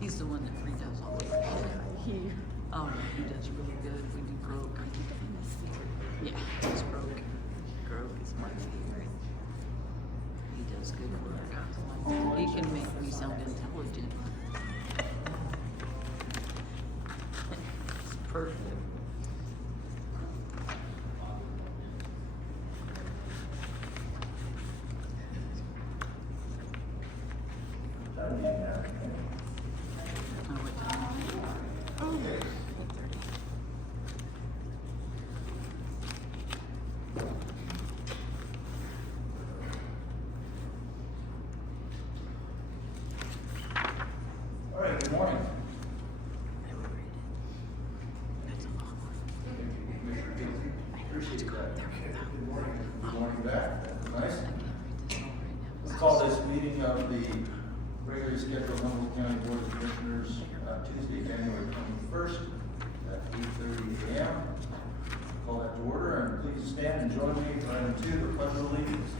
He's the one that redoes all of it. Oh, he does really good. We do Groke. Yeah, he's Groke. Groke is my favorite. He does good work. He can make me sound intelligent. It's perfect. Good morning. Appreciate that. Good morning. Good morning back. That's nice. Let's call this meeting of the regularly scheduled Humboldt County Board of Commissioners Tuesday, January 21st at 8:30 a.m. Call that to order, and please stand and join me for item 2, the Pledge of Allegiance.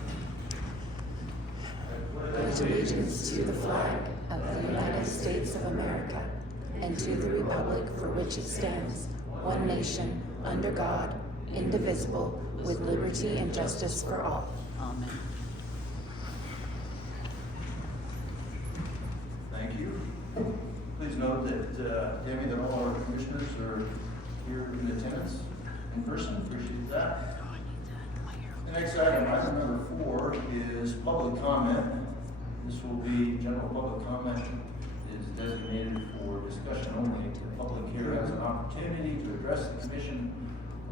Pledge allegiance to the flag of the United States of America and to the republic for which it stands, one nation, under God, indivisible, with liberty and justice for all. Amen. Thank you. Please note that, Tammy, that all our commissioners are here in attendance in person. Appreciate that. The next item number 4, is public comment. This will be general public comment is designated for discussion only. The public here has an opportunity to address the commission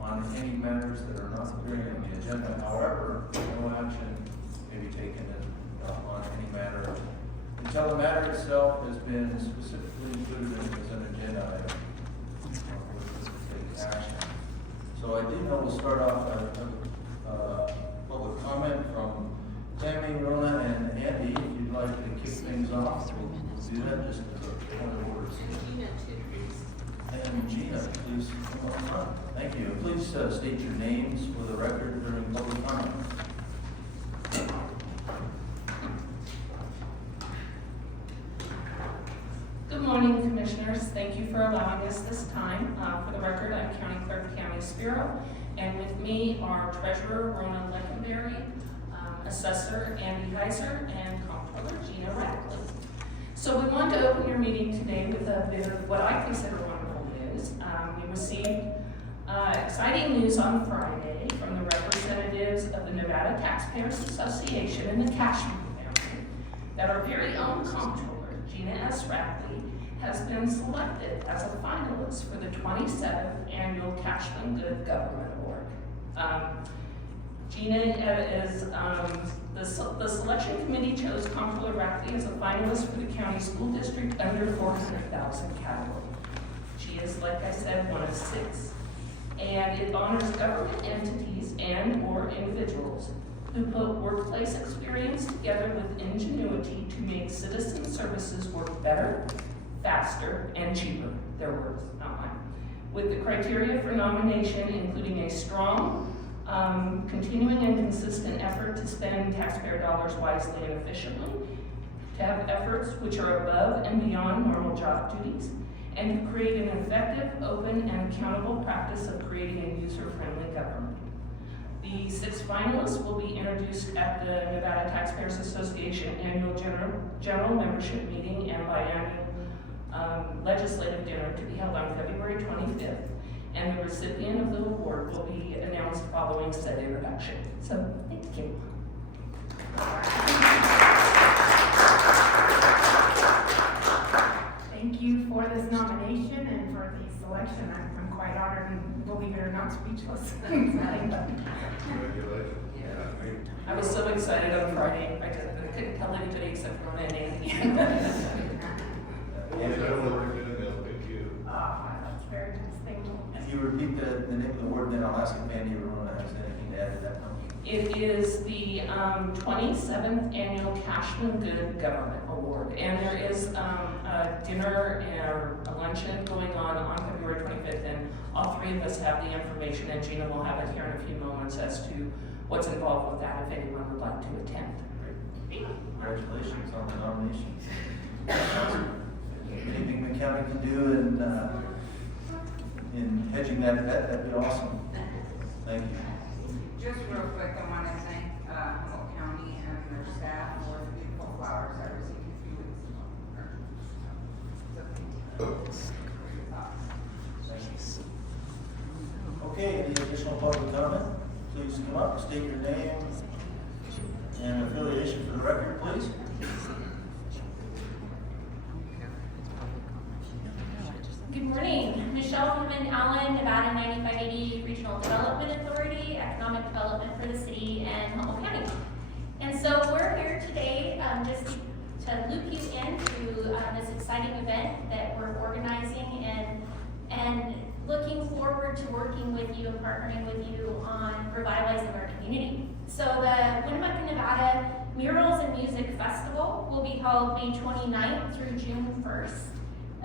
on any matters that are not appearing on the agenda. However, no action may be taken on any matter until the matter itself has been specifically included as an agenda item. Action. So I do know we'll start off public comment from Tammy, Rona, and Andy. If you'd like to kick things off, we'll do that just as a point of order. And Gina, please come on up. Thank you. Please state your names for the record during public comment. Good morning, Commissioners. Thank you for allowing us this time. For the record, I'm County Clerk Tammy Spiro, and with me are Treasurer Rona Leckenberry, Assessor Andy Heiser, and Comptroller Gina Rackley. So we want to open your meeting today with a bit of what I consider wonderful news. We received exciting news on Friday from the representatives of the Nevada Taxpayers Association and the Cashman family that our very own Comptroller, Gina S. Rackley, has been selected as a finalist for the 27th Annual Cashman Good Government Award. Gina is, the selection committee chose Comptroller Rackley as a finalist for the county school district under 400,000 category. She is, like I said, one of 6. And it honors government entities and or individuals who put workplace experience together with ingenuity to make citizen services work better, faster, and cheaper. Their words, not mine. With the criteria for nomination including a strong, continuing and consistent effort to spend taxpayer dollars wisely and efficiently, to have efforts which are above and beyond normal job duties, and to create an effective, open, and accountable practice of creating a user-friendly government. The 6 finalists will be introduced at the Nevada Taxpayers Association Annual General Membership Meeting and biannual legislative dinner to be held on February 25th. And the recipient of the award will be announced following said introduction. So, thank you. Thank you for this nomination and for the selection. I'm quite honored and, believe it or not, speechless. I was so excited on Friday. I couldn't tell anybody except Rona and Andy. Thank you. 27th Annual Cashman Good Government Award. And there is a dinner or a luncheon going on February 25th, and all three of us have the information, and Gina will have it here in a few moments as to what's involved with that if anyone would like to attend. Congratulations on the nomination. Anything the county can do in hedging that bet, that'd be awesome. Thank you. Just real quick, I want to thank Humboldt County and their staff for the beautiful flowers I received a few weeks ago. Okay, any additional public comment? Please come up, state your name and affiliation for the record, please. Good morning, Michelle Human Allen, Nevada 9580 Regional Development Authority, Economic Development for the City and Humboldt County. And so we're here today just to loop you into this exciting event that we're organizing and looking forward to working with you and partnering with you on revitalizing our community. So the Winnemucca, Nevada Murals and Music Festival will be held May 29th through June 1st.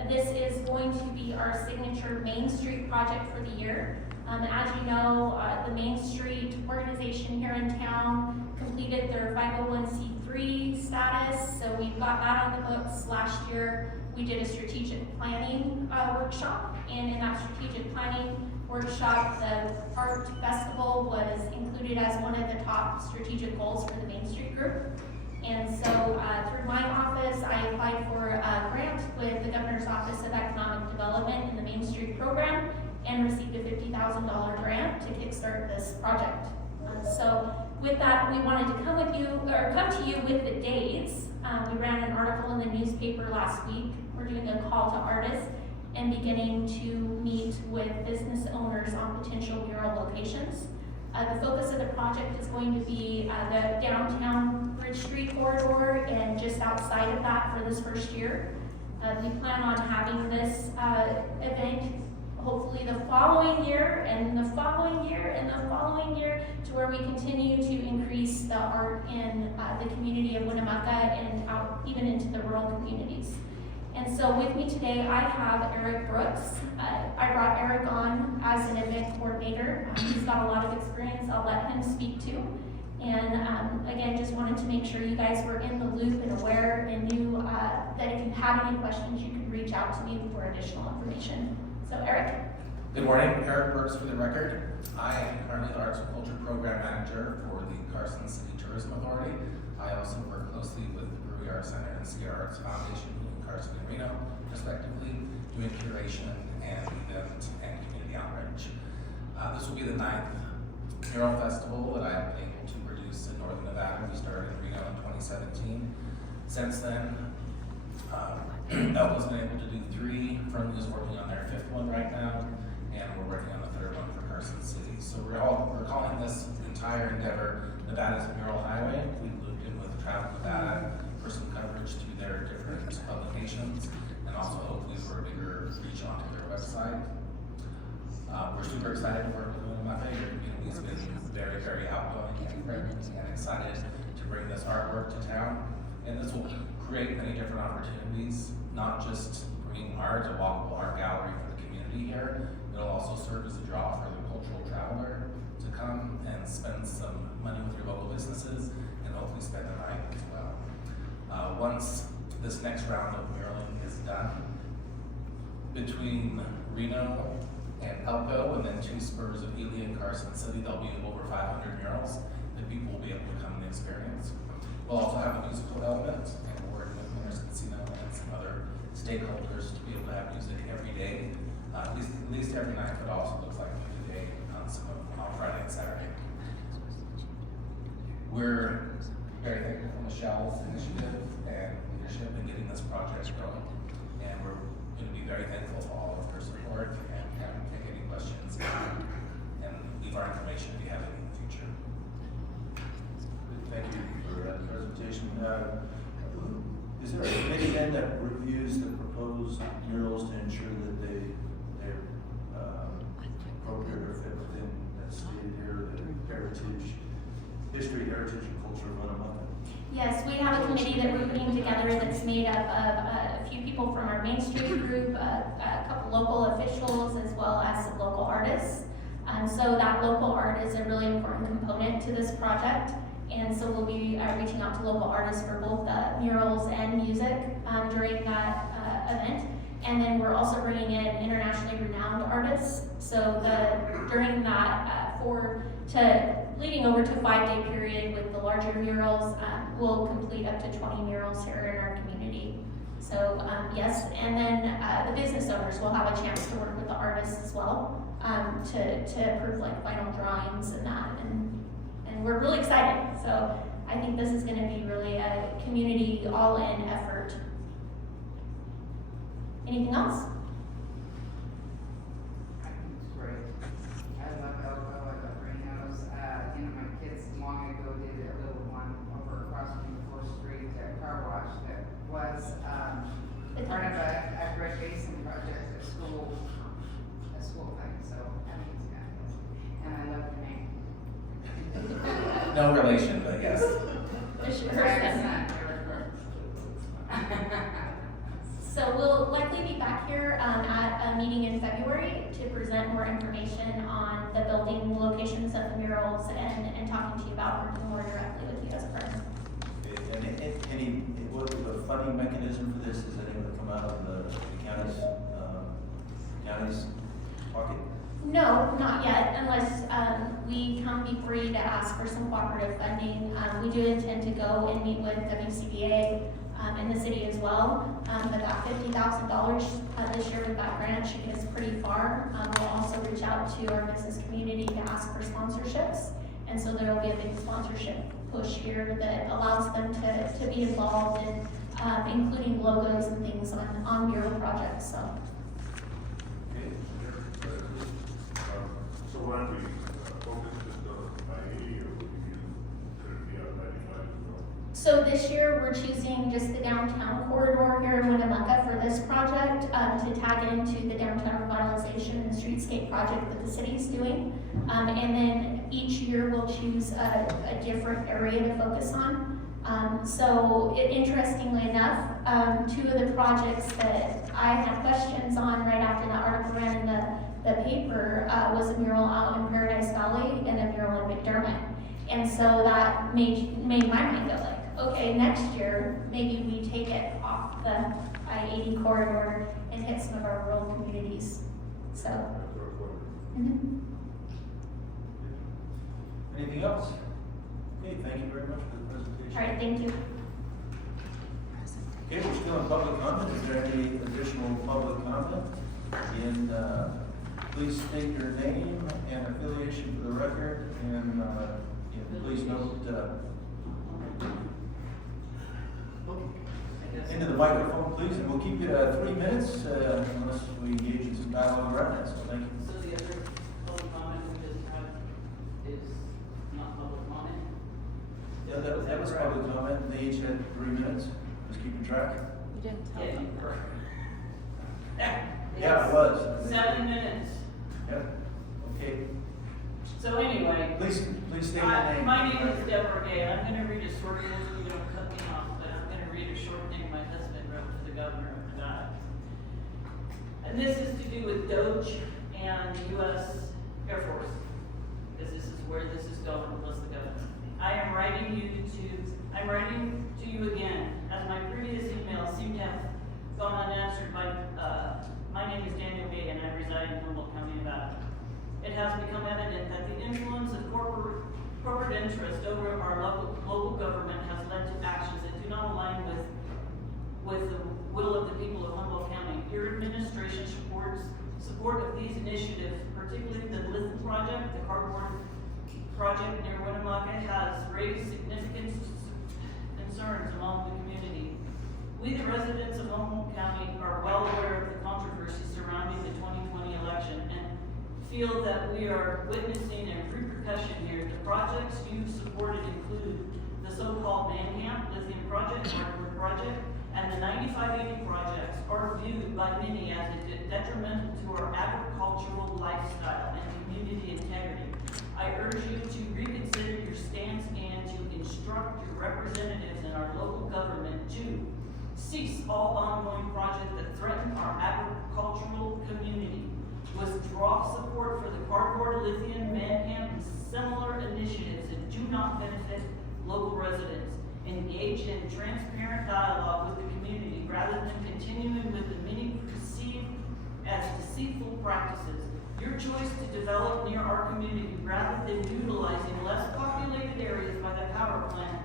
This is going to be our signature Main Street project for the year. As you know, the Main Street organization here in town completed their 501c3 status, so we've got that on the books. Last year, we did a strategic planning workshop, and in that strategic planning workshop, the art festival was included as one of the top strategic goals for the Main Street group. And so through my office, I applied for a grant with the Governor's Office of Economic Development in the Main Street program and received a $50,000 grant to kickstart this project. So with that, we wanted to come to you with the dates. We ran an article in the newspaper last week. We're doing a call to artists and beginning to meet with business owners on potential mural locations. The focus of the project is going to be the downtown Bridge Street corridor and just outside of that for this first year. We plan on having this event hopefully the following year and the following year and the following year, to where we continue to increase the art in the community of Winnemucca and out even into the rural communities. And so with me today, I have Eric Brooks. I brought Eric on as an event coordinator. He's got a lot of experience. I'll let him speak to. And again, just wanted to make sure you guys were in the loop and aware and knew that if you had any questions, you could reach out to me for additional information. So Eric. Good morning, Eric Brooks for the record. I am currently the Arts and Culture Program Manager for the Carson City Tourism Authority. I also work closely with the Brewery Arts Center and Sierra Arts Foundation in Carson and Reno, respectively, doing curation and event and community outreach. This will be the 9th Mural Festival that I have been able to produce in Northern Nevada. We started in Reno in 2017. Since then, Elko's been able to do 3. Friendly is working on their 5th one right now, and we're working on the 3rd one for Carson City. So we're calling this entire endeavor Nevada's Mural Highway. We looped in with Travel Nevada for some coverage through their different publications, and also hopefully for a bigger reach onto their website. We're super excited to work with Winnemucca. Your community's been very, very outgoing and friendly and excited to bring this artwork to town. And this will create many different opportunities, not just bringing art, a walkable art gallery for the community here. It'll also serve as a draw for the cultural traveler to come and spend some money with your local businesses and hopefully spend the night as well. Once this next round of muraling is done, between Reno and Elko, and then 2 spurs of Ely and Carson City, there'll be over 500 murals that people will be able to come and experience. We'll also have a musical element, and we're working with Winners Casino and some other stakeholders to be able to have music every day, at least every night, but also looks like every day on Friday and Saturday. We're very thankful for Michelle's initiative and leadership in getting this project going, and we're going to be very thankful for all of her support and take any questions and leave our information if you have any in the future. Thank you for that presentation. Is there a committee then that reviews the proposed murals to ensure that they're appropriate or fit within, as stated here, the history, heritage, and cultural working together that's made up of a few people from our Main Street group, a couple local officials, as well as some local artists. So that local art is a really important component to this project. And so we'll be reaching out to local artists for both murals and music during that event. And then we're also bringing in internationally renowned artists. So during that leading over to a 5-day period with the larger murals, we'll complete up to 20 murals here in our community. So yes, and then the business owners will have a chance to work with the artists as well to approve like final drawings and that. And we're really excited. So I think this is going to be really a community all-in effort. Anything else? I think it's great. I love Elko, I love Reno's. My kids long ago did a little one over across from the 4th Street car wash that was part of a Great Basin project, a school thing. So I think it's fabulous. And I love the name. No relation, but yes. So we'll likely be back here at a meeting in February to present more information on the building locations of the murals and talking to you about working more directly with you as a partner. And what the funding mechanism for this, is any of it come out of the county's pocket? No, not yet, unless we come before you to ask for some cooperative funding. We do intend to go and meet with WCBA in the city as well. But that $50,000 this year with that grant should get us pretty far. We'll also reach out to our business community to ask for sponsorships. And so there will be a big sponsorship push here that allows them to be involved in including logos and things on mural projects. So. Okay. So why don't we focus just on I-80, or would you, could it be on 95 as well? So this year, we're choosing just the downtown corridor here in Winnemucca for this project to tag into the downtown revitalization and streetscape project that the city's doing. And then each year, we'll choose a different area to focus on. Interestingly enough, 2 of the projects that I had questions on right after the article ran in the paper was a mural out in Paradise Valley and a mural in McDermott. And so that made my mind go like, okay, next year, maybe we take it off the I-80 corridor and hit some of our rural communities. So. That's what I was wondering. Mhm. Anything else? Okay, thank you very much for the presentation. All right, thank you. Okay, we're still in public comment. Is there any additional public comment? And please state your name and affiliation for the record, and please note into the microphone, please, and we'll keep you 3 minutes unless we engage in some dialogue around it. So thank you. So the other public comment we just had is not public comment? Yeah, that was public comment. They each had 3 minutes. Just keeping track. You didn't tell them that. Yeah, it was. 7 minutes. Yep. Okay. So anyway. Please state your name. My name is Deborah Gay. I'm gonna read a short, you don't cut me off, but I'm gonna read a short thing my husband wrote to the governor of God. And this is to do with DOGE and U.S. Air Force, because this is where this is going, plus the governor. I'm writing to you again, as my previous email seemed to have gone unanswered. My name is Daniel Gay, and I reside in Humboldt County, Nevada. It has become evident that the influence of corporate interest over our local government has led to actions that do not align with the will of the people of Humboldt County. Your administration support of these initiatives, particularly the lithium project, the cardboard project near Winnemucca, has raised significant concerns among the community. We, the residents of Humboldt County, are well aware of the controversy surrounding the 2020 election and feel that we are witnessing a repercussion here. The projects you've supported include the so-called Man Camp Lithium Project, Cardboard Project, and the 9580 projects are viewed by many as detrimental to our agricultural lifestyle and community integrity. I urge you to reconsider your stance and to instruct your representatives in our local government to cease all ongoing projects that threaten our agricultural community, withdraw support for the cardboard, lithium, manhand, and similar initiatives that do not benefit local residents, engage in transparent dialogue with the community rather than continuing with the many perceived as deceitful practices. Your choice to develop near our community rather than utilizing less populated areas by the power plant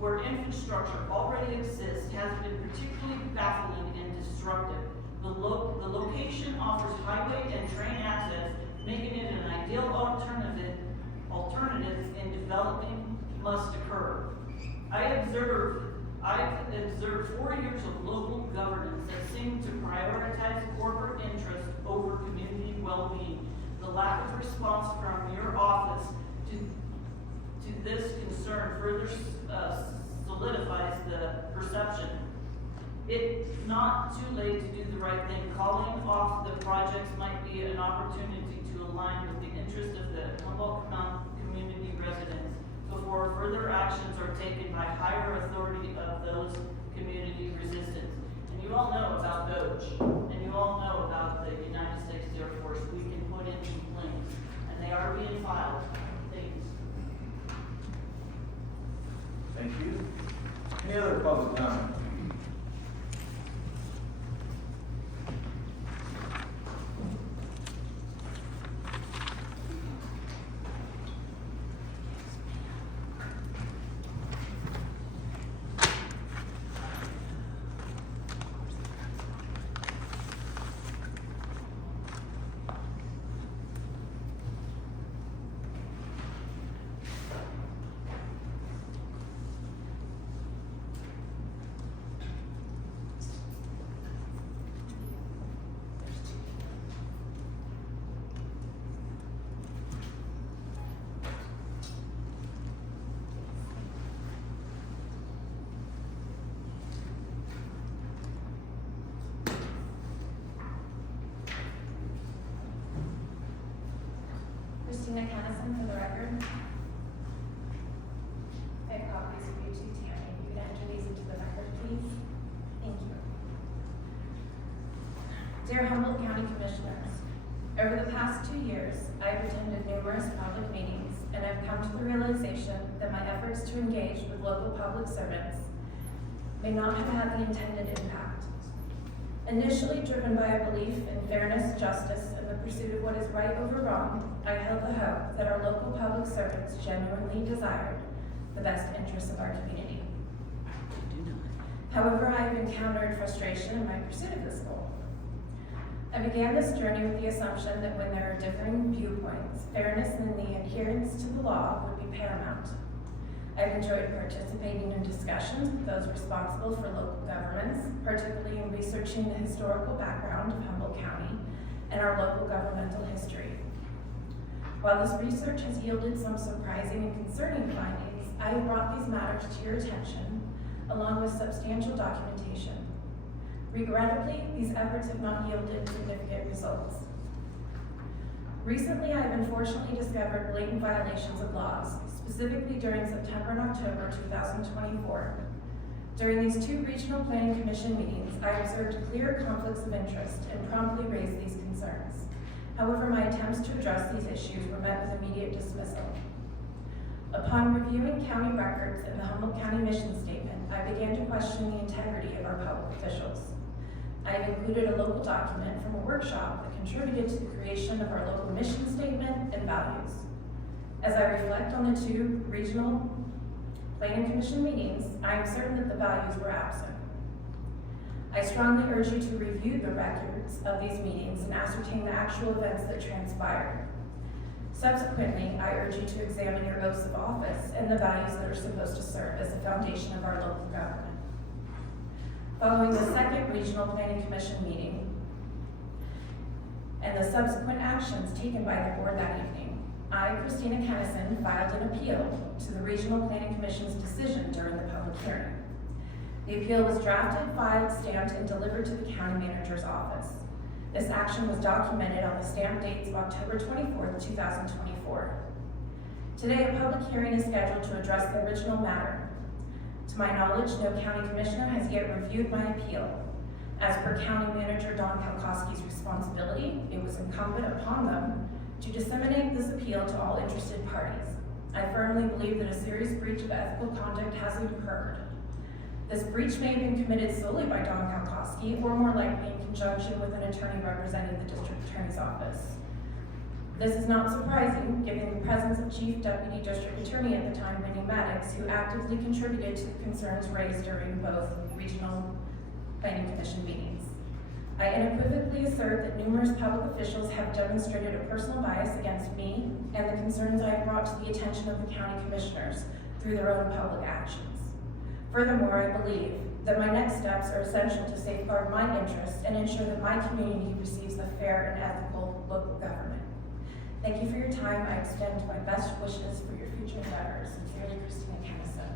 where infrastructure already exists has been particularly baffling and destructive. The location offers highway and train access, making it an ideal alternative in developing must occur. I've observed 4 years of local governance that seem to prioritize corporate interests over community well-being. The lack of response from your office to this concern further solidifies the perception. It's not too late to do the right thing. Calling off the projects might be an opportunity to align with the interest of the Humboldt community residents before further actions are taken by higher authority of those community resistance. And you all know about DOGE, and you all know about the United States Air Force. We can put in complaints, and they are being filed. Thanks. Thank you. Any other public comment? Kennison for the record. I have copies of you too, Tammy. You can enter these into the record, please. Thank you. Dear Humboldt County Commissioners, over the past 2 years, I have attended numerous public meetings and I've come to the realization that my efforts to engage with local public servants may not have had the intended impact. Initially driven by a belief in fairness, justice, and the pursuit of what is right over wrong, I held the hope that our local public servants genuinely desired the best interests of our community. However, I have encountered frustration in my pursuit of this goal. I began this journey with the assumption that when there are differing viewpoints, fairness and the adherence to the law would be paramount. I've enjoyed participating in discussions with those responsible for local governments, particularly in researching the historical background of Humboldt County and our local governmental history. While this research has yielded some surprising and concerning findings, I have brought these matters to your attention, along with substantial documentation. Regrettably, these efforts have not yielded significant results. Recently, I have unfortunately discovered blatant violations of laws, specifically during September and October 2024. During these 2 regional planning commission meetings, I observed clear conflicts of interest and promptly raised these concerns. However, my attempts to address these issues were met with immediate dismissal. Upon reviewing county records and the Humboldt County mission statement, I began to question the integrity of our public officials. I have included a local document from a workshop that contributed to the creation of our local mission statement and values. As I reflect on the 2 regional planning commission meetings, I am certain that the values were absent. I strongly urge you to review the records of these meetings and ascertain the actual events that transpired. Subsequently, I urge you to examine your oaths of office and the values that are supposed to serve as the foundation of our local government. Following the 2nd Regional Planning Commission meeting and the subsequent actions taken by the board that evening, I, Christina Kennison, filed an appeal to the Regional Planning Commission's decision during the public hearing. The appeal was drafted, filed, stamped, and delivered to the county manager's office. This action was documented on the stamped dates of October 24th, 2024. Today, a public hearing is scheduled to address the original matter, To my knowledge, no county commissioner has yet reviewed my appeal. As per County Manager Don Kalkowski's responsibility, it was incumbent upon them to disseminate this appeal to all interested parties. I firmly believe that a serious breach of ethical conduct has occurred. This breach may have been committed solely by Don Kalkowski, or more likely in conjunction with an attorney representing the district attorney's office. This is not surprising, given the presence of Chief Deputy District Attorney at the time, Vinnie Maddox, who actively contributed to the concerns raised during both regional planning commission meetings. I unequivocally assert that numerous public officials have demonstrated a personal bias against me and the concerns I have brought to the attention of the county commissioners through their own public actions. Furthermore, I believe that my next steps are essential to safeguard my interests and ensure that my community receives a fair and ethical local government. Thank you for your time. I extend my best wishes for your future endeavors. Sincerely, Christina Kennison.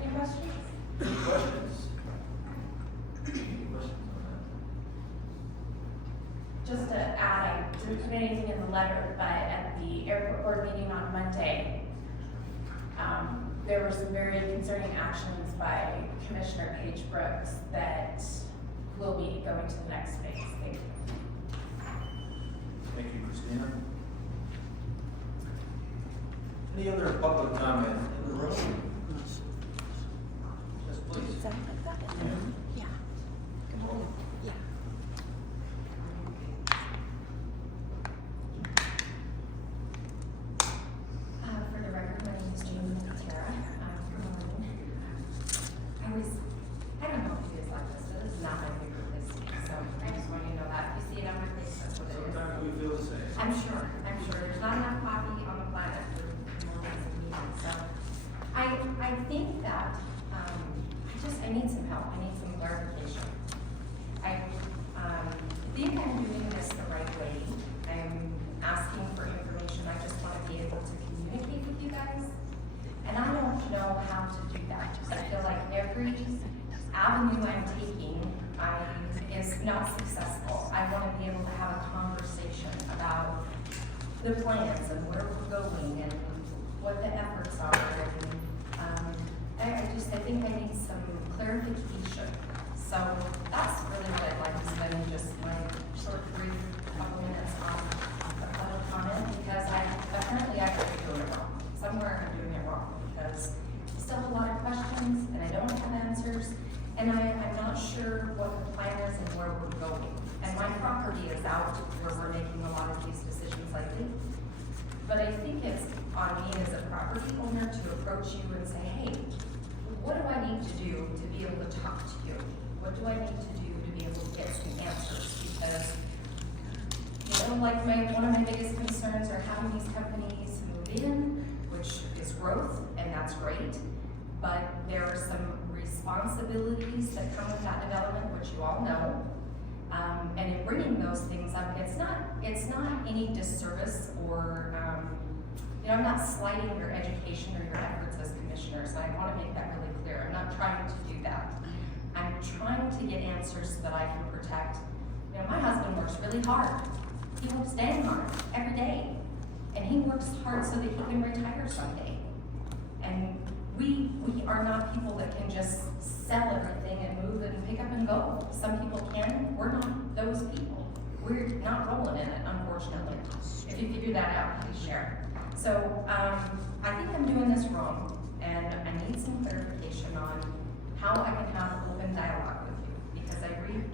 Any questions? Any questions? Any questions on Just to add, I didn't put anything in the letter, but at the airport board meeting on Monday, there were some very concerning actions by Commissioner Paige Brooks that will be going to the next phase. Thank you. Thank you, Christina. Any other public comment in the room? Yes, please. Is that like that? Yeah. Good morning. Yeah. For the record, my name is Jamie Terra. I don't know if it is like this, but this is not my favorite place to be, so I just want you to know that. If you see it on my face, that's what it is. Sometimes we feel the same. I'm sure. There's not enough coffee on the planet for more days of meetings, so. I think that, I need some help. I need some clarification. I think I'm doing this the right way. I'm asking for information. I just want to be able to communicate with you guys. And I don't know how to do that. I feel like every avenue I'm taking is not successful. I want to be able to have a conversation about the plans and where we're going and what the efforts are. And I think I need some clarification. So that's really what I'd like to spend just my short, brief couple minutes on the public comment, because apparently I could be doing it wrong. Somewhere I'm doing it wrong, because I still have a lot of questions and I don't have answers, and I'm not sure what the plan is and where we're going. And my property is out where we're making a lot of these decisions lately. But I think it's on me as a property owner to approach you and say, hey, what do I need to do to be able to talk to you? What do I need to do to be able to get some answers? Because, like one of my biggest concerns are having these companies move in, which is growth, and that's great. But there are some responsibilities that come with that development, which you all know. And in bringing those things up, it's not any disservice or, I'm not slighting your education or your efforts as commissioners. I want to make that really clear. I'm not trying to do that. I'm trying to get answers so that I can protect. My husband works really hard. He works dang hard every day. And he works hard so that he can retire someday. And we are not people that can just sell everything and move and pick up and go. Some people can. We're not those people. We're not rolling in it, unfortunately. If you figure that out, please share. So I think I'm doing this wrong, and I need some clarification on how I can have open dialogue with you, because I read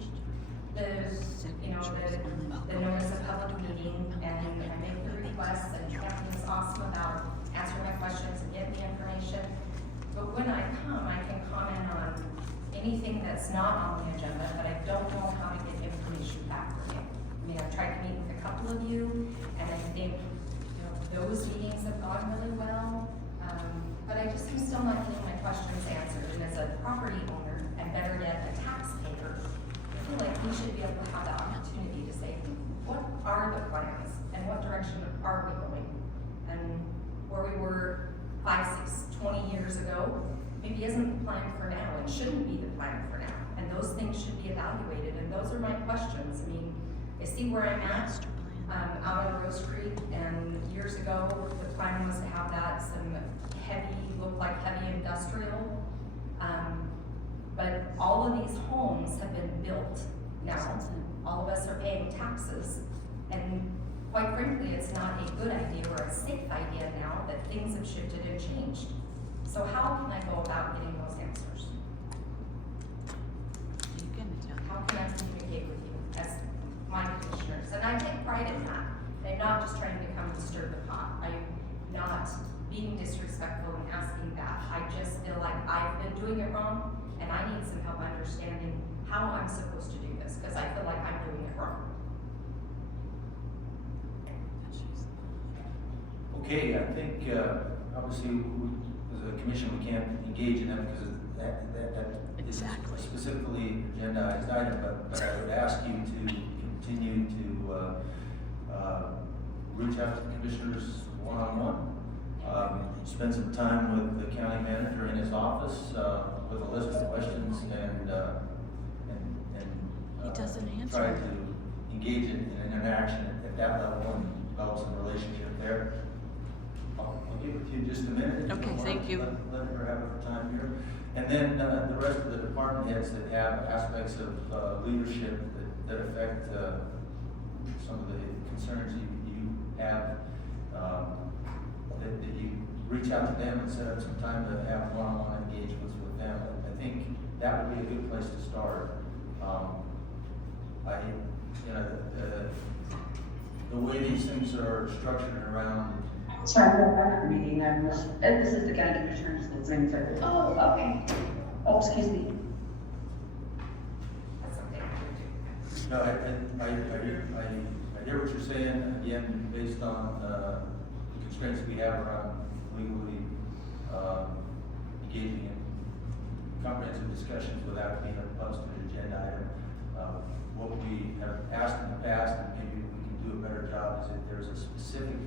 the notice of public meeting, and I make the requests, and Kathy is awesome about answering my questions and getting the information. But when I come, I can comment on anything that's not on the agenda, but I don't know how to get information back from you. I've tried to meet with a couple of you, and I think those meetings have gone really well, but I just am still not getting my questions answered. And as a property owner, and better yet, a taxpayer, I feel like we should be able to have the opportunity to say, what are the plans, and what direction are we going? And where we were 5, 6, 20 years ago, maybe isn't the plan for now, and shouldn't be the plan for now. And those things should be evaluated, and those are my questions. I see where I'm at, out on Rose Creek, and years ago, the plan was to have that some heavy, looked like heavy industrial. But all of these homes have been built now. All of us are paying taxes, and quite frankly, it's not a good idea or a safe idea now that things have shifted and changed. So how can I go about getting those answers? You can tell. How can I communicate with you as my commissioners? And I take pride in that. I'm not just trying to come and stir the pot. I'm not being disrespectful and asking that. I just feel like I've been doing it wrong, and I need some help understanding how I'm supposed to do this, because I feel like I'm doing it wrong. Okay, I think, obviously, as a commission, we can't engage in that because that is Exactly. specifically agendized item, but I would ask you to continue to, reach out to the commissioners one-on-one. Spend some time with the county manager in his office, with a list of questions and He doesn't answer. try to engage in an interaction at that level and develop some relationship there. I'll give it to you in just a minute. if Okay, want. thank you. Let her have her time here. And then the rest of the department heads that have aspects of leadership that affect some of the concerns you have, that you reach out to them and set up some time to have one-on-one engagements with them. I think that would be a good place to start. The way these things are structured around. Sorry, I'm back at the meeting. This is the county commissioners that's in for. Oh, okay. Oh, excuse me. That's okay. No, I hear what you're saying, again, based on, the constraints we have around legally, engaging in comprehensive discussions without being a posted agenda item. What we have asked in the past, and maybe we can do a better job, is if there's a specific,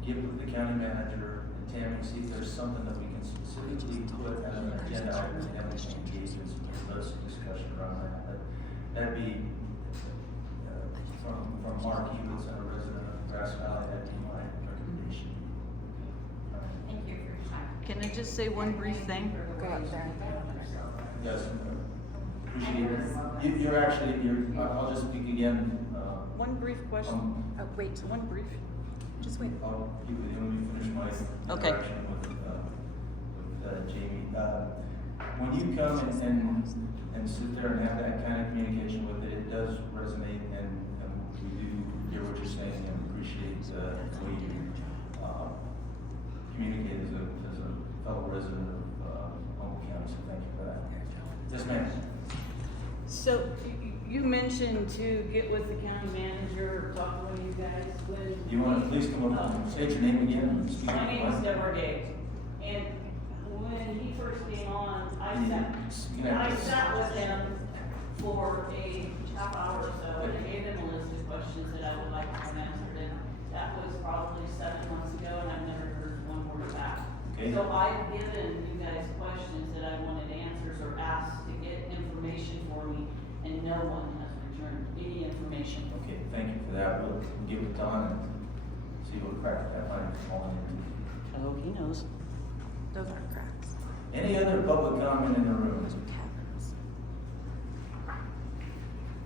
get with the county manager and Tammy, see if there's something that we can specifically put as an agenda item, and then we can engage in some close discussion around that. But that'd be, from Mark Evatz, a resident of Grass Valley, that'd be my recommendation. Thank you for your time. Can I just say one brief thing? Yes, appreciate it. You're actually, I'll just speak again. One brief question. Oh, wait, one brief. Just wait. I'll keep it, let me finish my Okay. interaction with Jamie. When you come and sit there and have that kind of communication with it, it does resonate, and we do hear what you're saying and appreciate the way you communicate as a fellow resident of Humboldt County, so thank you for that. Yes, ma'am. So you mentioned to get with the county manager or talk to one of you guys when. You want to please come up and state your name again and speak? My name is Deborah Gage, and when he first came on, I sat with him for a half hour or so, and I gave him a list of questions that I would like to have answered, and that was probably 7 months ago, and I've never heard one word back. Okay. So I've given you guys questions that I wanted answers or asked to get information for me, and no one has returned any information. Okay, thank you for that. We'll give it time and see what crack that might be falling into. Oh, he knows. Those aren't cracks. Any other public comment in the room? Those are caverns.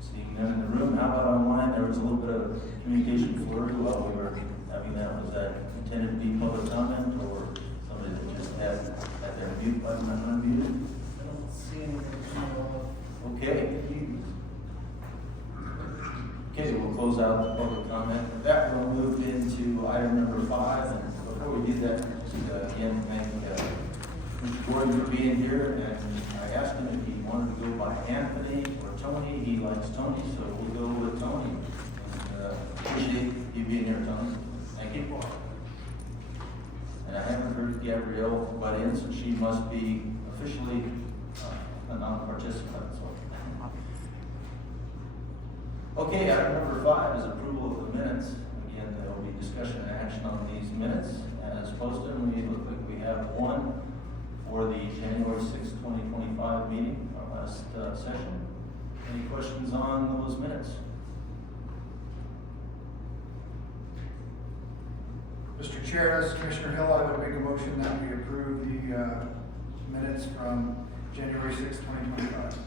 Seeing none in the room, how about online? There was a little bit of communication flurry while we were having that. Was that intended to be public comment or somebody that just had their mute button unmuted? I don't see anything. Okay. Okay, we'll close out the public comment. With that, we'll move into item number 5. And before we do that, just again, thank Mr. Gordon for being here. And I asked him if he wanted to go by Anthony or Tony. He likes Tony, so we'll go with Tony. And appreciate you being here, Tony. Thank you. And I haven't heard Gabrielle butt in, so she must be officially a non-participant. So. Okay, item number 5 is approval of the minutes. Again, there will be discussion and action on these minutes as posted. And we look like we have one for the January 6, 2025 meeting, our last session. Any questions on those minutes? Mr. Chair, as Commissioner Hill, I would make a motion that we approve the minutes from January 6, 2025.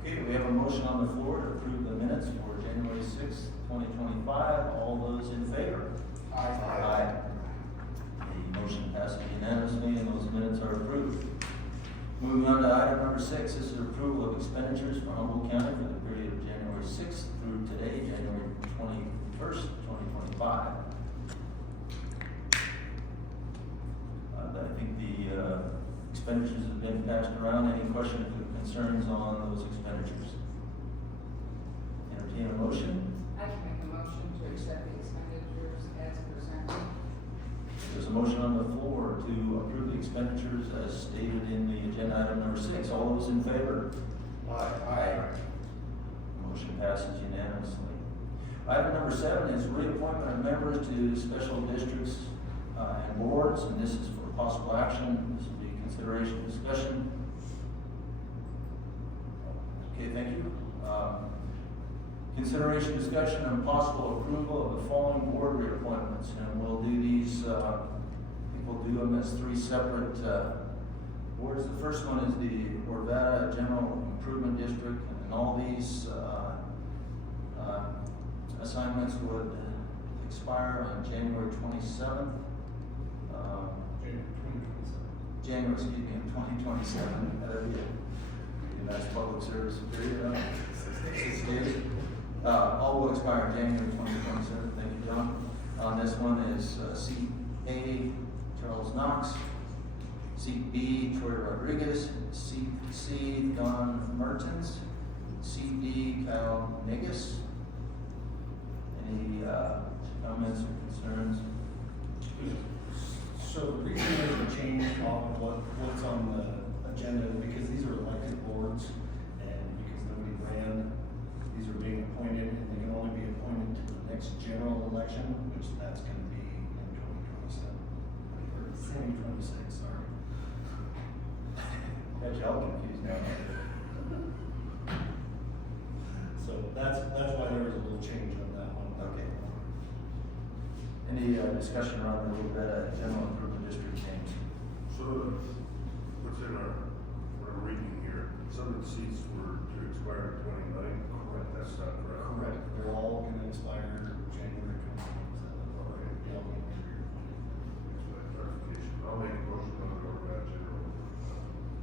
Okay, we have a motion on the floor to approve the minutes for January 6th, 2025. All those in favor? Aye. The motion passes unanimously and those minutes are approved. Moving on to item number 6, this is approval of expenditures for Humboldt County for the period of January 6th through today, January 21st, 2025. I think the expenditures have been passed around. Any questions or concerns on those expenditures? Entertain a motion. I can make a motion to accept the expenditures as presented. There's a motion on the floor to approve the expenditures as stated in the agenda item number 6. All those in favor? Aye. Motion passes unanimously. Item number 7 is reappointment of members to special districts and boards, and this is for possible action. This will be consideration, discussion. Okay, thank you. Consideration, discussion, and possible approval of the following board reappointments, and we'll do these. I think we'll do them as 3 separate boards. The first one is the Evatz General Improvement District, and all these assignments would expire on January 27th. January, excuse me, of 2027. That'll be a nice public service period, 6 days. All will expire January 2027. Thank you, John. This one is seat A, Charles Knox. Seat B, Troy Rodriguez. Seat C, Don Mertens. Seat D, Kyle Negus. Any comments or concerns? So the reason there's a change on what's on the agenda is because these are elected boards, and because nobody ran, these are being appointed, and they can only be appointed to the next general election, which that's gonna be in 2027. Or 2026, sorry. Got you all confused now. So that's why there was a little change on that one. Okay. Any discussion around the Evatz General Improvement District names? So what's in what I'm reading here, some of the seats were to expire in 29. Correct. That's not correct. Correct, they're all gonna expire January 2027. Okay. Yeah, I'll make it here. Thanks for that clarification. I'll make a motion on the Evatz General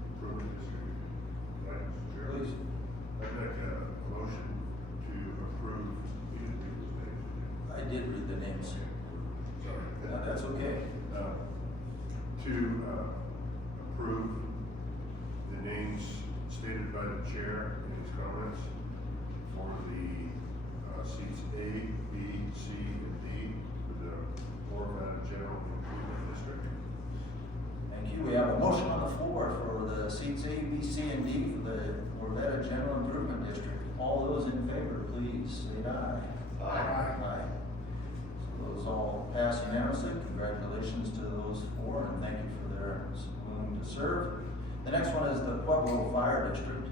Improvement District. Right, Mr. Chair? Please. I'd like a motion to approve, we didn't do those names. I did read the names. Sorry. That's okay. To approve the names stated by the chair in his comments for the seats A, B, C, and D for the Evatz General Improvement District. Thank you. We have a motion on the floor for the seats A, B, C, and D for the Evatz General Improvement District. All those in favor, please say aye. Aye. So those all pass unanimously. Congratulations to those 4, and thank you for their willing to serve. The next one is the Pueblo Fire District.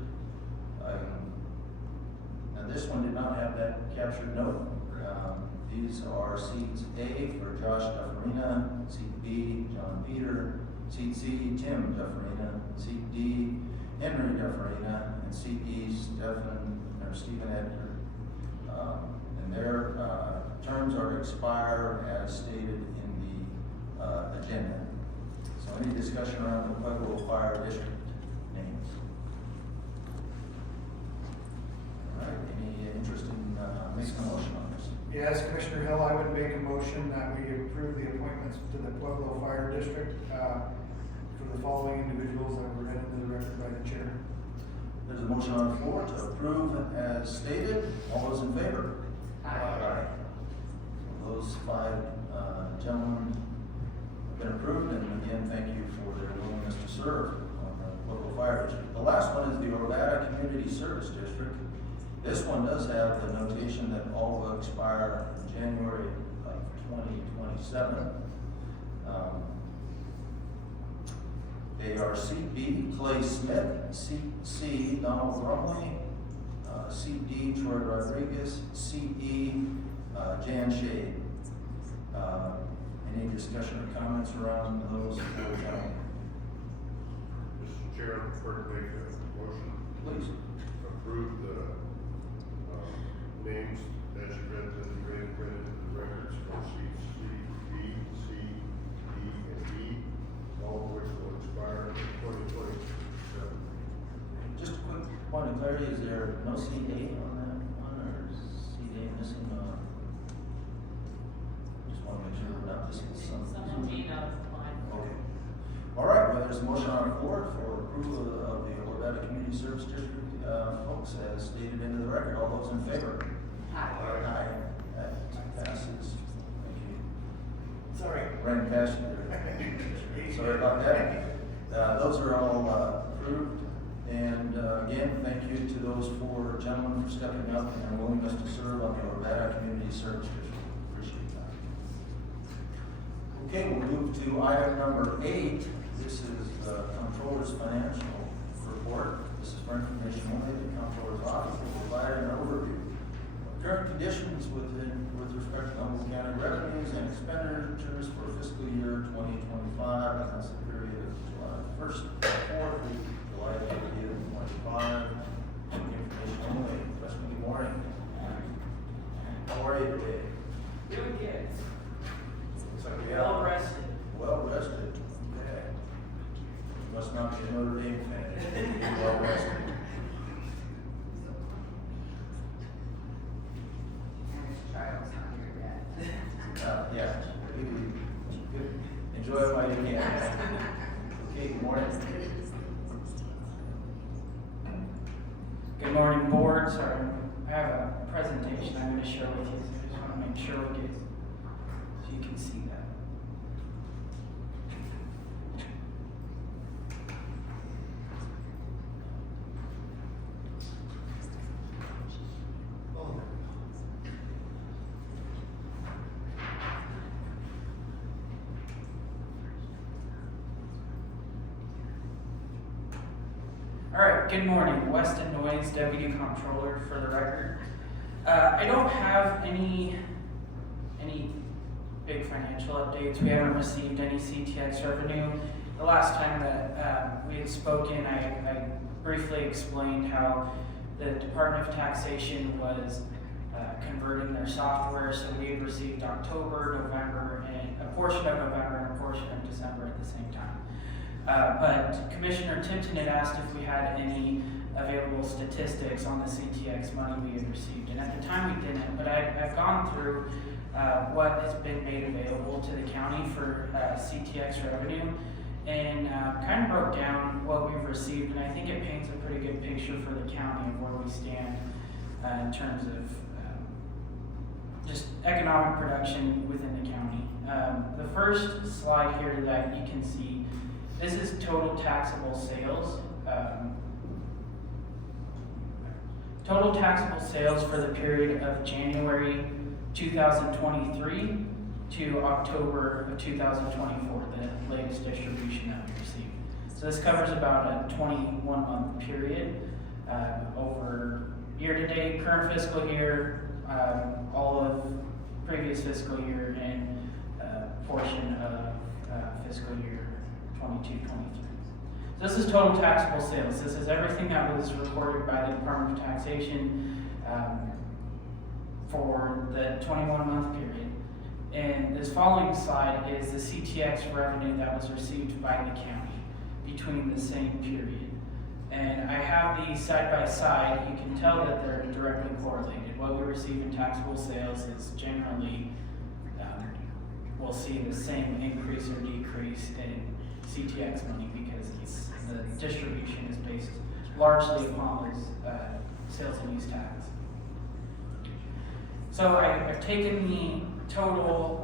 Now this one did not have that captured note. These are seats A for Josh Dufferina, seat B, John Peter, seat C, Tim Dufferina, seat D, Henry Dufferina, and seat E, Stephen Edgar. And their terms are to expire as stated in the agenda. So any discussion around the Pueblo Fire District names? All right, any interest in making a motion on this? Yes, Commissioner Hill, I would make a motion that we approve the appointments to the Pueblo Fire District for the following individuals that were read into the record by the chair. There's a motion on the floor to approve as stated. All those in favor? Aye. Those 5 gentlemen have been approved, and again, thank you for their willingness to serve on the local fire district. The last one is the Evatz Community Service District. This one does have the notation that all will expire in January of 2027. They are seat B, Clay Smith, seat C, Donald Brumley, seat D, Troy Rodriguez, seat E, Jan Shade. Any discussion or comments around those four gentlemen? Mr. Chair, prefer to make a motion. Please. Approve the, names as you read into the records for seats C, B, C, D, and E, all of which will expire in 2027. Just a quick point of clarity, is there no CA on that one, or is CA missing? Just want to make sure we're not missing something. Someone may not have applied. Okay. All right, well, there's a motion on the floor for approval of the Nevada Community Service District, folks, as stated into the record. All those in favor? Aye. That passes. Thank you. Sorry. Ran past you there. Sorry about that. Those are all approved. And again, thank you to those four gentlemen for stepping up and their willingness to serve on the Nevada Community Service District. Appreciate that. Okay, we'll move to item number 8. This is the Comptroller's Financial Report. This is for information only. The Comptroller's Office will provide an overview of current conditions with respect to Humboldt County revenues and expenditures for fiscal year 2025. And that's the period of July 1st to 4th through July 30th, 2025. Information only. Freshman, good morning. How are you today? Doing good. Looks like we Well have rested. well rested. Okay. You must not be a Notre Dame fan. You're well rested. And his child's not here yet. Yeah. Good. Enjoy it while you can. Okay, good morning. Good morning, board. Sorry, I have a presentation I'm going to share with you. So I just want to make sure we get, so you can see that. All right, good morning. Weston Noyes, Deputy Comptroller for the record. I don't have any big financial updates. We haven't received any CTX revenue. The last time that we had spoken, I briefly explained how the Department of Taxation was converting their software, so we had received October, November, and a portion of November and a portion of December at the same time. But Commissioner Tipton had asked if we had any available statistics on the CTX money we had received. And at the time we didn't, but I've gone through what has been made available to the county for CTX revenue and kind of broke down what we've received. And I think it paints a pretty good picture for the county of where we stand in terms of just economic production within the county. The first slide here that you can see, this is total taxable sales. Total taxable sales for the period of January 2023 to October of 2024, the latest distribution that we received. So this covers about a 21-month period over year-to-date, current fiscal year, all of previous fiscal year, and portion of fiscal year 22-23. So this is total taxable sales. This is everything that was recorded by the Department of Taxation for the 21-month period. And this following slide is the CTX revenue that was received by the county between the same period. And I have these side by side. You can tell that they're directly correlated. What we receive in taxable sales is generally, we'll see the same increase or decrease in CTX money because the distribution is based largely upon those sales and use tax. So I've taken the total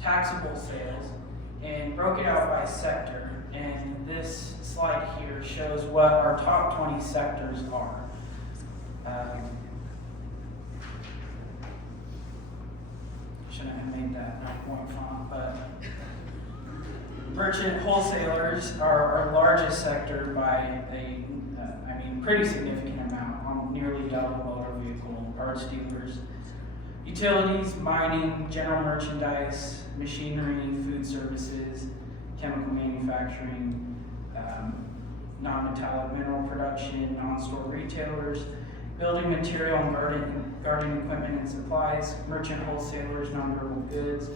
taxable sales and broke it out by sector, and this slide here shows what our top 20 sectors are. Shouldn't have made that 9-point font, but merchant wholesalers are our largest sector by a pretty significant amount, on nearly double motor vehicle and parts dealers. Utilities, mining, general merchandise, machinery, food services, chemical manufacturing, non-metallic mineral production, non-store retailers, building material and garden equipment and supplies, merchant wholesalers, non-durable goods,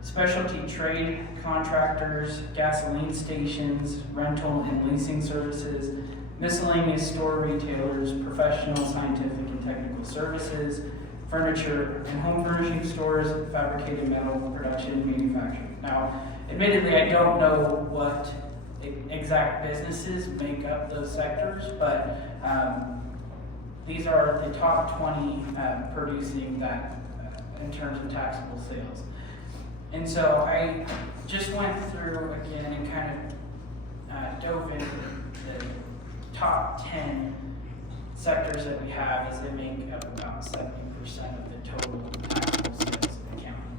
specialty trade contractors, gasoline stations, rental and leasing services, miscellaneous store retailers, professional, scientific, and technical services, furniture and home furnishing stores, fabricated metal production and manufacturing. Now, admittedly, I don't know what exact businesses make up those sectors, but these are the top 20 producing that in terms of taxable sales. And so I just went through again and kind of dove into the top 10 sectors that we have, as they make up about 70% of the total taxable sales in the county.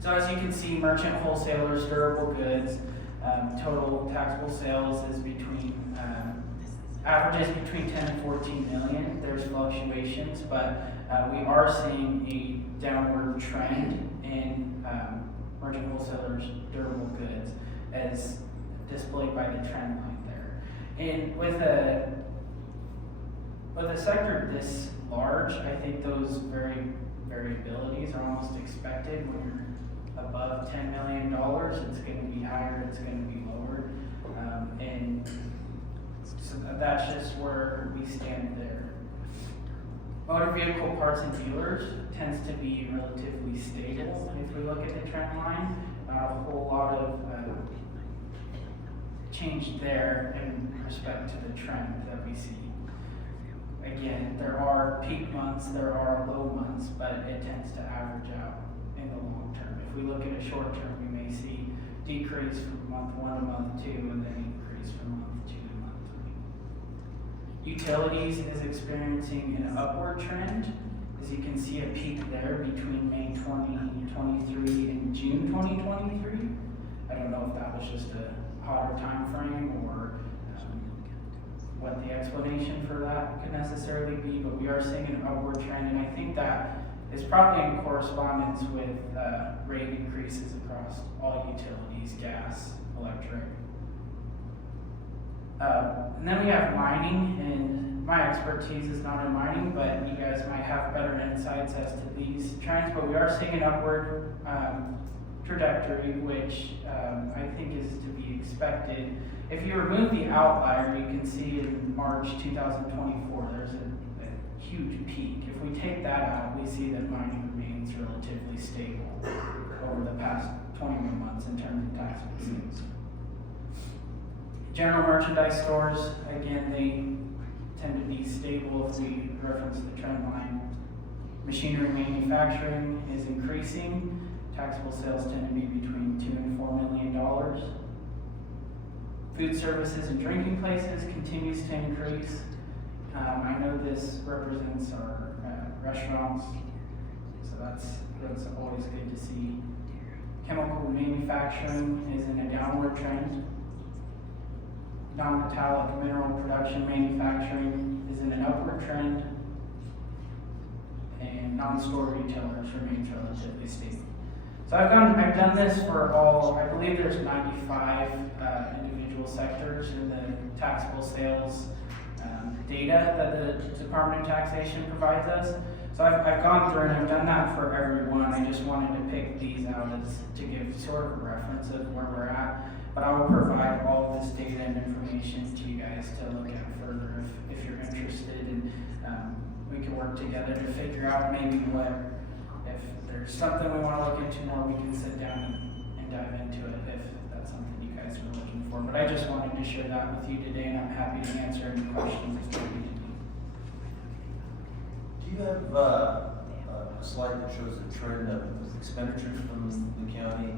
So as you can see, merchant wholesalers, durable goods, total taxable sales is between, averages between 10 and 14 million. There's fluctuations, but we are seeing a downward trend in merchant wholesalers, durable goods, as displayed by the trend line there. And with a sector this large, I think those variabilities are almost expected. When you're above $10 million, it's going to be higher, it's going to be lower, and so that's just where we stand there. Motor vehicle parts and dealers tends to be relatively stable. If we look at the trend line, not a whole lot of change there in respect to the trend that we see. Again, there are peak months, there are low months, but it tends to average out in the long term. If we look at a short term, we may see decrease from month 1 to month 2, and then increase from month 2 to month 3. Utilities is experiencing an upward trend. As you can see, a peak there between May 2023 and June 2023. I don't know if that was just a hotter time frame or what the explanation for that could necessarily be, but we are seeing an upward trend, and I think that is probably in correspondence with rate increases across all utilities, gas, electric. And then we have mining, and my expertise is not in mining, but you guys might have better insights as to these trends, but we are seeing an upward trajectory, which I think is to be expected. If you remove the outlier, you can see in March 2024, there's a huge peak. If we take that out, we see that mining remains relatively stable over the past 21 months in terms of taxable sales. General merchandise stores, again, they tend to be stable if we reference the trend line. Machinery manufacturing is increasing. Taxable sales tend to be between $2 and $4 million. Food services and drinking places continues to increase. I know this represents our restaurants, so that's always good to see. Chemical manufacturing is in a downward trend. Non-metallic mineral production manufacturing is in an upward trend. And non-store retailers remains relatively stable. So I've done this for all, I believe there's 95 individual sectors in the taxable sales data that the Department of Taxation provides us. So I've gone through and I've done that for everyone. I just wanted to pick these out as to give sort of a reference of where we're at. But I will provide all of this data and information to you guys to look at further if you're interested, and we can work together to figure out maybe what, if there's something we want to look into more, we can sit down and dive into it if that's something you guys are looking for. But I just wanted to share that with you today, and I'm happy to answer any questions if you need. Do you have a slide that shows the trend of expenditures from the county?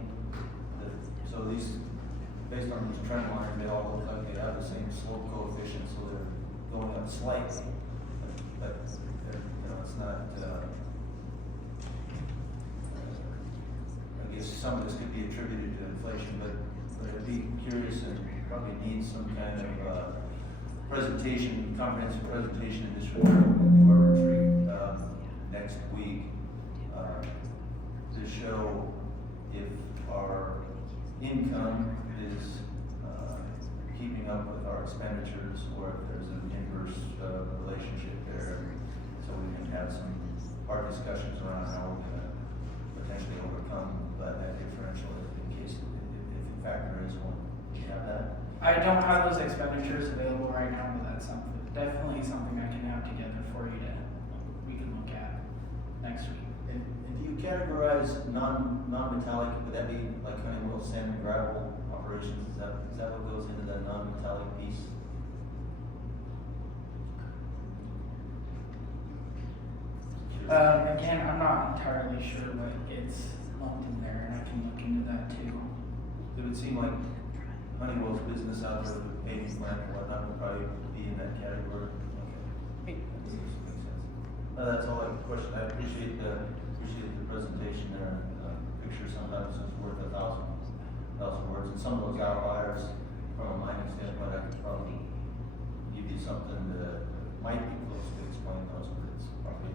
So these, based on these trend lines, they all look like they have the same slope coefficient, so they're going up slightly. But they're, it's not. I guess some of this could be attributed to inflation, but I'd be curious and probably need some kind of presentation, comprehensive presentation in this regard when we do our retreat next week to show if there's an inverse, relationship there. So we can have some hard discussions around how we're gonna potentially overcome that differential in case, if in fact there is one. Do you have that? I don't have those expenditures available right now, but that's definitely something I can have together for you we can look at next week. And do you categorize non-metallic, would that be like Honeywell sand and gravel operations? Is that what goes into the non-metallic piece? Again, I'm not entirely sure what gets lumped in there, and I can look into that too. It would seem like Honeywell's business out there with paving plant and whatnot would probably be in that category. Okay. That makes sense. That's all I question. I appreciate the presentation there. Picture sometimes is worth 1,000 words, and some of those outliers from a mining standpoint, I could probably give you something that might be close to explain those, but it's probably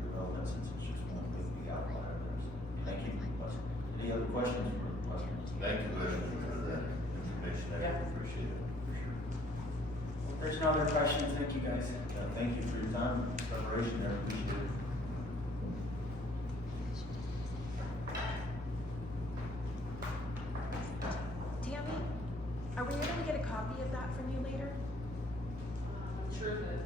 irrelevant since it's just one big outlier there. So, thank you, Lester. Any other questions for Lester? Thank you, Lester, for that information. I appreciate it. If there's no other questions, thank you guys. Thank you for your time and preparation there. Appreciate it. Tammy, are we able to get a copy of that from you later? Sure that,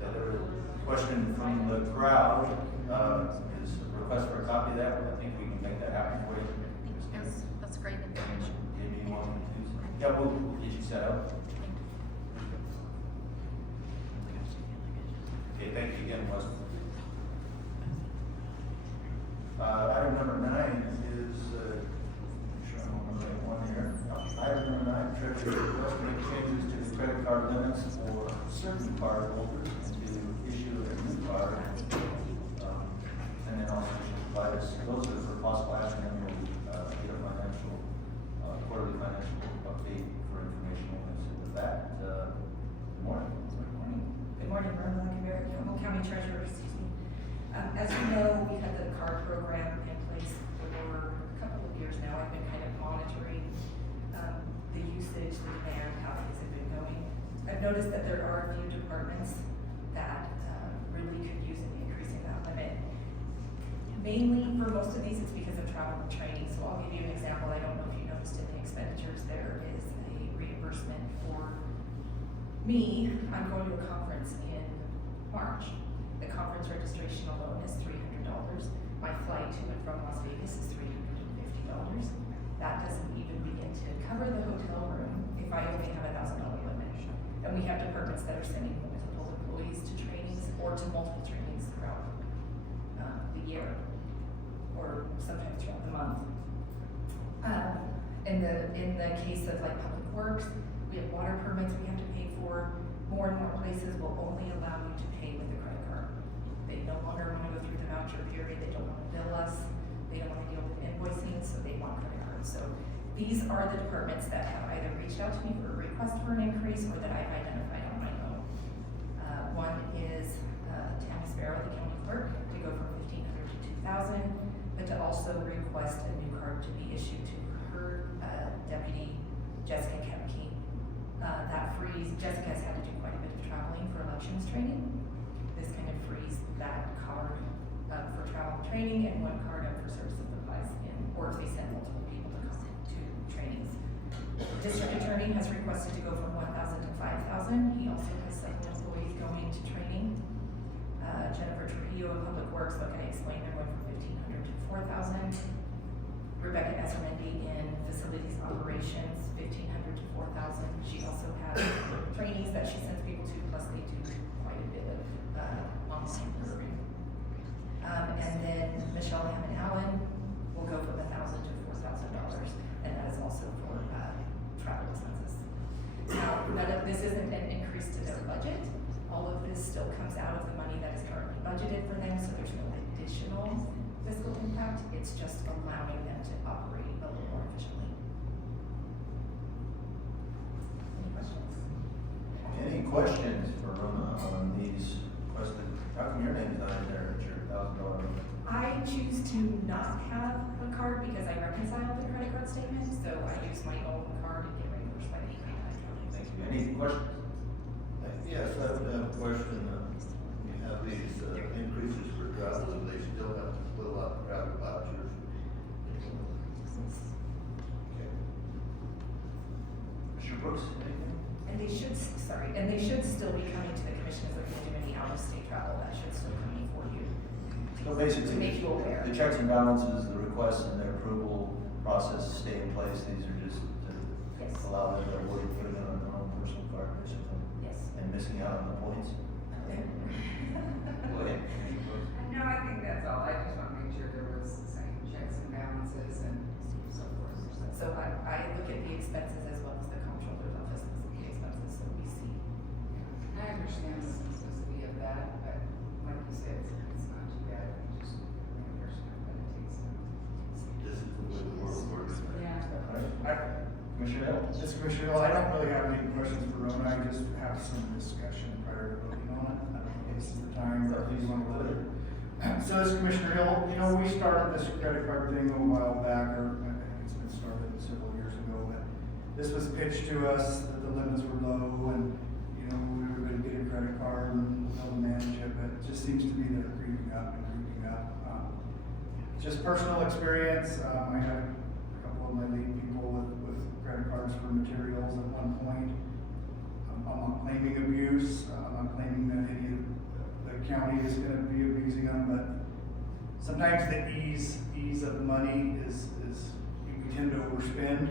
Yeah, there was a question from the crowd, is a request for a copy of that. I think we can make that happen for you. That's great information. Maybe you want to do something. Yeah, we'll get you set up. Okay, thank you again, Wes. Item number 9 is, make sure I'm on the right one here. Item number 9, Treasury request to make changes to the credit card limits for certain card holders and to issue a new card. And then also should provide us, those are for possible action, and we'll get a financial, quarterly financial update for information only. So with that, good morning. Good morning, Mayor Blackberry, Humboldt County Treasurer, excuse me. As you know, we've had the card program in place for a couple of years now. I've been kind of monitoring the usage, the demand, how things have been going. I've noticed that there are a few departments that really could use an increase in that limit. Mainly, for most of these, it's because of travel and training. So I'll give you an example. I don't know if you noticed in the expenditures, there is a reimbursement for me. I'm going to a conference in March. The conference registration alone is $300. My flight to and from Las Vegas is $350. That doesn't even begin to cover the hotel room if I only have $1,000 limit. And we have departments that are sending multiple employees to trainings or to multiple trainings throughout the year, or sometimes throughout the month. In the case of like public works, we have water permits we have to pay for. More and more places will only allow you to pay with a credit card. They no longer want to go through the voucher period. They don't want to bill us. They don't want to deal with invoicing, so they want credit cards. So these are the departments that have either reached out to me for a request for an increase or that I've identified on my own. One is Tammy Sparrow, the county clerk, to go from $1,500 to $2,000, but to also request a new card to be issued to her deputy, Jessica Kemke. That frees, Jessica has had to do quite a bit of traveling for elections training. This kind of frees that card for travel and training and one card up for service and supplies or if they send multiple people to come to trainings. District Attorney has requested to go from $1,000 to $5,000. He also has several employees going to training. Jennifer Trujillo in Public Works, like I explained, they're going from $1,500 to $4,000. Rebecca Esmeraldi in Facilities Operations, $1,500 to $4,000. She also has trainings that she sends people to, plus they do quite a bit of online learning. And then Michelle Hammond Allen will go from $1,000 to $4,000, and that is also for travel expenses. Now, this isn't an increase to their budget. All of this still comes out of the money that is currently budgeted for them, so there's no additional fiscal impact. It's just allowing them to operate a little more efficiently. Any questions? Any questions for Rona on these requested? How come your name's not in there at your $1,000 limit? I choose to not have a card because I reconcile the credit card statement, so I use my own card and get reimbursed by the account. Thank you. Any questions? Yes, I would have a question. You have these increases for travel, and they still have to fill out travel vouchers. Commissioner Brooks, anything? And they should, sorry, and they should still be coming to the commission if they're going to do any out-of-state travel, that should still come before you. So basically, To make you aware. the checks and balances, the requests and their approval process stay in place. These are just to Yes. allow them to avoid putting it on their own personal card, basically, Yes. and missing out on the points. Go ahead. Commissioner Brooks. No, I think that's all. I just want to make sure there was the same checks and balances and so forth. So I look at the expenses as well as the comptroller's office, looks at the expenses, so we see. I understand the simplicity of that, but like you said, it's not too bad. Just reimbursement, but it takes time. This is the way the world works. Yeah. Commissioner Hill? Yes, Commissioner Hill, I don't really have any questions for Rona, I just have some discussion prior to voting on it. I don't know if this is the time, but please want to let it. So as Commissioner Hill, you know, we started this credit card thing a while back, or I think it's been started several years ago, but this was pitched to us that the limits were low and, you know, we were gonna get a credit card and be able to manage it, but it just seems to be that they're creeping up and creeping up. Just personal experience, I had a couple of my lead people with credit cards for materials at one point. I'm not claiming abuse, I'm not claiming that any of the county is gonna be abusing them, but sometimes the ease of money is, we tend to overspend.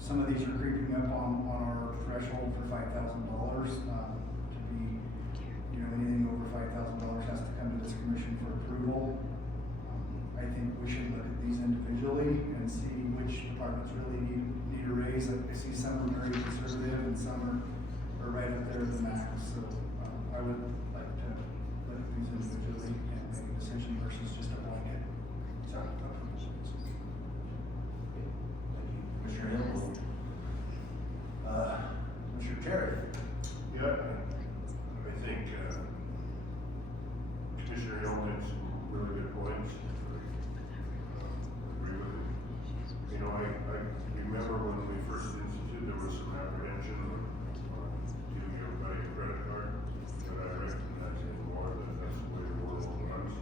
Some of these are creeping up on our threshold for $5,000, to be, you know, anything over $5,000 has to come to this commission for approval. I think we should look at these individually and see which departments really need a raise. I see some are very conservative and some are right up there at the max. So I would like to look at these individually and make a decision versus just a blanket. Sorry. Commissioner Hill? Commissioner Cerri? Yeah, I think, Commissioner Hill made some really good points. Agree with it. You know, I remember when we first instituted, there was some apprehension on giving everybody a credit card, but I recognize anymore that that's the way the world runs.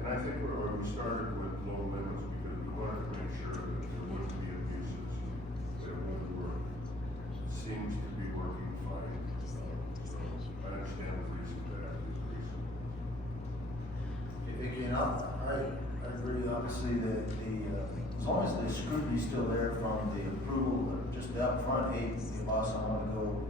And I think we started with low limits because we wanted to make sure that there wouldn't be abuses, that it would work. It seems to be working fine. So I understand the reason for that increase. You know, I agree, obviously, as long as the scrutiny's still there from the approval, just up front, hey, boss, I wanna go,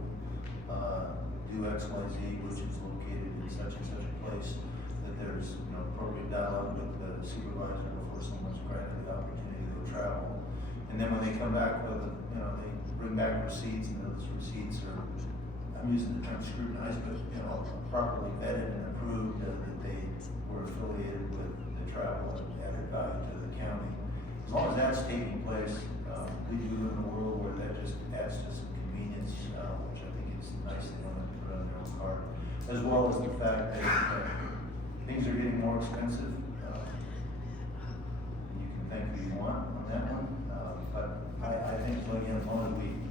do X, Y, Z, which is located in such and such a place, that there's, you know, appropriate dialogue with the supervisor before someone's granted the opportunity to go travel. And then when they come back with, you know, they bring back receipts, and those receipts are, I'm using the term scrutinized, but, you know, properly vetted and approved, that they were affiliated with the travel and added value to the county. As long as that's taking place, we do live in a world where that just adds to some convenience, which I think is nice they don't have to put on their own card. As well as the fact that things are getting more expensive. You can think who you want on that one, but I think, again, as long as we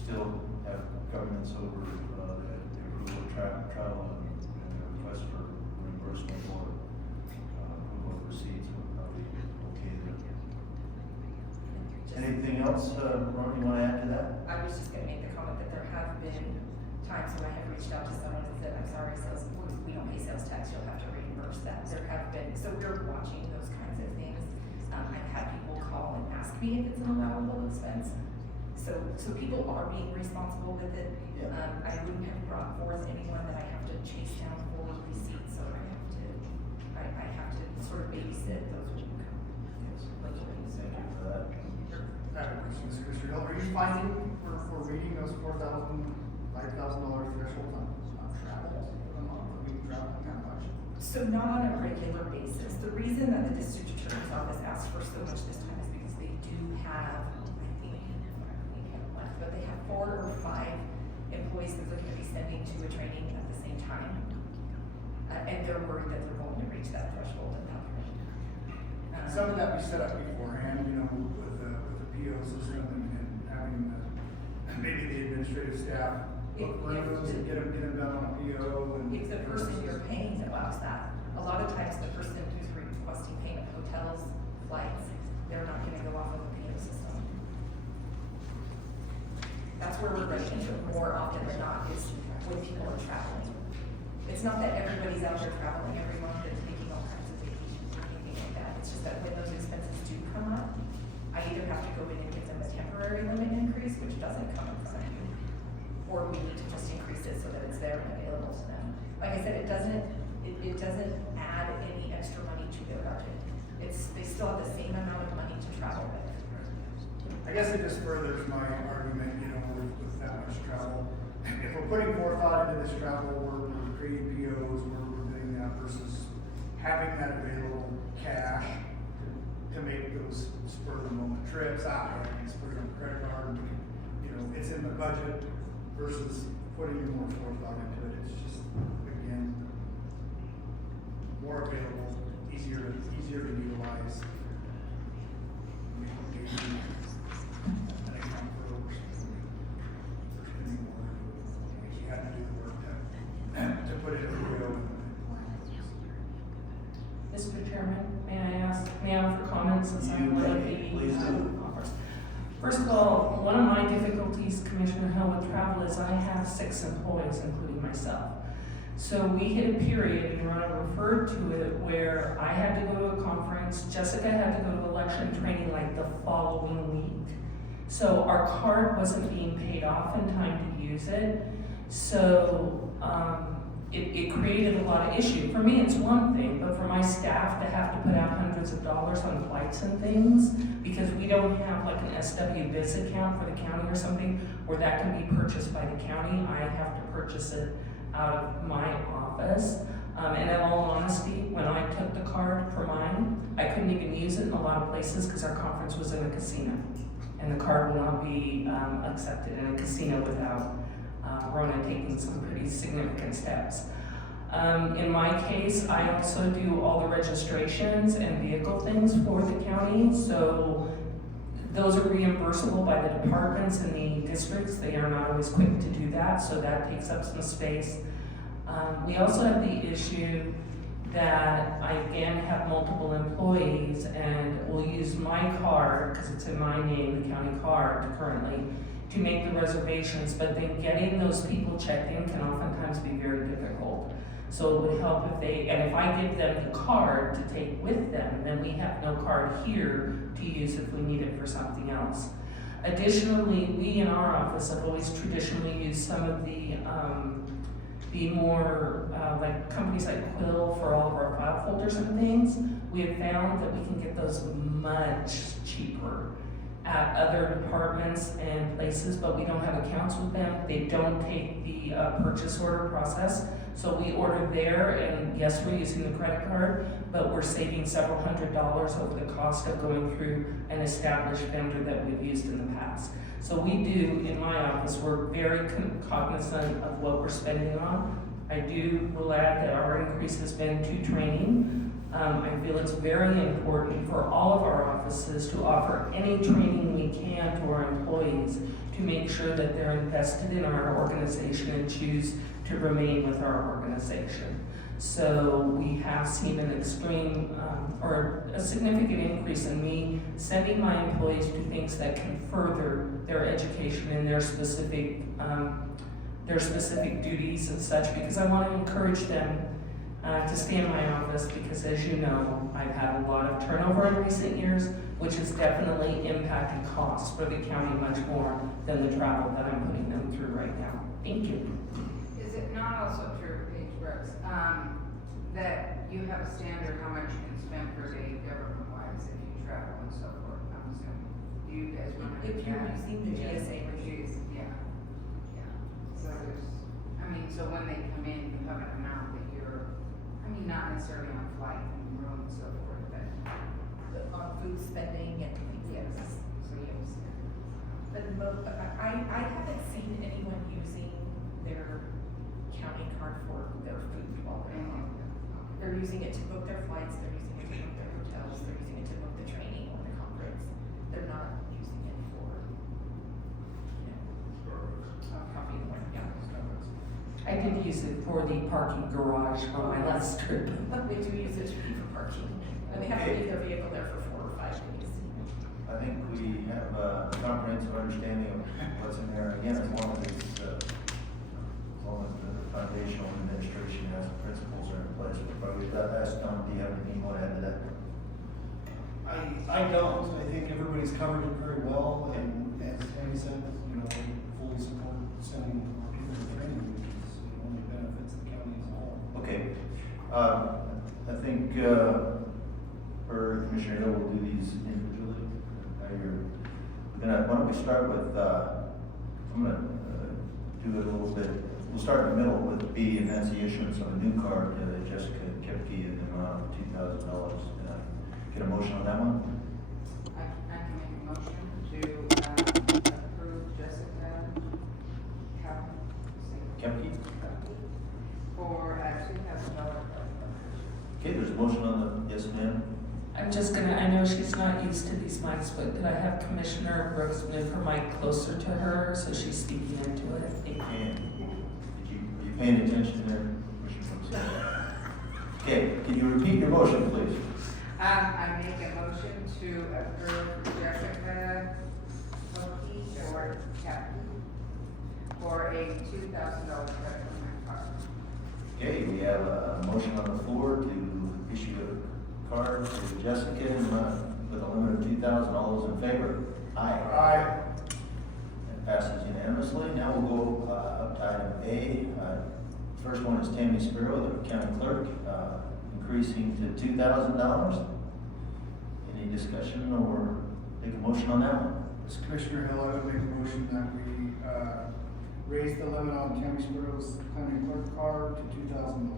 still have governments over the approval of travel and the request for reimbursement or approval of receipts, we're probably okay there. Anything else, Ron, you want to add to that? I was just gonna make the comment that there have been times when I have reached out to someone and said, I'm sorry, we don't pay sales tax, you'll have to reimburse that. There have been, so we're watching those kinds of things. I've had people call and ask me if it's an allowable expense. So people are being responsible with it. Yeah. I wouldn't have brought forth anyone that I have to chase down for receipts, so I have to sort of babysit those who come. Yes. Thank you for that. I have a question, Mr. Hill, are you finding we're reading those $4,000, $5,000 thresholds on travel? Are we traveling that much? So not on a regular basis. The reason that the district attorney's office asked for so much this time is because they do have, I think, we haven't left, but they have 4 or 5 employees that they're gonna be sending to a training at the same time. And they're worried that they're going to reach that threshold at that point. Some of that we set up beforehand, you know, with the PO system and having maybe the administrative staff book rooms and get them done on a PO and. If the person you're paying allows that, a lot of times the person who's requesting payment, hotels, flights, they're not gonna go off of a PO system. That's where we're running into it more often than not, is when people are traveling. It's not that everybody's out there traveling every month and taking all kinds of vacations or anything like that, it's just that when those expenses do come up, I either have to go in and give them a temporary limit increase, which doesn't come in front of you, or we need to just increase it so that it's there and available to them. Like I said, it doesn't add any extra money to their budget. They still have the same amount of money to travel with. I guess it just furthers my argument, with that much travel. If we're putting more thought into this travel, we're creating POs, we're doing that versus having that available cash to make those spur of the moment trips. I can just put it on a credit card, and it's in the budget versus putting more forethought into it. It's just, again, more available, easier to utilize. An account for overspending. You have to do the work to put it in the real. Mr. Chairman, may I offer comments since I'm one of the offers? First of all, one of my difficulties, Commissioner Hill, with travel is I have 6 employees, including myself. So we hit a period, and Ronna referred to it, where I had to go to a conference, Jessica had to go to election training like the following week. So our card wasn't being paid off in time to use it. So it created a lot of issue. For me, it's one thing, but for my staff to have to put out hundreds of dollars on flights and things, because we don't have like an SW Biz account for the county or something where that can be purchased by the county, I have to purchase it out of my office. And in all honesty, when I took the card for mine, I couldn't even use it in a lot of places because our conference was in a casino. And the card will not be accepted in a casino without Rona taking some pretty significant steps. In my case, I also do all the registrations and vehicle things for the county, so those are reimbursable by the departments and the districts. They are not always quick to do that, so that takes up some space. We also have the issue that I again have multiple employees and will use my card, because it's in my name, the county card currently, to make the reservations, but then getting those people checked in can oftentimes be very difficult. So it would help if I give them the card to take with them, then we have no card here to use if we need it for something else. Additionally, we in our office have always traditionally used some of the more like companies like Quill for all of our file folders and things. We have found that we can get those much cheaper at other departments and places, but we don't have accounts with them. They don't take the purchase order process. So we order there, and yes, we're using the credit card, but we're saving several $100s over the cost of going through an established vendor that we've used in the past. So we do, in my office, we're very cognizant of what we're spending on. I will add that our increase has been to training. I feel it's very important for all of our offices to offer any training we can to our employees to make sure that they're invested in our organization and choose to remain with our organization. So we have seen an extreme or a significant increase in me sending my employees to things that can further their education and their specific duties and such, because I want to encourage them to stay in my office, because as you know, I've had a lot of turnover in recent years, which has definitely impacted costs for the county much more than the travel that I'm putting them through right now. Thank you. Is it not also true, Paige Brooks, that you have a standard how much you can spend per day government-wise if you travel and so forth? I'm assuming. Do you guys want to? If you're using the GSA reviews. Yeah. So so when they come in, you have an amount that you're, not necessarily on flight and room and so forth, but On food spending and things. yes. So yes. But I haven't seen anyone using their county card for their food while they're on. They're using it to book their flights, they're using it to book their hotels, they're using it to book the training or the conference. They're not using it for, copy of one, yeah. I did use it for the parking garage on my last trip. They do use it to be for parking, and they have to leave their vehicle there for 4 or 5 days. I think we have a comprehensive understanding of what's in there. Again, as long as the foundational administration has the principles are in place. But we've got that done. Do you have anything you want to add to that? I don't, I think everybody's covered it very well, and as Tammy said, you know, we fully support sending our people to training, because it only benefits the county as a whole. Okay. I think, for Commissioner Hill, we'll do these individually. Why don't we start with, I'm gonna do it a little bit. We'll start in the middle with B, and that's the issuance of a new card to Jessica Kepke in the amount of $2,000. Can I get a motion on that one? I can make a motion to approve Jessica Kepke? for $2,000. Okay, there's a motion on the, yes, ma'am? I'm just gonna, I know she's not used to these mics, but could I have Commissioner Brooks move her mic closer to her so she's speaking into it? Thank you. Are you paying attention there, Commissioner Brooks? Okay, can you repeat your motion, please? I make a motion to approve Jessica for a $2,000 credit on my card. Okay, we have a motion on the floor to issue a card to Jessica with a limit of $2,000. All those in favor? Aye. Aye. That passes unanimously. Now we'll go up to item A. First one is Tammy Spiro, the county clerk, increasing to $2,000. Any discussion or take a motion on that one? As Commissioner Hill, I would make a motion that we, raise the limit on Tammy Spiro's county clerk card to $2,000.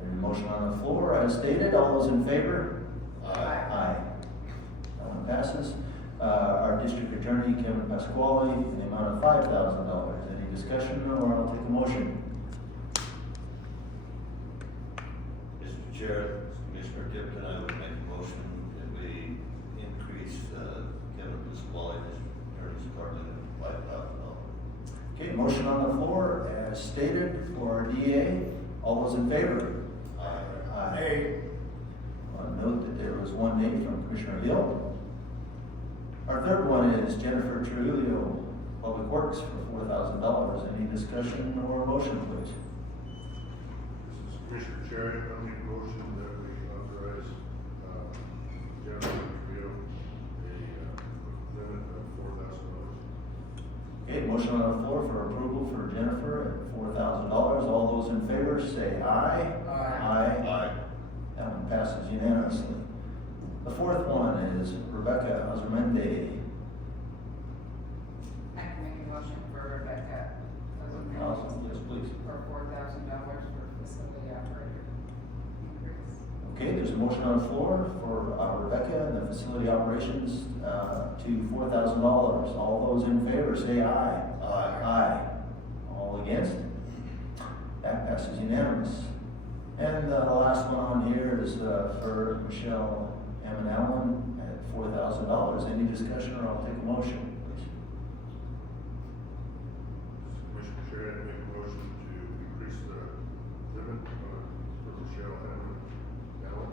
There's a motion on the floor as stated. All those in favor? Aye. Aye. That one passes. Our district attorney, Kevin Pasquale, in the amount of $5,000. Any discussion or I'll take a motion? Mr. Chair, Commissioner Tipton, I would make a motion that we increase Kevin Pasquale, District Attorney's card limit to $5,000. Okay, motion on the floor as stated for our DA. All those in favor? Aye. Aye. I'll note that there was one name from Commissioner Hill. Our third one is Jennifer Trujillo, Public Works, for $4,000. Any discussion or motion, please? This is Commissioner Cerri. I make a motion that we authorize, Jennifer to give a limit of $4,000. Okay, motion on the floor for approval for Jennifer at $4,000. All those in favor say aye. Aye. Aye. That one passes unanimously. The fourth one is Rebecca Azurmendi. I can make a motion for Rebecca. Yes, please. For $4,000 for facility operator increase. Okay, there's a motion on the floor for Rebecca and the facility operations to $4,000. All those in favor say aye. Aye. Aye. All against? That passes unanimous. And the last one on here is for Michelle Allen at $4,000. Any discussion or I'll take a motion, please? Commissioner Cerri, I make a motion to increase the limit for Michelle Allen,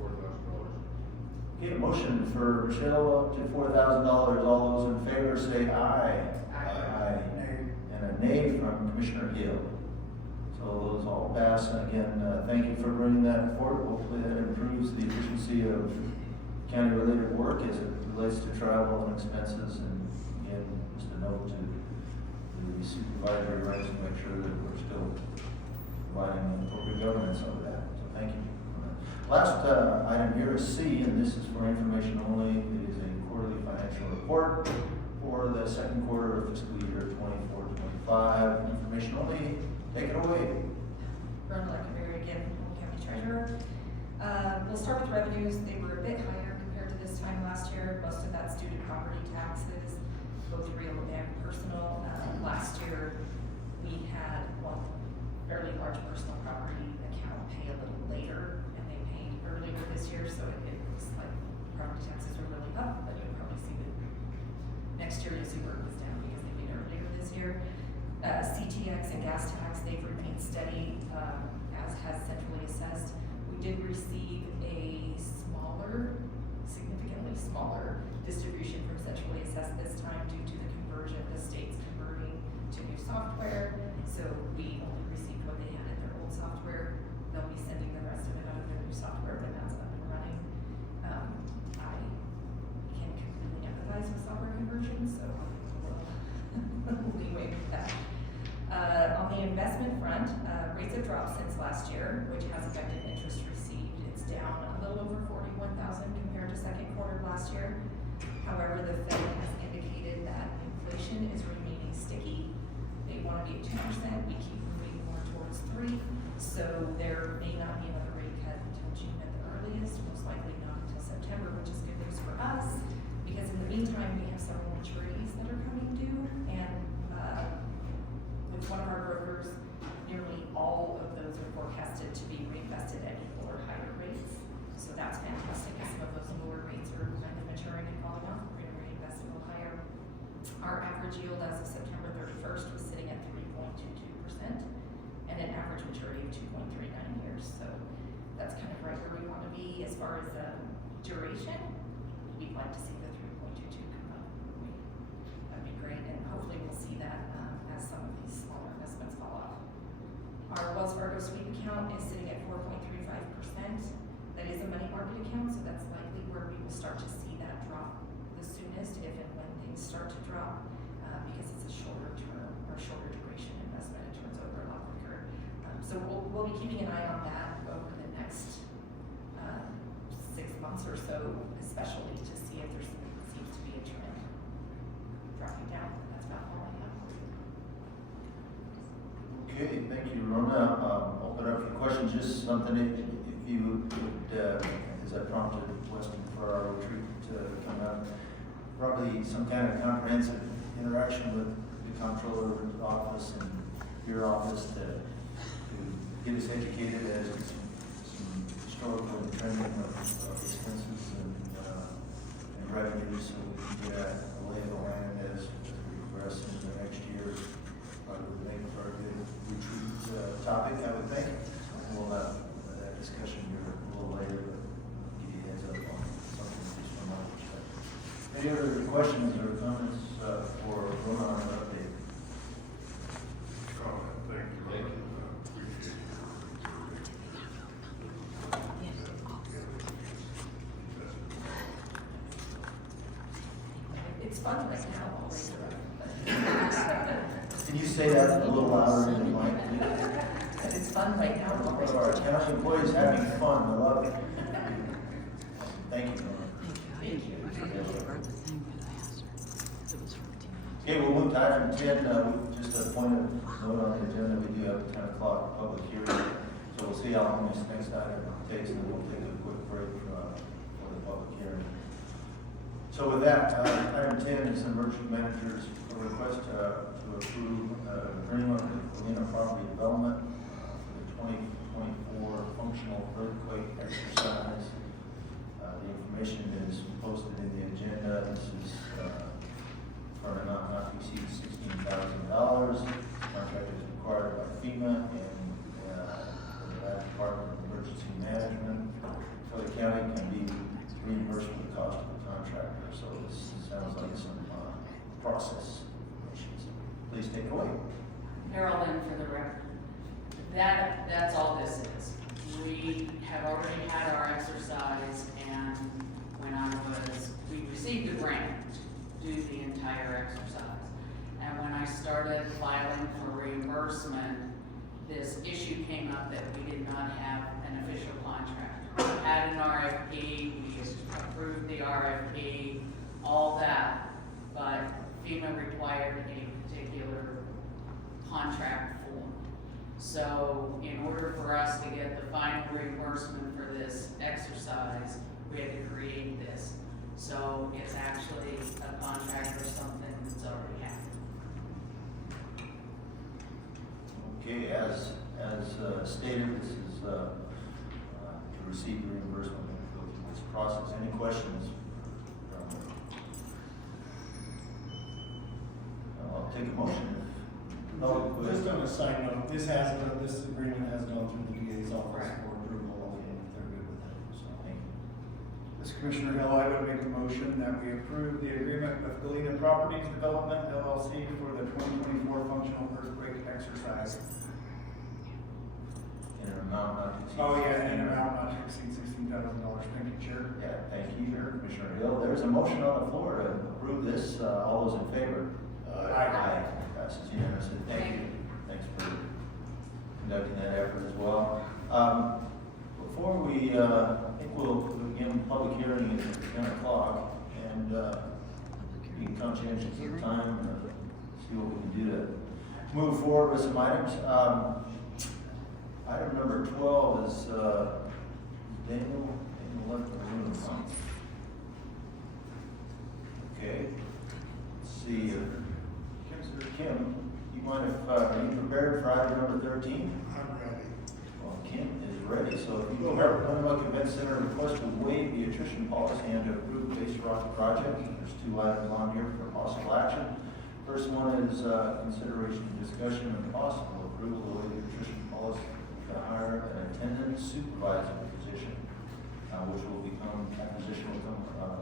$4,000. Okay, a motion for Michelle up to $4,000. All those in favor say aye. Aye. And a nay from Commissioner Hill. So those all pass. And again, thank you for bringing that forward. Hopefully that improves the efficiency of county-related work as it relates to travel and expenses. And again, just a note to the supervisory ranks to make sure that we're still providing appropriate governance over that. So thank you. Last item here is C, and this is for information only. It is a quarterly financial report for the second quarter of fiscal year 24-25. Information only. Take it away. Rhonda Leckenberry again, County Treasurer. We'll start with revenues. They were a bit higher compared to this time last year. Most of that's due to property taxes, both real and personal. Last year, we had one fairly large personal property account pay a little later, and they paid earlier this year, so it looks like property taxes are really up, but you'll probably see that next year you'll see where it was down because they paid earlier this year. CTX and gas tax, they've remained steady, as has centrally assessed. We did receive a smaller, significantly smaller distribution from centrally assessed this time due to the conversion, the state's converting to new software. So we only received what they had in their old software. They'll be sending the rest of it out of their new software when that's up and running. I can completely empathize with software conversion, so we'll leeway with that. On the investment front, rates have dropped since last year, which has affected interest received. It's down a little over 41,000 compared to second quarter of last year. However, the Fed has indicated that inflation is remaining sticky. They want to be at 2%. We keep moving more towards 3%. So there may not be another rate cut until June at the earliest, most likely not until September, which is good news for us, because in the meantime, we have several maturities that are coming due, and with one of our brokers, nearly all of those are forecasted to be reinvested at equal or higher rates. So that's fantastic, as some of those lower rates are kind of maturing and falling off. We're gonna reinvest a little higher. Our average yield as of September 31st was sitting at 3.22%, and an average maturity of 2.39 years. So that's kind of right where we want to be. As far as duration, we'd like to see the 3.22 come up. That'd be great, and hopefully we'll see that as some of these smaller investments fall off. Our Wells Fargo sweep account is sitting at 4.35%. That is a money market account, so that's likely where we will start to see that drop the soonest, if and when things start to drop, because it's a shorter term or shorter duration investment. It turns over a lot quicker. So we'll be keeping an eye on that over the next 6 months or so, especially to see if there seems to be a trend dropping down. That's about all I have for you. Okay, thank you, Rona. Open up for questions, just something, if you would, as I prompted Weston for our retreat to come out, probably some kind of comprehensive interaction with the comptroller's office and your office to get us educated as to some historical trending of expenses and revenues, so we can get a lay of the land as we progress into the next year. Probably would make for a good retreat topic, I would think. We'll have that discussion here a little later, but I'll give you a heads up on something just from my perspective. Any other questions or comments for Rona on the update? Thank you. Thank you. Appreciate It's fun right now, I'll raise it up. Can you say that a little louder in the mic? It's fun right now, I'll raise it Our up. county employees having fun, I love it. Thank you, Rona. Thank you. I forgot to grab the thing that I asked her, 'cause it was 14 minutes. Okay, we'll move to item 10, just a point of note on the agenda, we do have a 10 o'clock public hearing, so we'll see how long this next item takes, and then we'll take a quick break for the public hearing. So with that, item 10 is the emergency manager's request to approve agreement with Galena Property Development for the 2024 functional earthquake exercise. The information is posted in the agenda. This is for an amount not to exceed $16,000. Contract is required by FEMA and the Nevada Department of Emergency Management. So the county can be reimbursed for the cost of the contractor. So this sounds like some process issues. Please take it away. Carolyn, for the record. That's all this is. We have already had our exercise, and when we received a grant to do the entire exercise. And when I started filing for reimbursement, this issue came up that we did not have an official contract. We had an RFP, we approved the RFP, all that, but FEMA required a particular contract form. So in order for us to get the final reimbursement for this exercise, we had to create this. So it's actually a contract or something that's already happened. Okay, as stated, this is to receive the reimbursement and go through this process. Any questions? I'll take a motion if Oh, go ahead. Just on a side note, this agreement has gone through the DA's office for approval, and they're good with it, so. This Commissioner Hill, I would make a motion that we approve the agreement with Galena Properties Development LLC for the 2024 functional earthquake exercise. In an amount not to exceed. Oh, yeah, in an amount not to exceed $16,000. Thank you, Chair. Yeah, thank you, Commissioner Hill. There's a motion on the floor to approve this. All those in favor? Aye. Passes unanimously. Thank you. Thanks for conducting that effort as well. Before we, I think we'll begin public hearing at 10 o'clock, and be conscientious of time and see what we can do to move forward with some items. Item number 12 is Daniel left the room. Okay. Let's see. Kim, you mind if are you prepared for item number 13? I'm ready. Well, Kim is ready. So if you go here, Humboldt Event Center request to waive the attrition policy and to approve base rock project. There's 2 items on here for possible action. First one is consideration and discussion and possible approval of the attrition policy to hire an attendant supervisor position, which will become, that position will become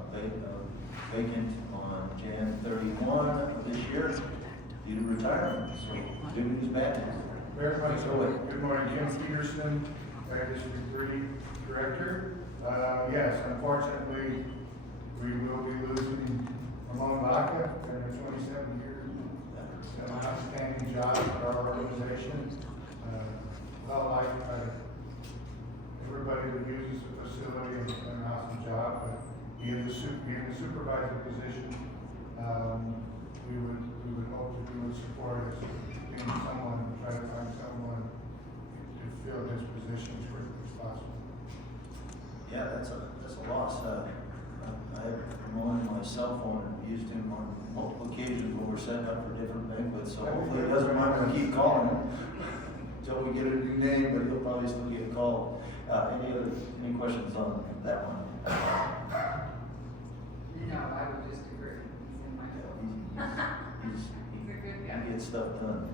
vacant on Jan 31 of this year due to retirement. So good news, bad news. Very much so. Good morning, Kim Peterson, District 3 Director. Yes, unfortunately, we will be losing Ramon Baca in 27 years. An outstanding job for our organization. Well, like everybody that uses the facility has done an awesome job, but being the supervisor position, we would hope that you would support us being someone, try to find someone to fill his position as quickly as possible. Yeah, that's a loss. I have Ramon on my cell phone and used him on multiple occasions when we're setting up for different banquets. So hopefully it doesn't mind when I keep calling him until we get a new name, but he'll probably still get called. Any questions on that one? No, I would just agree. He's in my He gets stuff done.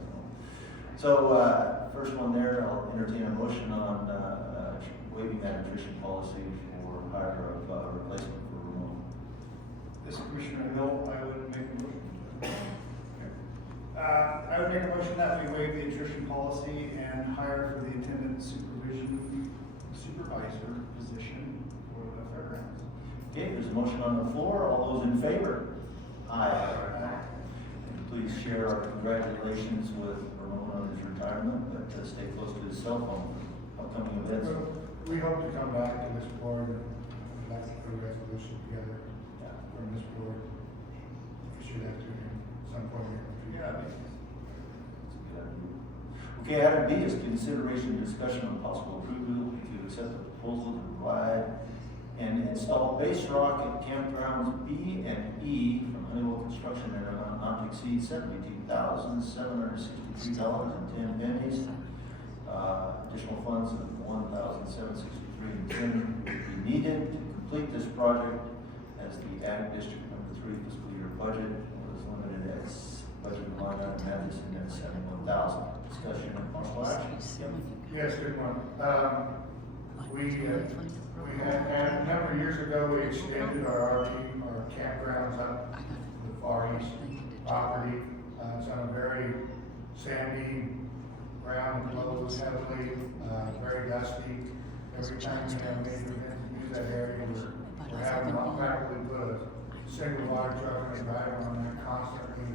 So, first one there, I'll entertain a motion on waiving that attrition policy for hire of replacement for Ramon. This Commissioner Hill, I would make a motion. I would make a motion that we waive the attrition policy and hire for the attendant supervisor position for the fairgrounds. Okay, there's a motion on the floor. All those in favor? Aye. And please share our congratulations with Ramon on his retirement, but stay close to his cell phone for upcoming events. We hope to come back to this board and we'd like to put a resolution together from this board. Issue that to him some point in the future. Yeah, that's a good idea. Okay, item B is consideration and discussion on possible approval to accept the proposal to provide and install base rock at campgrounds B and E from Humboldt Construction at an amount not to exceed $72,763.10. Additional funds of $1,763.10 would be needed to complete this project, as the Ag District number 3 fiscal year budget was limited as budget line item Madison at $71,000. Discussion and possible action. Yes, good one. We had a number of years ago, we extended our RV, our campgrounds up the far east property. It's on a very sandy ground, it blows heavily, very dusty. Every time we have major events, we use that area, we're having to practically put a single water truck and a driver on there constantly,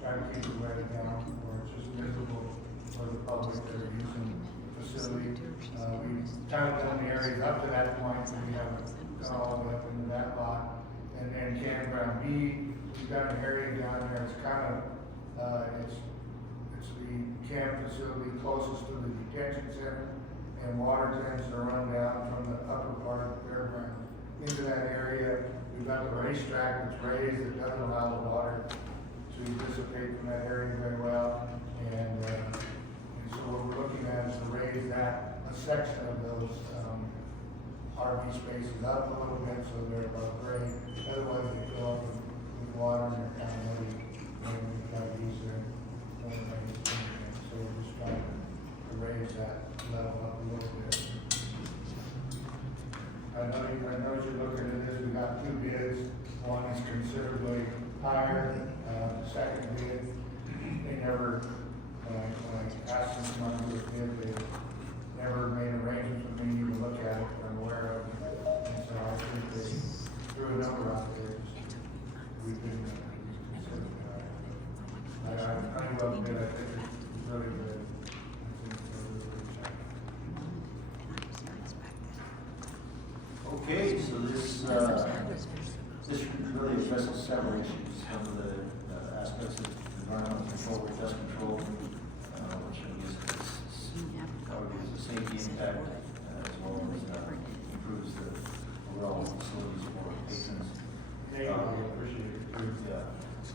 trying to keep the weather down, or it's just miserable for the public that are using the facility. We kind of done the areas up to that point, and we haven't gone all the way up into that lot. And then campground B, we've got an area down there, it's kind of, it's the camp facility closest to the detention center, and water tends to run down from the upper part of the fairground into that area. We've got the racetrack that's raised, that doesn't allow the water to dissipate from that area very well. And so what we're looking at is to raise that, a section of those RV spaces up a little bit so they're above grade. Otherwise they fill up with water and they're kind of heavy when we try to use their so we're just trying to raise that level up a little bit. I know as you're looking at this, we got two bids. One is considerably higher, the second bid, they never, when I asked them to come under the bid, they never made arrangements with me to look at it, I'm aware of. And so I think they threw a number out there, we couldn't consider it. I love it, I think it's really good. Okay, so this really addresses several issues, some of the aspects of environmental control, dust control, which I guess is covered as a safety impact, as well as improves the overall facilities for patrons.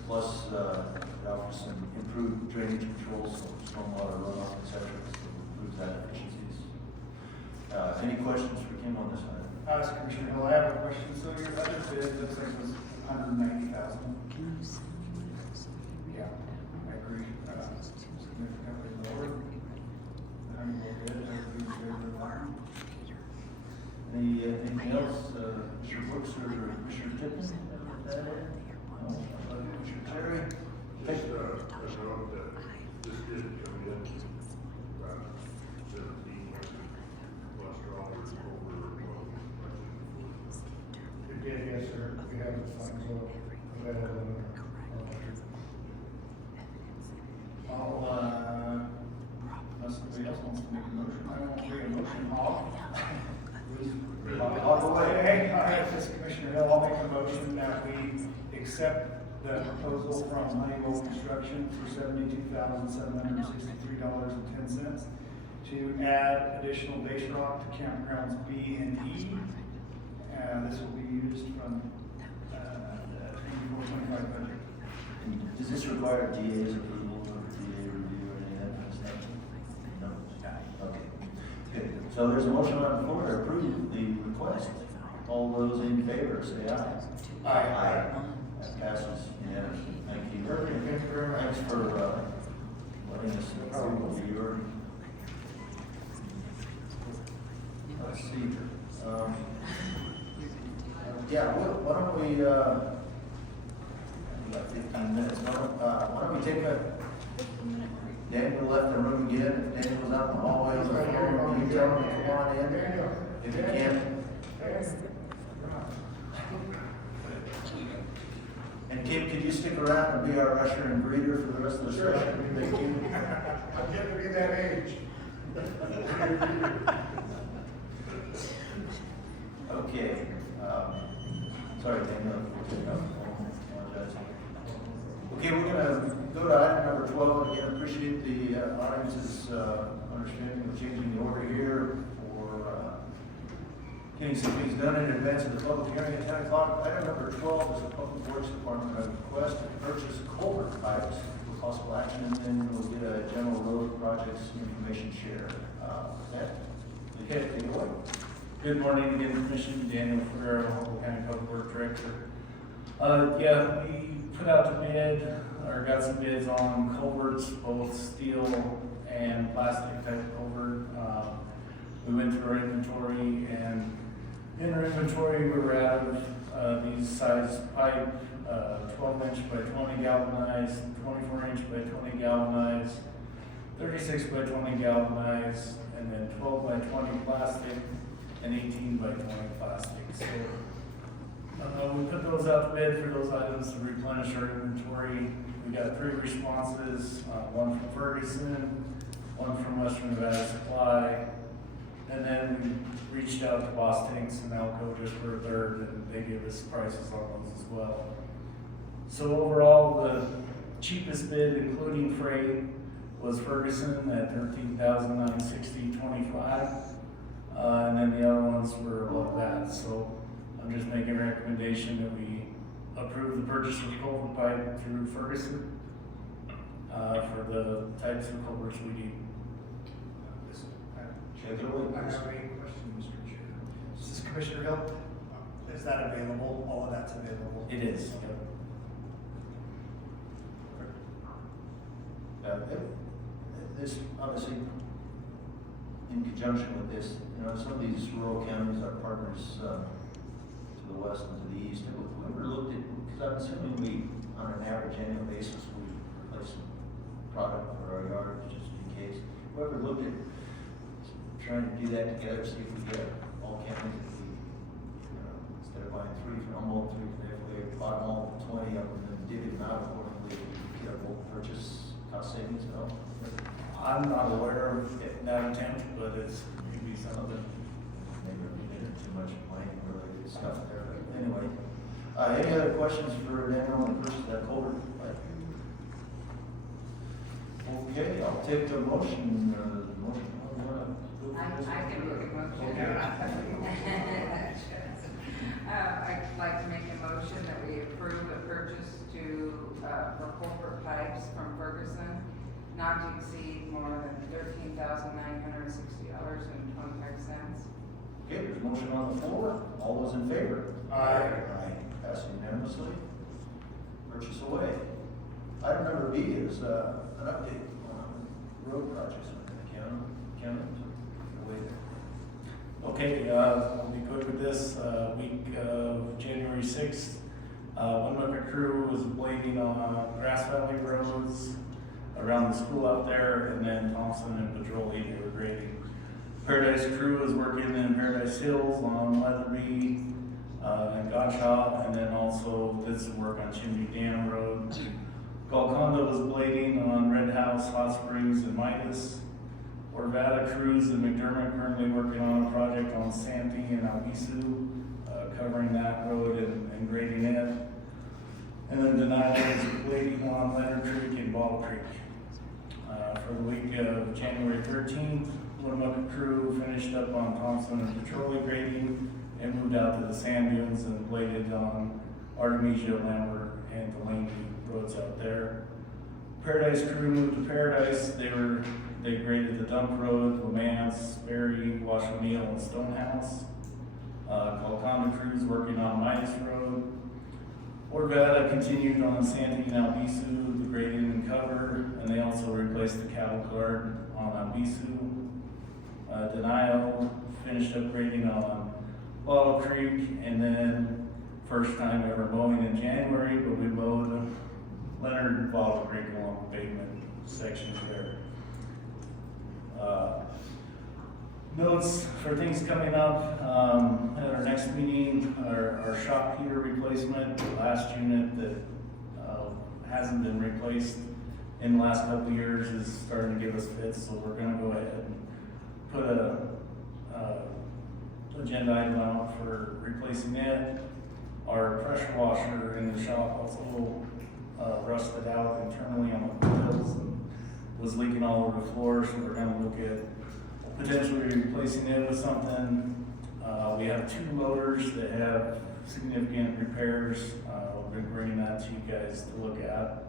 Plus, it offers some improved drainage controls, so stormwater runoff, et cetera, so improves that efficiencies. Any questions for Kim on this item? Commissioner Hill, I have a question. So your other bid looks like it was $190,000. Yeah, I agree. Significantly lower. Humboldt bid, Anything else, Mr. Brooks or Mr. Tipton? No? Mr. Cerri? Just, I know that this did come in about 17 cholesterol or over. It did, yes, sir. We have the funds available. Unless somebody else wants to make a motion, I won't bring a motion off. All the way. All right, this is Commissioner Hill, I'll make a motion that we accept the proposal from Honeywell Construction for $72,763.10 to add additional base rock to campgrounds B and E. This will be used from the 24-25 budget. Does this require DA's approval or DA review or any of that kind of stuff? No? Okay. Good. So there's a motion on the floor to approve the request. All those in favor, say aye. Aye. That passes unanimously. Thank you. Thank you very much. Thanks for letting us know your. Let's see. Yeah, why don't we, we got 15 minutes. Why don't we take Daniel left the room again. If Daniel was out in the hallway on the phone, can you tell him to come on in? If you can. And Kim, could you stick around and be our usher and greeter for the rest of the session? Thank you. I'm getting to be that age. Okay. Sorry, Daniel. Okay, we're going to go to item number 12. Again, appreciate the audience's understanding of changing the order here for getting some things done in advance of the public hearing at 10 o'clock. Item number 12 is the Public Works Department request to purchase culvert pipes for possible action, and then we'll get a general road projects information share. Okay, take it away. Good morning again, Commission. Daniel Ferrero, Humboldt County Public Works Director. Yeah, we put out the bid, or got some bids on culverts, both steel and plastic type culvert. We went through our inventory, and in our inventory, we were out of these size pipe, 12-inch by 20 galvanized, 24-inch by 20 galvanized, 36 by 20 galvanized, and then 12 by 20 plastic, and 18 by 20 plastic. So we put those out to bid for those items to replenish our inventory. We got 3 responses, one from Ferguson, one from Western Nevada Supply, and then we reached out to Boss Tanks and Alco just for a third, and they gave us prices on those as well. So overall, the cheapest bid, including freight, was Ferguson at $13,960.25. And then the other ones were above that. So I'm just making a recommendation that we approve the purchase of culvert pipe through Ferguson for the types of culverts we need. I have a question, Mr. Chair. This is Commissioner Hill. Is that available? All of that's available? It is. this, obviously, in conjunction with this, some of these rural counties, our partners, to the west and to the east, have we ever looked at, because I'm assuming we, on an average annual basis, we replace some product for our yard, just in case. Whoever looked at trying to do that together, see if we get all counties, if we, instead of buying 3 from Humboldt, 3 from if we bought all 20 of them and divvied them out accordingly, we could get a bulk purchase cost savings at all? I'm not aware of that attempt, but it's maybe something. Maybe we did too much planning related stuff there, but anyway. Any other questions for Daniel on the first, that culvert? Okay, I'll take the motion, I can make a motion. I'd like to make a motion that we approve a purchase for culvert pipes from Ferguson, not to exceed more than $13,960.25. Okay, there's a motion on the floor. All those in favor? Aye. Aye. Pass unanimously. Purchase away. Item number B is an update on road projects in the county. Away there. Okay, I'll be quick with this. Week of January 6th, one of our crew was blading on Grass Valley roads around the school out there, and then Thompson and Petroli, they were grading. Paradise crew was working in Paradise Hills on Leatherby and Gottschalk, and then also did some work on Chimney Dam Road. Golconda was blading on Red House, Hot Springs, and Midas. Orvada crews in McDermott currently working on a project on Santee and Albisu, covering that road and grading it. And then Denali is blading on Leonard Creek and Ball Creek. For the week of January 13th, Winnemucca crew finished up on Thompson and Petroli grading and moved out to the sand dunes and bladed on Artemisia, Lambert, and Delaney roads out there. Paradise crew moved to Paradise. They graded the Dump Road, Lamance, Berry, Wash O'Neill, and Stonehouse. Golconda crews working on Midas Road. Orvada continued on Santee and Albisu, the grading and cover, and they also replaced the cattle guard on Albisu. Denio finished up grading on Bottle Creek, and then first time ever mowing in January, but we mowed Leonard and Bottle Creek along the pavement sections there. Notes for things coming up, at our next meeting, our shock heater replacement, the last unit that hasn't been replaced in the last couple of years is starting to give us fits, so we're gonna go ahead and put a agenda item out for replacing it. Our pressure washer in the shop was a little rusted out internally on the coils and was leaking all over the floor, so we're gonna look at potentially replacing it with something. We have 2 loaders that have significant repairs. We'll be bringing that to you guys to look at.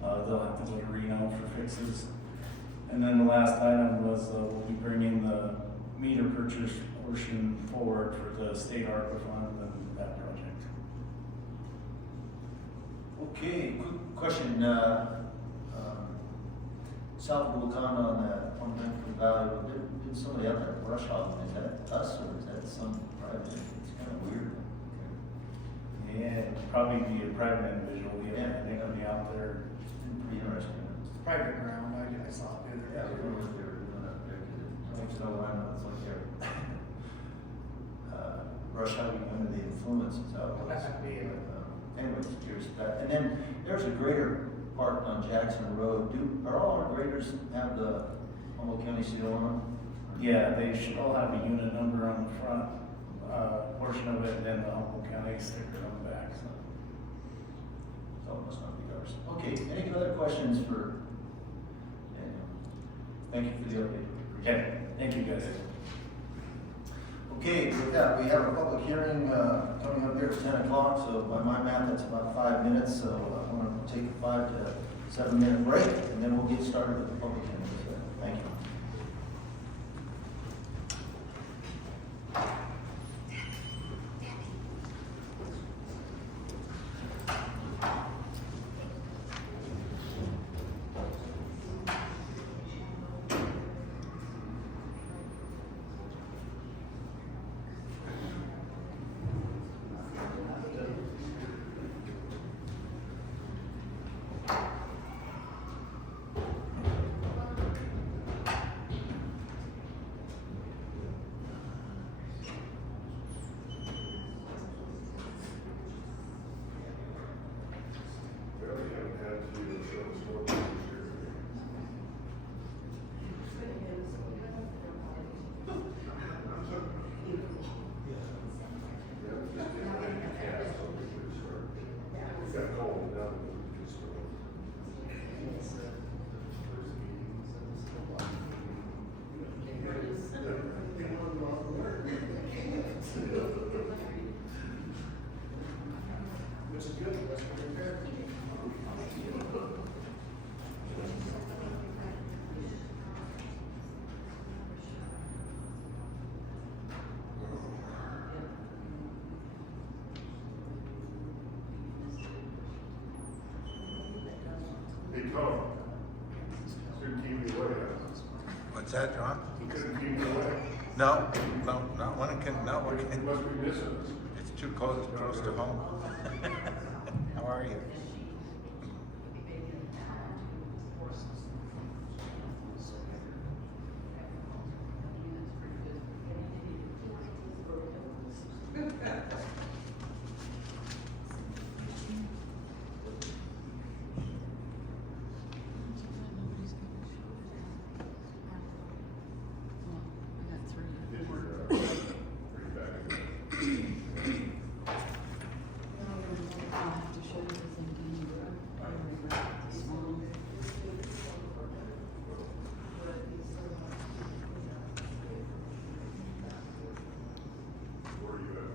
They'll have to go to Reno for fixes. And then the last item was we'll be bringing the meter purchase portion forward for the state ARPA fund and that project. Okay, quick question, south of Wakanda on that one Vancouver Valley, did somebody out there brush hog, is that us or is that some private? It's kind of weird. Yeah, it'd probably be a private individual, yeah, they're gonna be out there. Pretty interesting. It's private ground, I saw it. Yeah, I don't know what they were doing up there, because it makes no line, it's like they're, brush hogging under the influence is how it was. Anyways, curious about that. And then there's a grader parked on Jackson Road. Are all our graders have the Humboldt County seal on them? Yeah, they should all have a unit number on the front, portion of it, and then the Humboldt County sticker on the back, so. So it must not be ours. Okay, any other questions for Daniel? Thank you for the update. Okay, thank you guys. Okay, with that, we have a public hearing coming up here at 10 o'clock, so by my math, that's about 5 minutes, so I want to take a 5 to 7 minute break, and then we'll get started with the public hearing. So, thank you. keep going. Couldn't keep me away. What's that, John? He couldn't keep me away. No, not when it can, not when it He can. must be missing us. It's too close to home. How are you? Did your, bring it back again. Where are you at?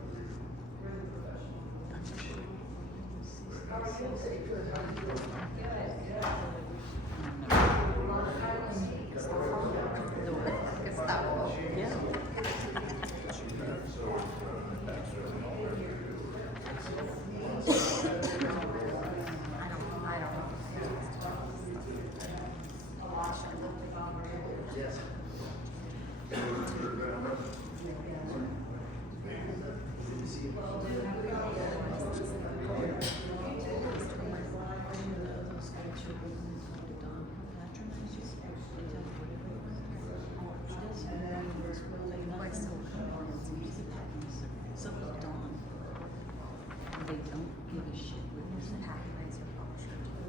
They don't give a shit what you say.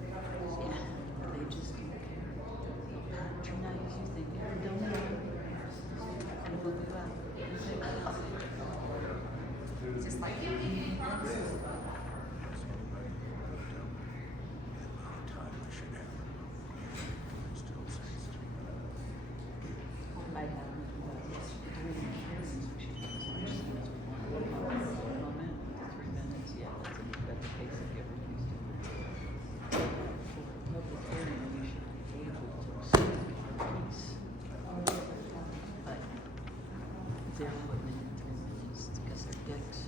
Yeah, they just don't care. They'll patronize you, think you're dumb. And look you up. Just like. They're putting it in 3 minutes because they're dicks.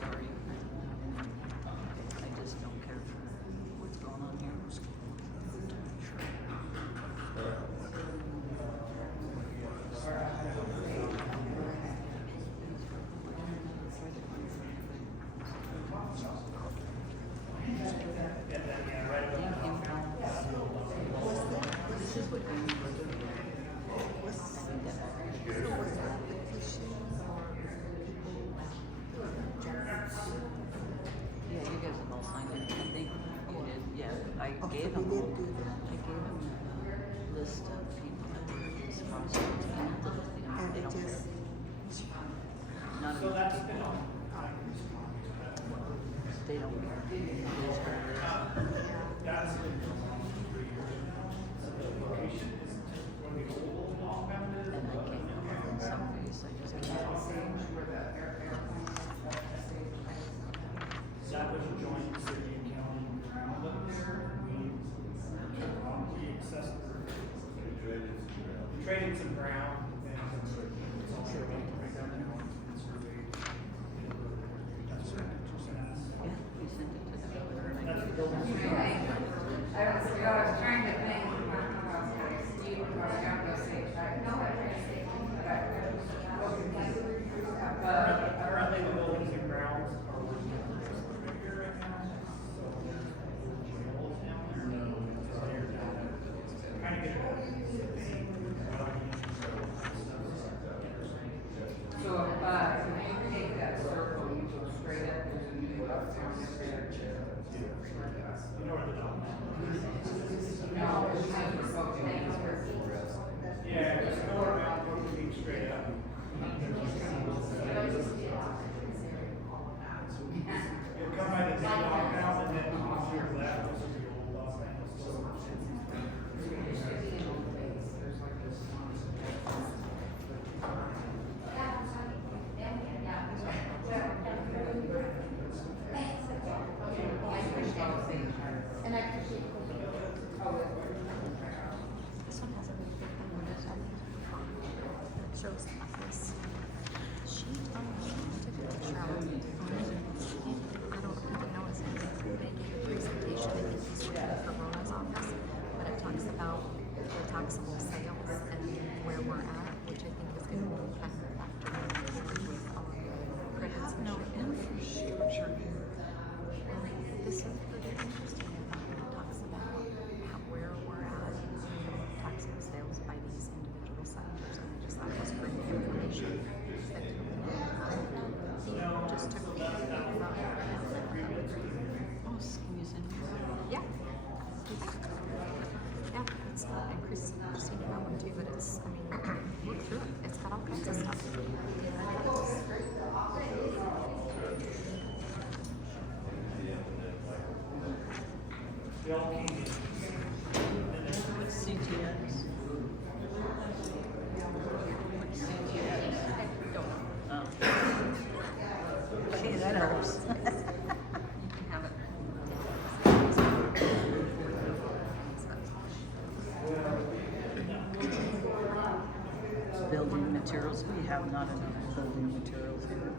Sorry, I just don't care for what's going on here. This is what you Yeah, you guys have all signed it. I think you did. Yeah, I gave them all. I gave them a list of people that were responsible to handle the thing. They don't care. None of them. They don't care. It is what it is. And I can't help in some ways. I just can't. That was a joint city and county ground up there. We accessed, we traded some ground and it's also right down there. It's surveyed. Yeah, we sent it to the governor. And I That's gave the it to building. them. I was trying to think, Steve, I was going to say, Currently, the buildings and grounds are working right now. So there's jails down there. No, it's there down there. Trying to get it. so, if you take that circle, you go straight up, there's a new left down there. You know where the dog is? No, it's not for folks. Yeah, just go around, go straight up. You'll come by the new dog house and then off to your left, this is the old Los Angeles store. And I appreciate What's CTX? What's CTX? Oh. Gee, that helps. Building materials, we have not enough building materials here.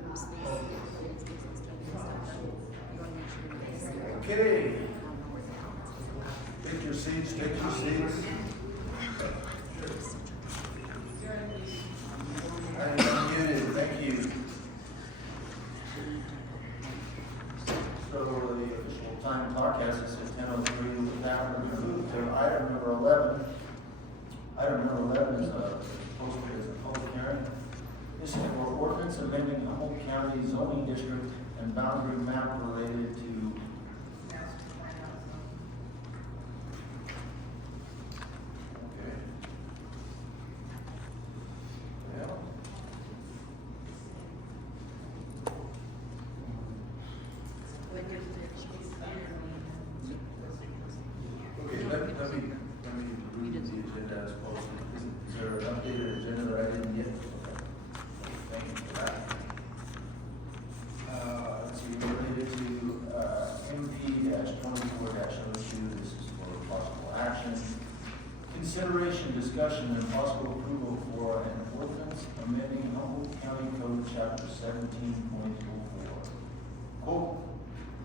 Okay. Take your seats, take your seats. I'm muted, thank you. So the official time clock has us at 10:03. With that, we're going to move to item number 11. Item number 11 is posted as a public hearing. This is for ordinance amending Humboldt County zoning district and boundary map related to okay. Well. Okay, let me read the agenda as posted. Is there an updated agenda that I didn't get? Okay. Thank you for that. Let's see, related to MP-24-02, this is for possible action. Consideration, discussion, and possible approval for an ordinance amending Humboldt County Code Chapter 17.04. Quote,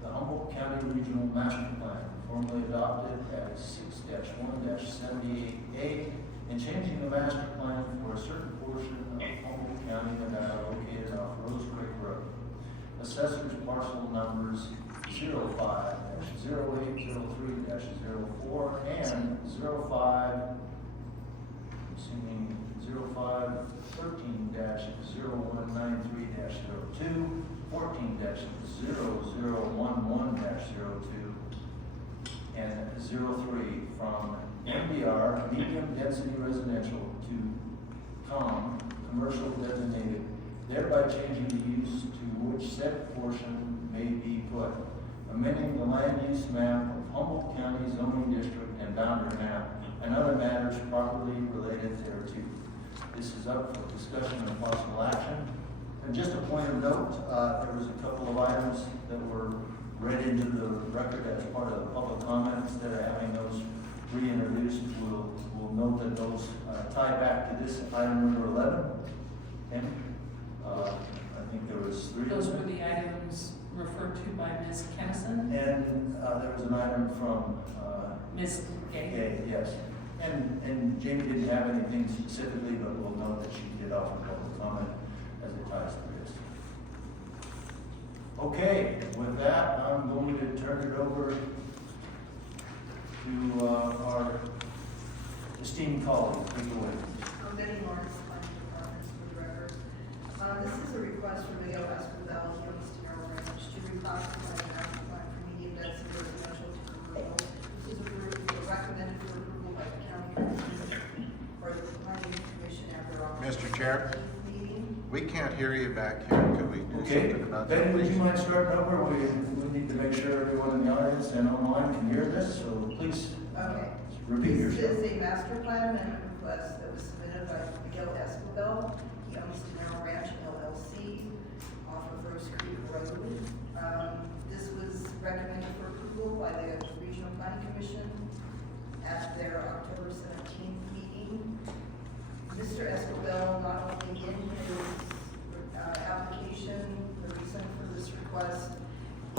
the Humboldt County Regional Master Plan, formally adopted as 6-1-78A, and changing the master plan for a certain portion of Humboldt County, Nevada, located off Rose Creek Road. Assessors parcel numbers 05-0803-04 and 0513-0193-02, 14-0011-02, and 03 from MDR, medium density residential, to COM, commercial designated, thereby changing the use to which said portion may be put, amending the land use map of Humboldt County zoning district and boundary map, and other matters properly related thereto. This is up for discussion and possible action. And just a point of note, there was a couple of items that were read into the record as part of the public comment. Instead of having those reintroduced, we'll note that those tie back to this item number 11. And I think there was 3 Those of were them. the items referred to by Ms. Kennison? And there was an item from Ms. Gay? Gay, yes. And Jamie didn't have anything specifically, but we'll note that she did offer public comment as it ties to this. Okay, with that, I'm going to turn it over to our esteemed colleague. Please go ahead. Betty Morris, Planning Department, for the record. This is a request from Miguel Escobar, Jones Terrell Ranch, to reclassify the master plan from medium density residential to commercial. This is recommended for approval by the county commission or the planning commission after October Mr. Chair, meeting. we can't hear you back here. Could we do Okay, something about Betty, that, would you please? mind starting over? We need to make sure everyone in the audience and online can hear this, so please Okay. repeat This yourself. is a master plan amendment request that was submitted by Miguel Escobar, he owns Terrell Ranch LLC, off of Rose Creek Road. This was recommended for approval by the Regional Planning Commission at their October 17th meeting. Mr. Escobar, not only in his application, the reason for this request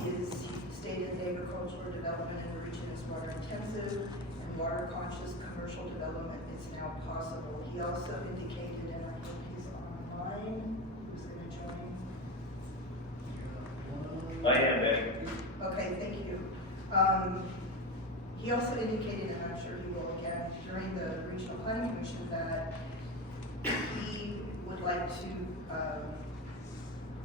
is he stated agricultural development in the region is water intensive and water conscious commercial development is now possible. He also indicated, and I think he's online, who's gonna join? I am, Betty. Okay, thank you. He also indicated, and I'm sure he will again, during the Regional Planning Commission, that he would like to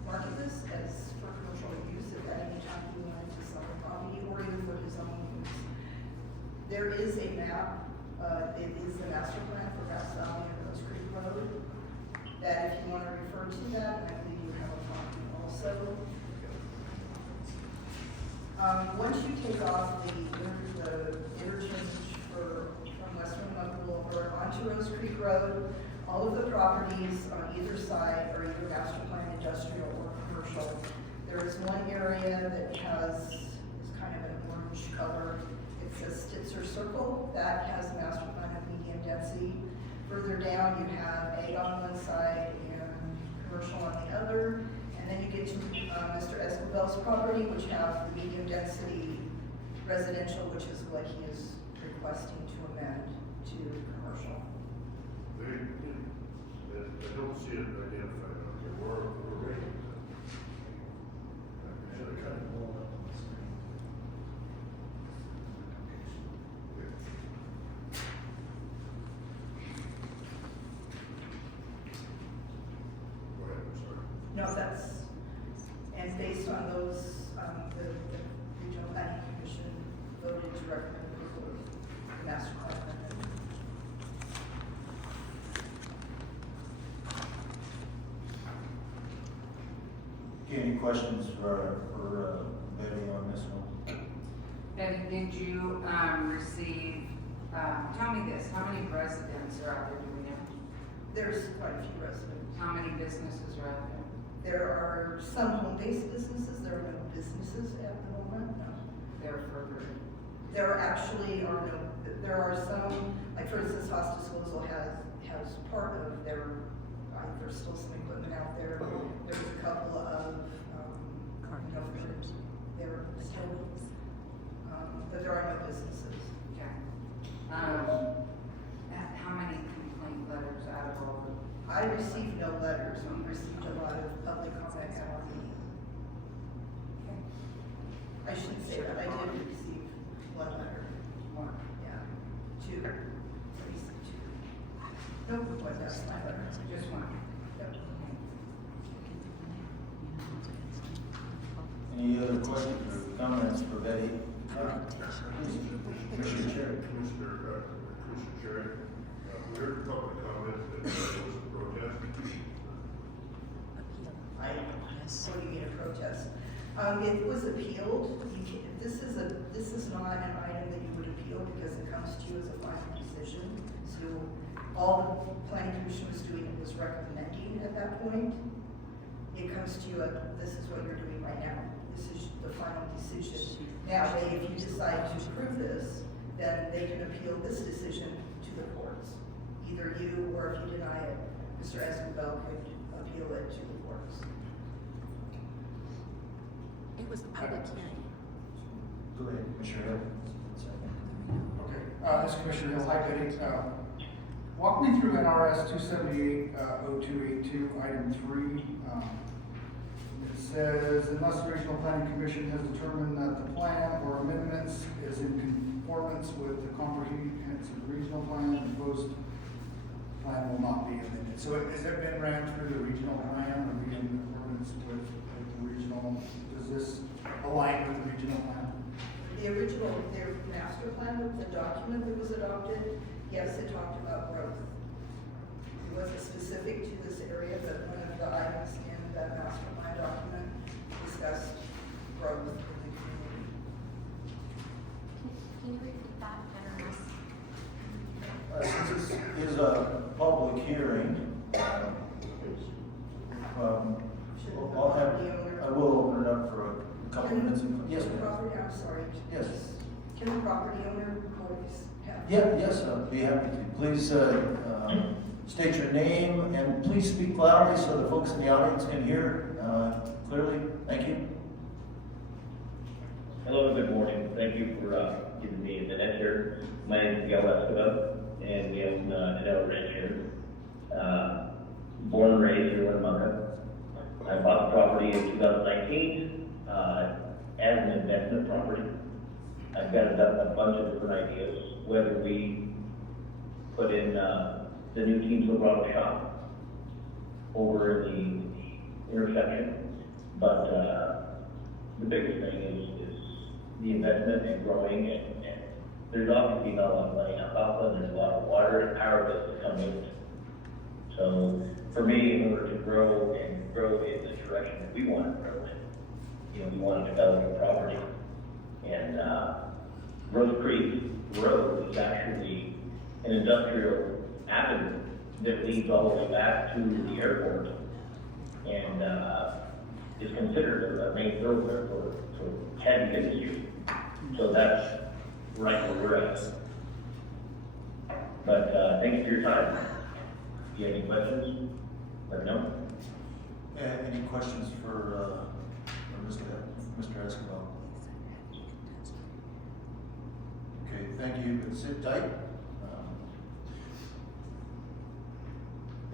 market this as for commercial use if at any time he wanted to sell the property or even for his own use. There is a map, it is the master plan for Grass Valley and Rose Creek Road, that if you want to refer to that, and I believe you have a copy also. Once you take off the interchange from Western Humboldt Boulevard onto Rose Creek Road, all of the properties on either side are either master plan industrial or commercial. There is one area that is kind of an orange color. It says Stitzer Circle. That has a master plan of medium density. Further down, you have ag on one side and commercial on the other. And then you get to Mr. Escobar's property, which have the medium density residential, which is what he is requesting to amend to commercial. I don't see it identified on here. We're ready. Should have cut it all up on the screen. Go ahead, I'm sorry. No, and based on those, the Regional Planning Commission voted to recommend approval of the master plan amendment. Okay, any questions for Betty on this one? Betty, did you, receive, tell me this, how many residents are out there doing it? There's quite a few residents. How many businesses are out there? There are some home-based businesses. There are no businesses at the moment, no. They're further. There actually are no, there are some, like for instance, Hoss Disposal has part of their, there's still some equipment out there. There's a couple of, they're still, but there are no businesses. Okay. How many complaint letters out of all the? I received no letters. We received a lot of public comment at our meeting. I shouldn't say that. I did receive one letter. One. Yeah. Two. At least two. Nope, one, that's my letter. Just one. Yep. Any other questions or comments for Betty? Commissioner Cerri. Commissioner Cerri, we heard public comment that there was a protest. What do you mean a protest? It was appealed. This is not an item that you would appeal because it comes to you as a final decision. So all the planning commission was doing was recommending at that point. It comes to you, this is what you're doing right now. This is the final decision. Now, if you decide to approve this, then they can appeal this decision to the courts. Either you, or if you deny it, Mr. Escobar could appeal it to the courts. It was a public hearing. Go ahead, Commissioner Hill. Okay, this is Commissioner Hill. Hi, Betty. Walk me through NRS 278-0282, item 3. It says, unless the Regional Planning Commission has determined that the plan or amendments is in conformance with the comprehensive regional plan, the proposed plan will not be amended. So has it been ran through the regional plan? Are we in accordance with the regional? Does this align with the regional plan? Their master plan, the document that was adopted, yes, it talked about growth. It wasn't specific to this area, but one of the items in that master plan document discussed growth in the community. Can you repeat that, Since this is a public hearing, I will open it up for a couple of minutes. Yes, ma'am. I'm sorry. Yes. Can the property owner please have? Yeah, yes, I'd be happy to. Please state your name and please speak loudly so the folks in the audience can hear clearly. Thank you. Hello, good morning. Thank you for giving me a minute here. My name is Miguel Escobar, and we own an L ranch here. Born and raised here in Winnemucca. I bought the property in 2019 as an investment property. I've got a bunch of different ideas, whether we put in the new Team Silverado shop over the intersection, but the biggest thing is the investment and growing, and there's obviously not a lot of money in alfalfa, and there's a lot of water and power bills that come with it. So for me, in order to grow in the direction that we want to grow in, we want to develop a property. And, Rose Creek Road is actually an industrial avenue that leads all the way back to the airport. And, is considered a main thoroughfare for heavy industry. So that's right where we're at. But, thank you for your time. If you have any questions, let me know. Any questions for Mr. Escobar? Okay, thank you, but sit tight.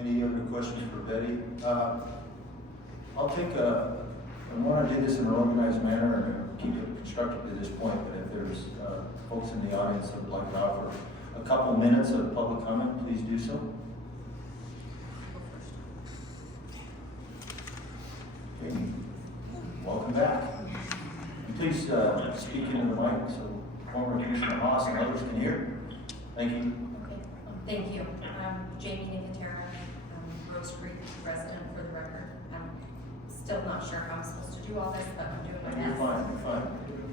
Any other questions for Betty? I'll take I want to do this in an organized manner and keep it constructive to this point, but if there's folks in the audience that would like to offer a couple minutes of public comment, please do so. Okay. Welcome back. And please speak into the mic so former Commissioner Haas and others can hear. Thank you. Okay, thank you. Jamie Nicotera, Rose Creek resident for the record. I'm still not sure how I'm supposed to do all this, but I'm doing my best. You're fine, you're fine.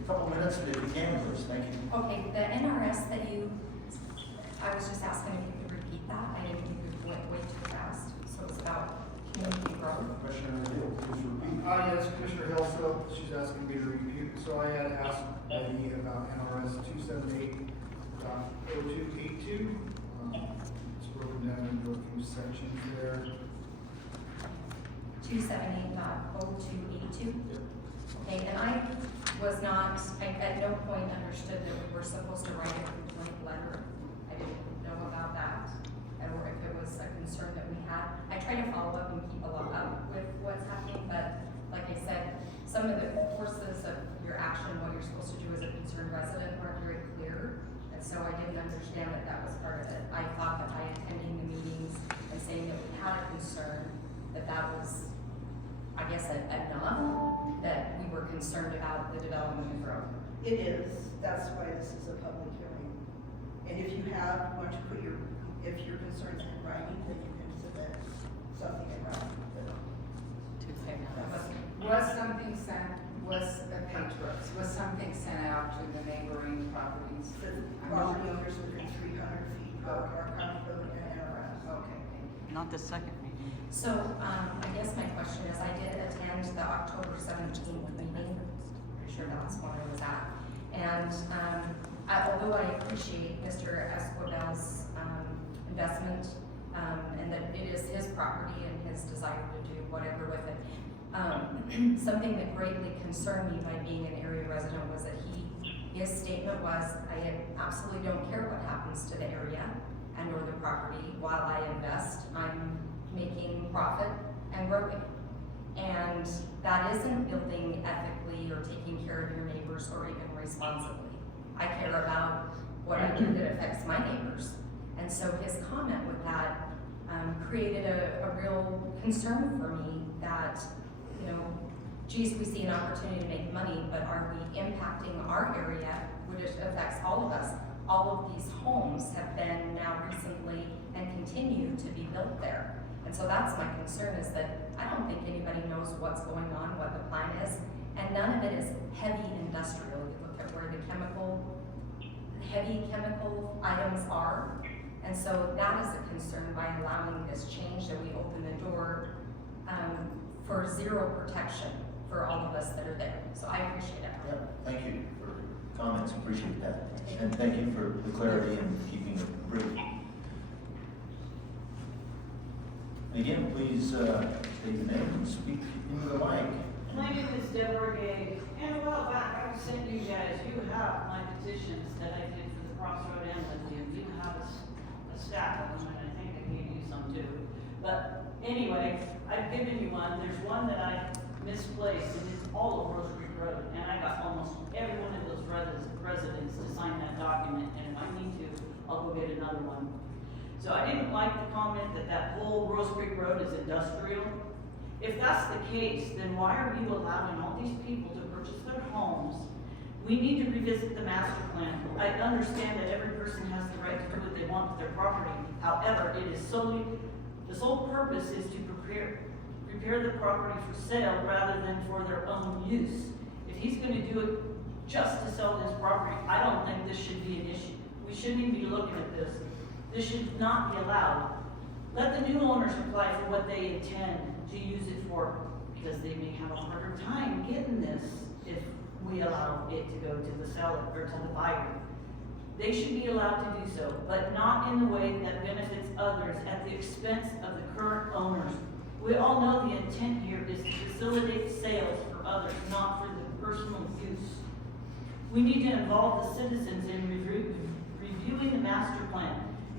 A couple minutes if you can, please. Thank you. Okay, the NRS that I was just asking if you could repeat that. I didn't think it went way too fast. So it's about community growth. Commissioner Hill, please repeat. Yes, Commissioner Hill, so she's asking me to review, so I had asked Betty about NRS 278.0282. It's broken down into a few sections there. 278.0282. Okay, and I was not, at no point understood that we were supposed to write a complaint letter. I didn't know about that, or if it was a concern that we had. I try to follow up and keep a lot up with what's happening, but like I said, some of the courses of your action, what you're supposed to do as a concerned resident, weren't very clear. And so I didn't understand that that was part of it. I thought that by attending the meetings and saying that we had a concern, that was, I guess, enough, that we were concerned about the development and growth. It is, that's why this is a public hearing. And if you want to put if your concerns in writing, then you can submit something in writing. Was something sent, Paige Brooks, was something sent out to the neighboring properties? The property owners within 300 feet of our county building and NRS. Okay, thank you. Not the second meeting. So, I guess my question is, I did attend the October 17th meeting. Pretty sure that's when I was at. And, although I appreciate Mr. Escobar's, investment, and that it is his property and his desire to do whatever with it, something that greatly concerned me by being an area resident was that his statement was, I absolutely don't care what happens to the area and or the property while I invest. I'm making profit and growing. And that isn't building ethically or taking care of your neighbors or even responsibly. I care about what I do that affects my neighbors. And so his comment with that created a real concern for me that, you know, geez, we see an opportunity to make money, but are we impacting our area, which affects all of us? All of these homes have been now recently and continue to be built there. And so that's my concern, is that I don't think anybody knows what's going on, what the plan is, and none of it is heavy industrial. You look at where the heavy chemical items are. And so that is a concern by allowing this change, that we open the door for zero protection for all of us that are there. So I appreciate it. Yeah, thank you for your comments, appreciate that. And thank you for the clarity and keeping it brief. Again, please state your name and speak into the mic. My name is Deborah Gay, and a while back I sent you guys, you have my petitions that I did for the Crossroad Inlet. You have a stack of them, and I think I gave you some too. But anyway, I've given you one. There's one that I misplaced, and it's all of Rose Creek Road, and I got almost every one of those residents to sign that document, and if I need to, I'll go get another one. So I didn't like the comment that that whole Rose Creek Road is industrial. If that's the case, then why are you allowing all these people to purchase their homes? We need to revisit the master plan. I understand that every person has the right to do what they want with their property. However, it is solely, the sole purpose is to prepare the property for sale rather than for their own use. If he's gonna do it just to sell this property, I don't think this should be an issue. We shouldn't even be looking at this. This should not be allowed. Let the new owners apply for what they intend to use it for, because they may have a harder time getting this if we allow it to go to the seller or to the buyer. They should be allowed to do so, but not in the way that benefits others at the expense of the current owners. We all know the intent here is to facilitate sales for others, not for the personal use. We need to involve the citizens in reviewing the master plan.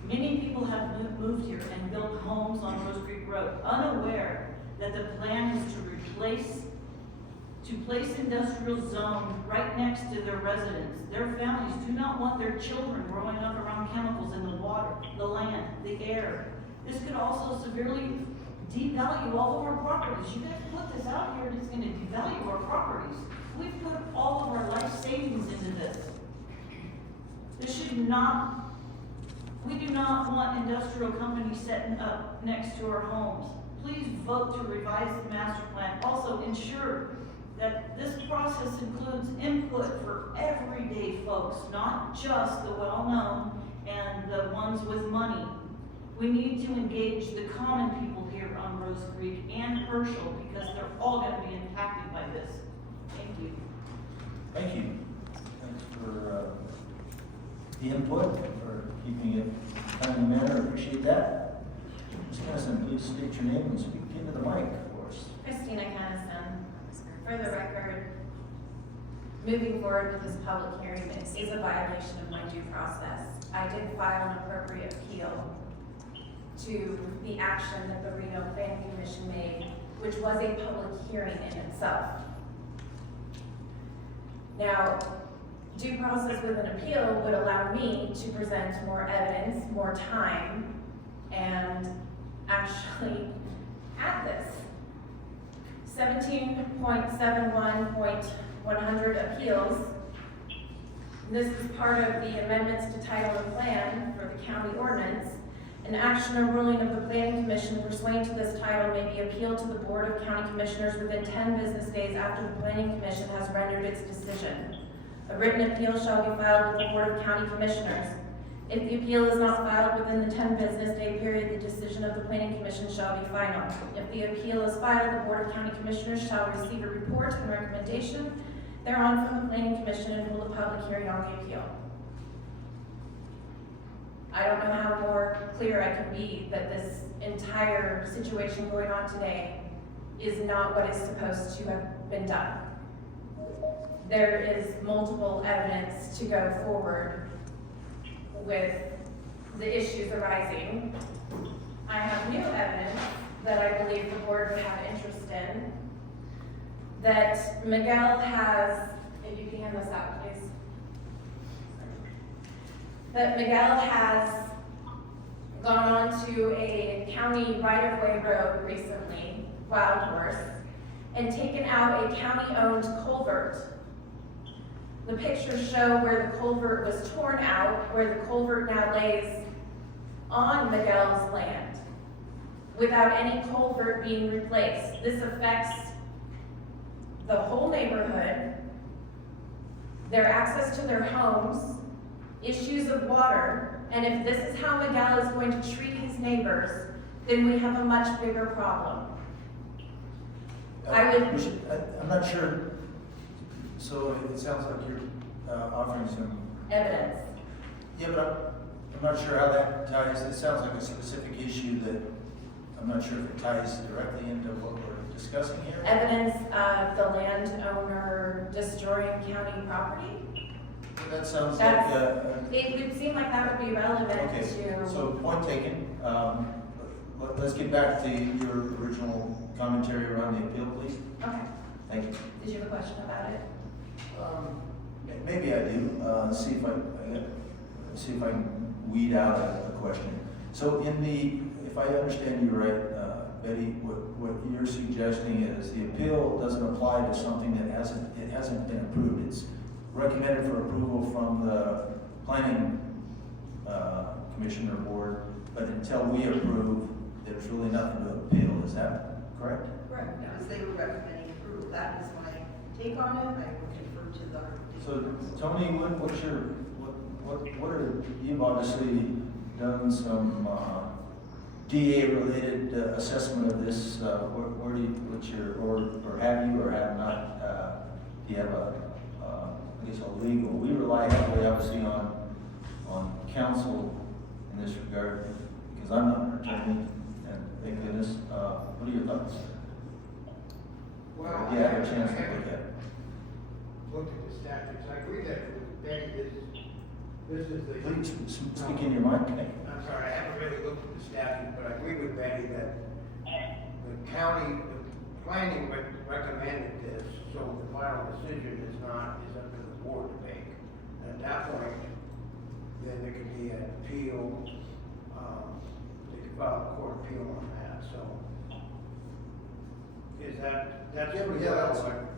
Many people have moved here and built homes on Rose Creek Road, unaware that the plan is to place industrial zone right next to their residence. Their families do not want their children growing up around chemicals in the water, the land, the air. This could also severely devalue all of our properties. You guys put this out here and it's gonna devalue our properties. We've put all of our life savings into this. We do not want industrial companies setting up next to our homes. Please vote to revise the master plan. Also ensure that this process includes input for everyday folks, not just the well-known and the ones with money. We need to engage the common people here on Rose Creek and Herschel because they're all going to be impacted by this. Thank you. Thank you. Thanks for the input, for keeping it timely manner. Appreciate that. Ms. Kennison, please state your name and speak into the mic for us. Christina Kennison. For the record, moving forward with this public hearing is a violation of my due process. I did file an appropriate appeal to the action that the Reno Planning Commission made, which was a public hearing in itself. Now, due process with an appeal would allow me to present more evidence, more time, and actually add this. 17.71.100 appeals. This is part of the amendments to title and plan for the county ordinance. An action or ruling of the Planning Commission pursuant to this title may be appealed to the Board of County Commissioners within 10 business days after the Planning Commission has rendered its decision. A written appeal shall be filed with the Board of County Commissioners. If the appeal is not filed within the 10 business day period, the decision of the Planning Commission shall be final. If the appeal is filed, the Board of County Commissioners shall receive a report and recommendation thereon from the Planning Commission and hold a public hearing on the appeal. I don't know how more clear I can be that this entire situation going on today is not what is supposed to have been done. There is multiple evidence to go forward with the issues arising. I have new evidence that I believe the board would have interest in, that Miguel has, if you can hand this out, please. That Miguel has gone on to a county right-of-way road recently, Wild Horse, and taken out a county-owned culvert. The pictures show where the culvert was torn out, where the culvert now lays on Miguel's land, without any culvert being replaced. This affects the whole neighborhood, their access to their homes, issues of water, and if this is how Miguel is going to treat his neighbors, then we have a much bigger problem. I'm not sure, so it sounds like you're offering some Evidence. Yeah, but I'm not sure how that ties. It sounds like a specific issue that I'm not sure if it ties directly into what we're discussing here. Evidence of the landowner destroying county property? That sounds That's, like it would seem like that would be relevant okay. to. So point taken. Let's get back to your original commentary around the appeal, please. Okay. Thank you. Did you have a question about it? Maybe I do. See if I can weed out a question. So if I understand you right, Betty, what you're suggesting is the appeal doesn't apply to something that hasn't been approved. It's recommended for approval from the planning commission or board, but until we approve, there's really nothing to appeal. Is that correct? Correct, because they were recommending approval. That was my take on it, I will defer to the. So, Tony, you've obviously done some, DA-related assessment of this, where do you, or have you or have not, do you have I guess a legal, we rely heavily obviously on counsel in this regard, because I'm not an attorney, and thank goodness, what are your thoughts? Well, Do you have a chance to look at it? Looked at the statutes, I agree that Betty, this is the. Please, speak in your mic. I'm sorry, I haven't really looked at the statute, but I agree with Betty that the county, the planning recommended this, so the final decision is up to the board to make. And at that point, then there could be an appeal, they could file a court appeal on that, so. Is that's.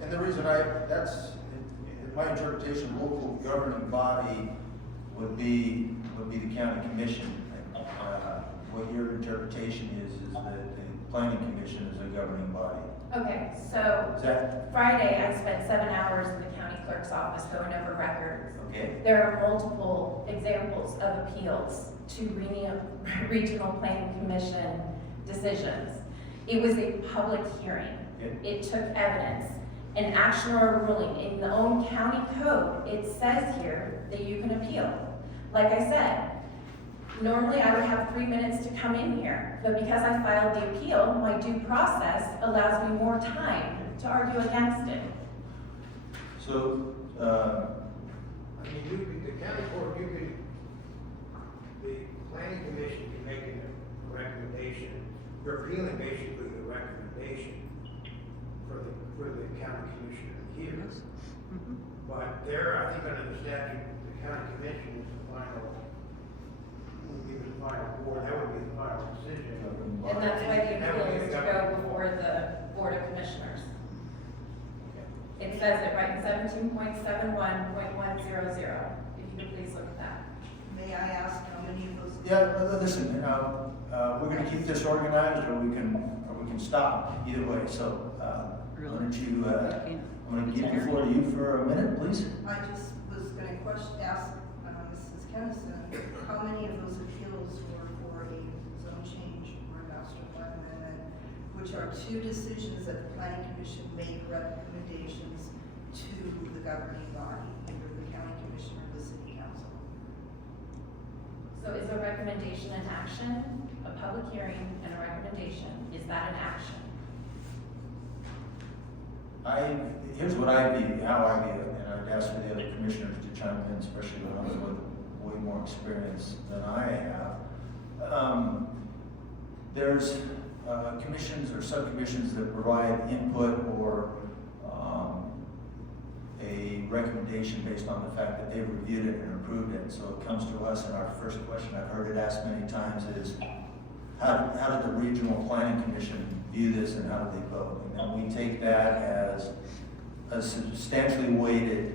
And the reason that's, in my interpretation, local governing body would be the county commission. What your interpretation is that the planning commission is a governing body. Okay, so Is that, Friday, I spent 7 hours in the county clerk's office going over records. okay? There are multiple examples of appeals to regional planning commission decisions. It was a public hearing. It took evidence. An action or a ruling in the own county code, it says here that you can appeal. Like I said, normally I would have 3 minutes to come in here, but because I filed the appeal, my due process allows me more time to argue against it. So, I mean, the county court, the planning commission can make a recommendation, you're appealing basically the recommendation for the county commissioner here. But there, I think under the statute, the county commission is the final, would be the final board, that would be the final decision. And that's why the appeal is to go before the Board of Commissioners. It says it right in 17.71.100. If you could please look at that. May I ask how many of those? yeah, listen, we're gonna keep this organized, or we can stop, either way, so, why don't you, I'm gonna give the floor to you for a minute, please. I just was gonna ask Mrs. Kennison, how many of those appeals were for a zone change or a master plan amendment, which are two decisions that the planning commission make recommendations to the governing body, either the county commission or the city council. So is a recommendation an action, a public hearing, and a recommendation, is that an action? Here's what I view, how I view it, and I'd ask for the other commissioners to chime in, especially the ones with way more experience than I have. There's commissions or subcommissions that provide input or a recommendation based on the fact that they've reviewed it and approved it. So it comes to us, and our first question, I've heard it asked many times, is how did the regional planning commission view this and how did they vote? And then we take that as substantially weighted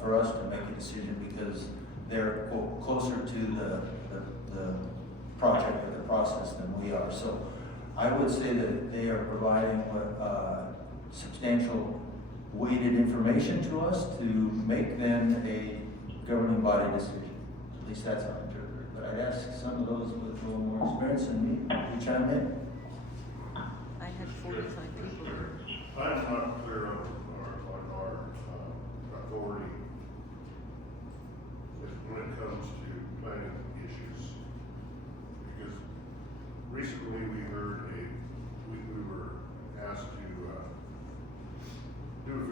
for us to make a decision because they're quote, closer to the project or the process than we are. So I would say that they are providing substantial weighted information to us to make then a governing body decision. At least that's how I interpret it. But I'd ask some of those with a little more experience than me to chime in. I had 45 people here. I'm not clear on our authority when it comes to planning issues. Because recently we heard we were asked to do a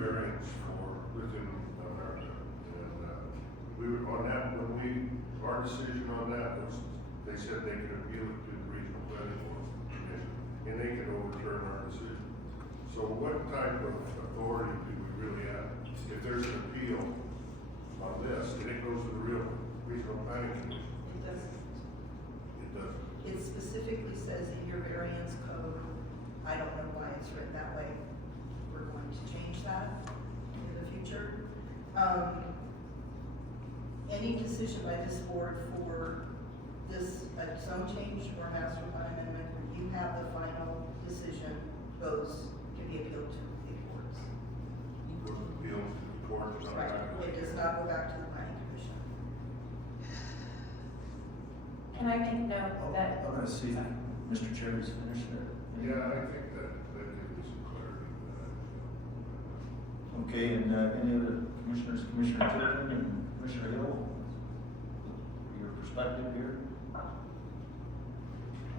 variance within America. And we were on that, our decision on that was, they said they could appeal it to the regional planning board commission, and they could overturn our decision. So what type of authority do we really have? If there's an appeal on this, and it goes to the regional planning commission? It doesn't. It doesn't. It specifically says in your variance code, I don't know why it's written that way. We're going to change that in the future. Any decision by this board for this zone change or master plan amendment, where you have the final decision, can be appealed to the boards. You not go back to the planning commission. Can I make note that? I'm gonna see if Mr. Cerri's finished there. Yeah, I think that gives me some clarity. Okay, and any other commissioners, Commissioner Tipton and Commissioner Hill, your perspective here?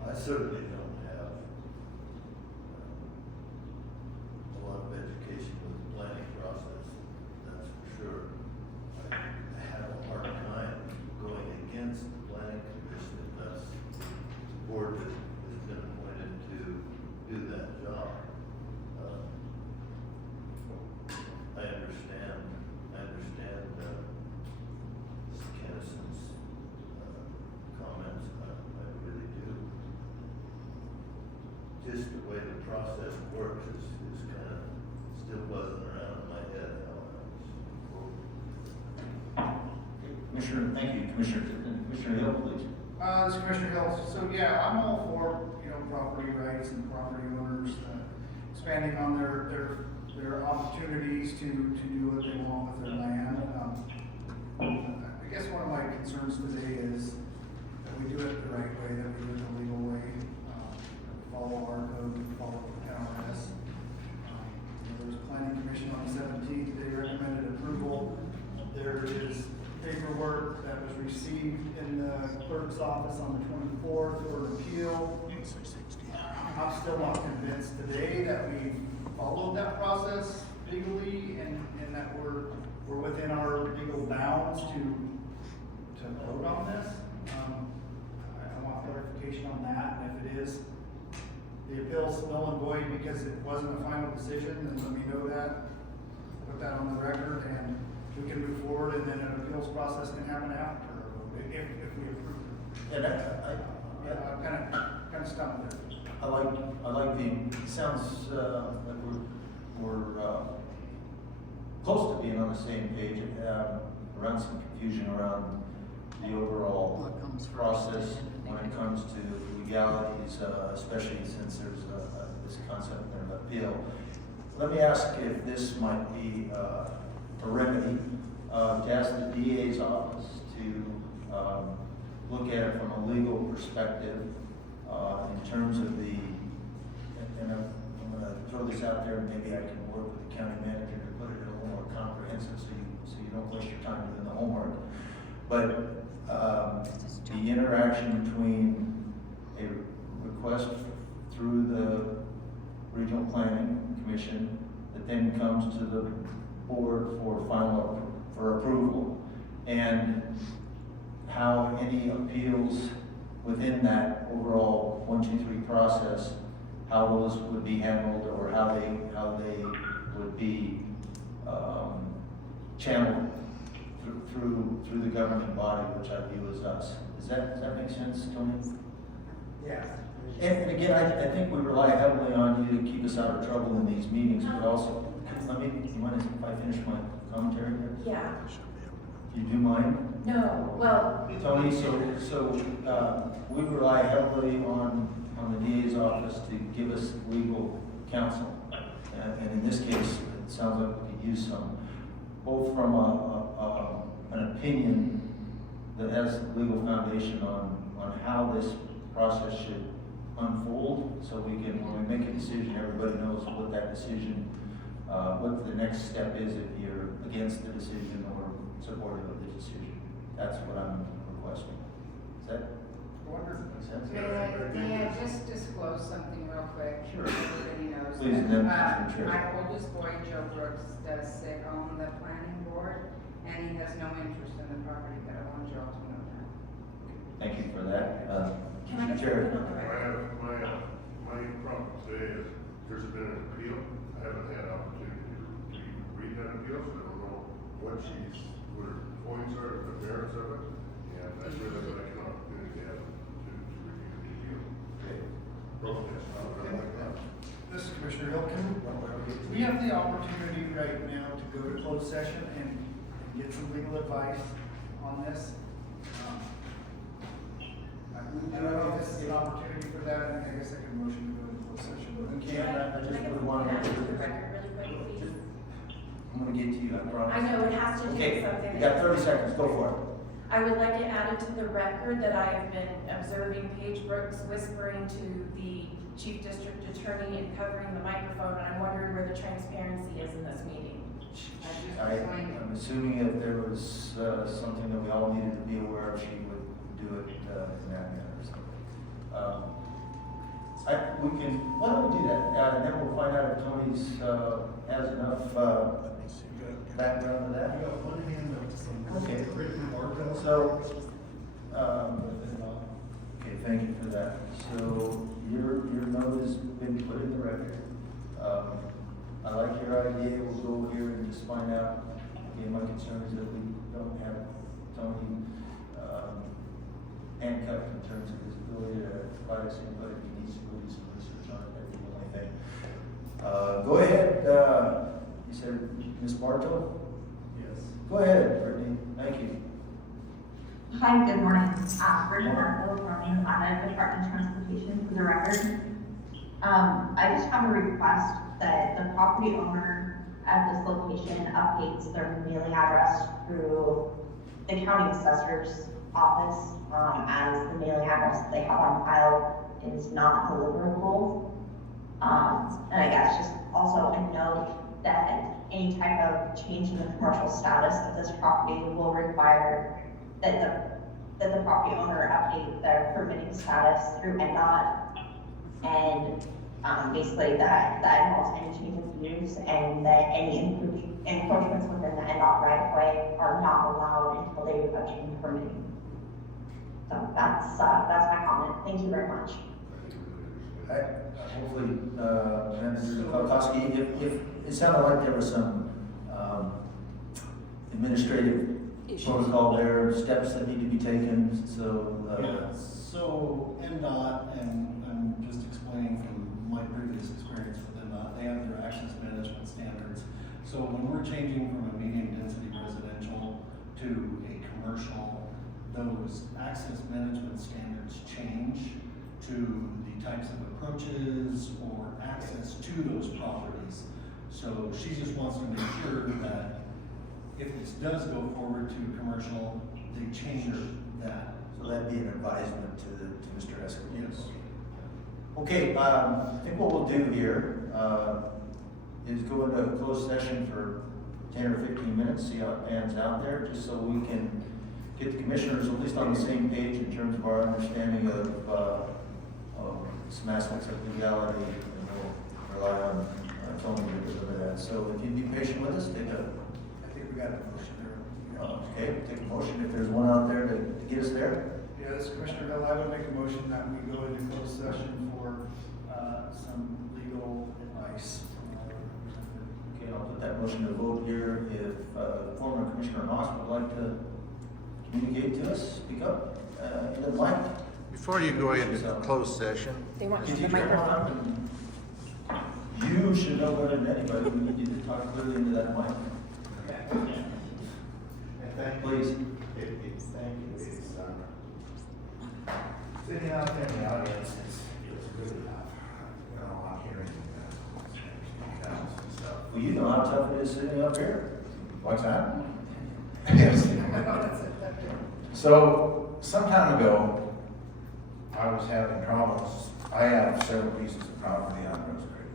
I certainly don't have a lot of education with the planning process, that's for sure. I have a hard time going against the planning commission if that's the board that has been appointed to do that job. I understand Kennison's comments, I really do. Just the way the process works is kind of still buzzing around in my head how I was. Commissioner, thank you, Commissioner Tipton. Commissioner Hill, please. This is Commissioner Hill. So yeah, I'm all for, property rights and property owners, expanding on their opportunities to do what they want with their land. I guess one of my concerns today is that we do it the right way, that we do it the legal way, follow our code, follow NRS. There was a planning commission on the 17th, they recommended approval. There is paperwork that was received in the clerk's office on the 24th for an appeal. I'm still not convinced today that we followed that process legally and that we're within our legal bounds to vote on this. I want clarification on that, and if it is, the appeal's null and void because it wasn't a final decision, then let me know that, put that on the record, and we can move forward, and then an appeals process can happen after, if we approve it. And I'm kind of stumped there. I like the, it sounds like we're close to being on the same page, around some confusion around the overall process when it comes to legalities, especially since there's this concept of appeal. Let me ask if this might be a remedy to ask the DA's office to look at it from a legal perspective in terms of the, and I'm going to throw this out there, and maybe I can work with the county manager to put it in a little more comprehensive so you don't waste your time doing the homework. But the interaction between a request through the Regional Planning Commission that then comes to the board for approval, and how any appeals within that overall 1, 2, 3 process, how those would be handled, or how they would be channeled through the governing body, which I view as us. Does that make sense, Tony? Yeah. And again, I think we rely heavily on you to keep us out of trouble in these meetings, but also, you mind if I finish my commentary here? Yeah. You do mind? No, well. Tony, so we rely heavily on the DA's office to give us legal counsel. And in this case, it sounds like we could use some, both from an opinion that has legal foundation on how this process should unfold, so we can, when we make a decision, everybody knows what that decision, what the next step is if you're against the decision or supportive of the decision. That's what I'm requesting. Is that make sense? May I just disclose something real quick? Sure. Everybody knows. Please, that, Madam Chair. my oldest boy, Joe Brooks, does sit on the planning board, and he has no interest in the property, but I want you all to know that. Thank you for that. Can I Mr. get Chair. something on the record? My problem today is there's been an appeal. I haven't had an opportunity to even read that appeal, so I don't know what her points are, the merits of it. And I really would like an opportunity to have to review the appeal. Protest, something like that. This is Commissioner Hill. We have the opportunity right now to go to closed session and get some legal advice on this. I don't know if this is an opportunity for that, and I guess I can motion to go into closed session. But we I just really want to the record really quick, please? I'm going to get to you I promise. I know it has to do Okay, with something. you got 30 seconds, go for it. I would like it added to the record that I have been observing Paige Brooks whispering to the chief district attorney and covering the microphone, and I'm wondering where the transparency is in this meeting. I'm assuming if there was something that we all needed to be aware of, she would do it in that manner. So, why don't we do that? And then we'll find out if Tony's has enough background to that. You got one hand up to some Okay. written article. So, okay, thank you for that. So your note has been put in the record. I like your idea. We'll go over here and just find out. Again, my concern is that we don't have Tony handcuffed in terms of his ability to provide us input if he needs to go do some research on it. That's the only thing. Go ahead. You said Ms. Bartow? Yes. Go ahead, Brittany. Thank you. Hi, good morning. Brittany Bartow from the Department of Transportation, for the record. I just have a request that the property owner at this location updates their mailing address through the county assessor's office, as the mailing address that they have on file is not deliverable. And I guess just also a note that any type of change in the commercial status of this property will require that the property owner update their permitting status through NDOT. And basically that involves any change of use, and that any encroachments within the NDOT right of way are not allowed until they obtain permitting. So that's my comment. Thank you very much. Hopefully, Manager Kolkowski, if it sounded like there was some administrative protocol there, steps that need to be taken, so. Yeah, so NDOT, and I'm just explaining from my previous experience with NDOT, they have their access management standards. So when we're changing from a medium density residential to a commercial, those access management standards change to the types of approaches or access to those properties. So she just wants to make sure that if this does go forward to commercial, they change that. So that'd be an advisement to Mr. Escobar. Yes. Okay, I think what we'll do here is go into a closed session for 10 or 15 minutes, see how it pans out there, just so we can get the commissioners at least on the same page in terms of our understanding of some aspects of legality, and we'll rely on Tony to deliver that. So if you'd be patient with us, take a. I think we got a motion there. Okay, take a motion if there's one out there to get us there. Yes, Commissioner Hill, I would make a motion that we go into closed session for some legal advice from our representative. Okay, I'll put that motion to vote here. If former Commissioner Haas would like to communicate to us, speak up, into the mic. Before you go into closed session, They want Could the you turn microphone. around and- You should know better than anybody. We need you to talk clearly into that mic. Please. Thank you. Sitting out there in the audience is really tough. You know, I'm hearing and stuff. Well, you know how tough it is sitting up here. What's that? Yes. So, some time ago, I was having problems. I have several pieces of property on Rose Creek.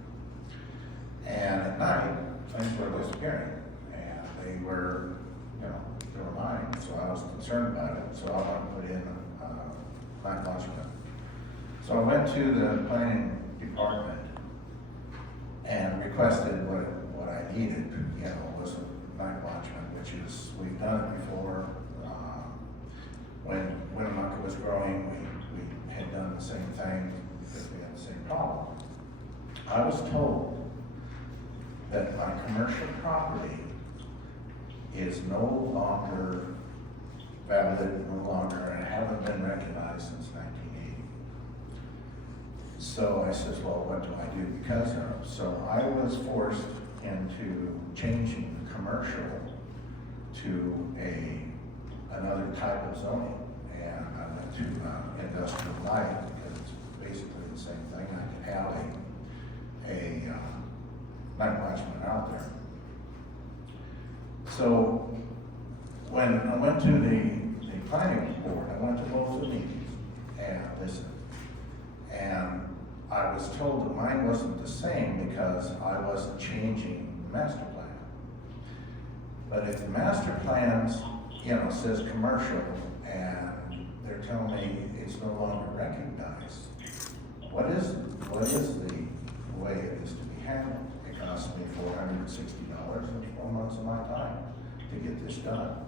And at night, things were disappearing. And they were, you know, they were mine, so I was concerned about it. So I wanted to put in night watchman. So I went to the planning department and requested what I needed, you know, was a night watchman, which is, we've done it before. When Winnemucca was growing, we had done the same thing because we had the same problem. I was told that my commercial property is no longer valid, no longer, and haven't been recognized since 1980. So I says, well, what do I do because of? So I was forced into changing the commercial to another type of zoning. And I went to industrial light because it's basically the same thing. I could have a night watchman out there. So when I went to the planning board, I went to both the meetings and listened. And I was told that mine wasn't the same because I wasn't changing the master plan. But if the master plans, says commercial and they're telling me it's no longer recognized, what is the way it is to be handled? It cost me $460 in 4 months of my time to get this done.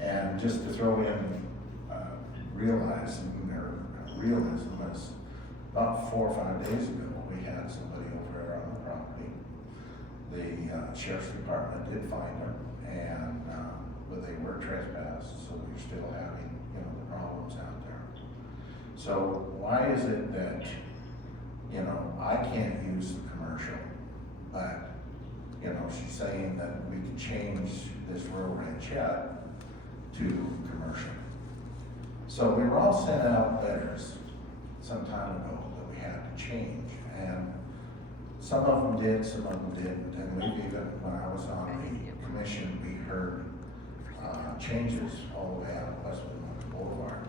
And just to throw in realism is about 4 or 5 days ago, we had somebody over there on the property. The sheriff's department did find them, and but they were trespassed, so we're still having the problems out there. So why is it that I can't use the commercial, but she's saying that we could change this rural ranchette to commercial? So we were all sent out letters some time ago that we had to change, and some of them did, some of them didn't. And we even, when I was on the commission, we heard changes all the way out of West Boulevard,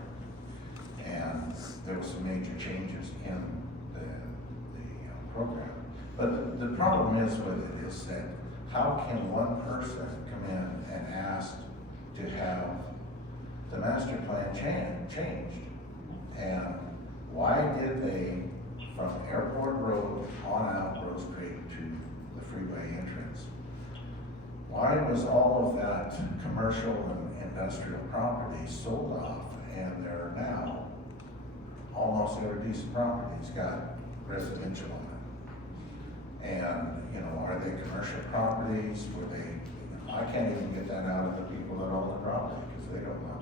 and there were some major changes in the program. But the problem is with it is that how can one person come in and ask to have the master plan changed? And why did they, from Airport Road on out Rose Creek to the freeway entrance, why was all of that commercial and industrial property sold off, and they're now almost every piece of property's got residential on it? And, are they commercial properties? Were they, I can't even get that out of the people that own the property because they don't know.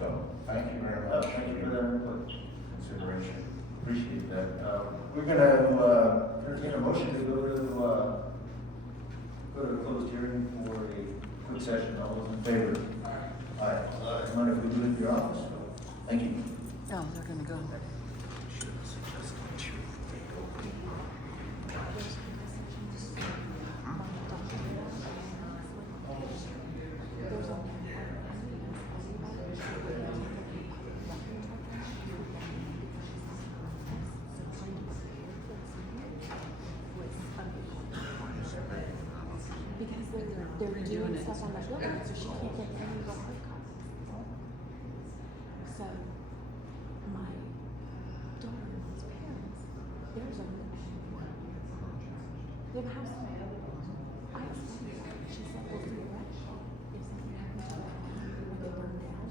So, thank you very much. Thank you for that input. Consideration. Appreciate that. We're gonna entertain a motion to go to a closed hearing for a quick session. All those in favor? Aye. Mind if we do it in your office? Thank you. Oh, they're gonna go. They're doing stuff on the building, so she can't get any of the hard copies. So, my daughter-in-law's parents, theirs are the they have a house. I explained that. She said, well, theoretically, if something happened to them when they burned down,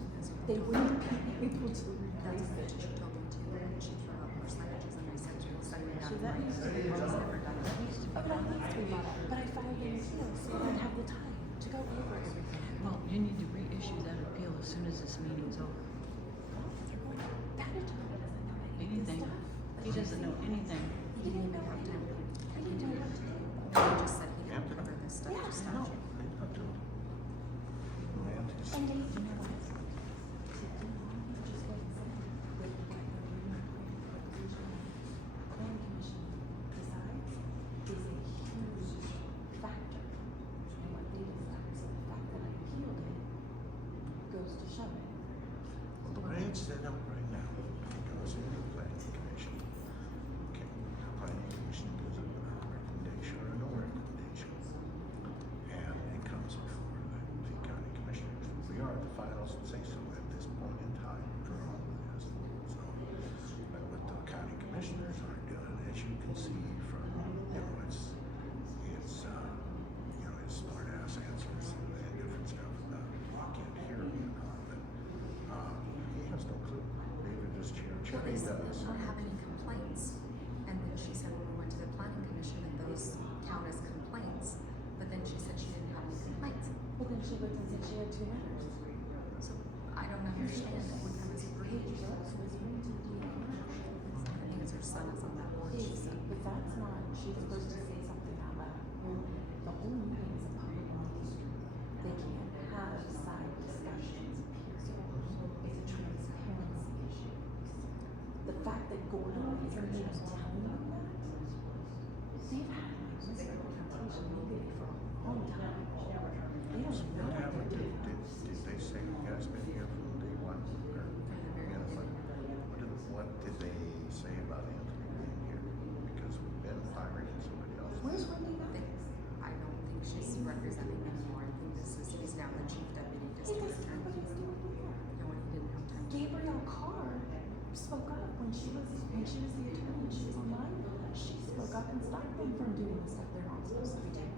they wouldn't be able to replace it. She told me to, and she threw out percentages, and I said to her, send me So down. that used to be never done. But I filed an appeal, so I'd have the time to go over everything. Well, you need to reissue that appeal as soon as this meeting's over. That attorney doesn't know any of this Anything. stuff. He doesn't know anything. He didn't even have time to, he didn't have to. He just said he had to cover this stuff for statute. And they, you know what? Just go and say, planning commission decides is a huge factor in what they decide. So the fact that I appealed it goes to show it. Well, the way it's set up right now, it goes into the planning commission. Okay, the planning commission gives it a recommendation or no recommendation. And it comes before the county commissioners. We are the final say so at this point in time for all of this. So, but what the county commissioners are doing, as you can see from, it's smart ass answers and different stuff about you can't hear me or not, but he has no clue. Neither does Well, Cerri they said does. they don't have any complaints, and then she said when we went to the planning commission that those count as complaints, but then she said she didn't have any complaints. But then she looked and said she had 2 letters. So I don't understand what that was agreed. Paige Brooks was written to the DA. I think it's her son is on that board, she said. But that's not, she's supposed to say something out loud. The whole meeting is a public meeting. They can't have side discussions, period. It's a transparency issue. The fact that Gordon isn't even telling them that, they've had my misrepresentation legally for a long time. stop them from doing the stuff they're not supposed to be doing.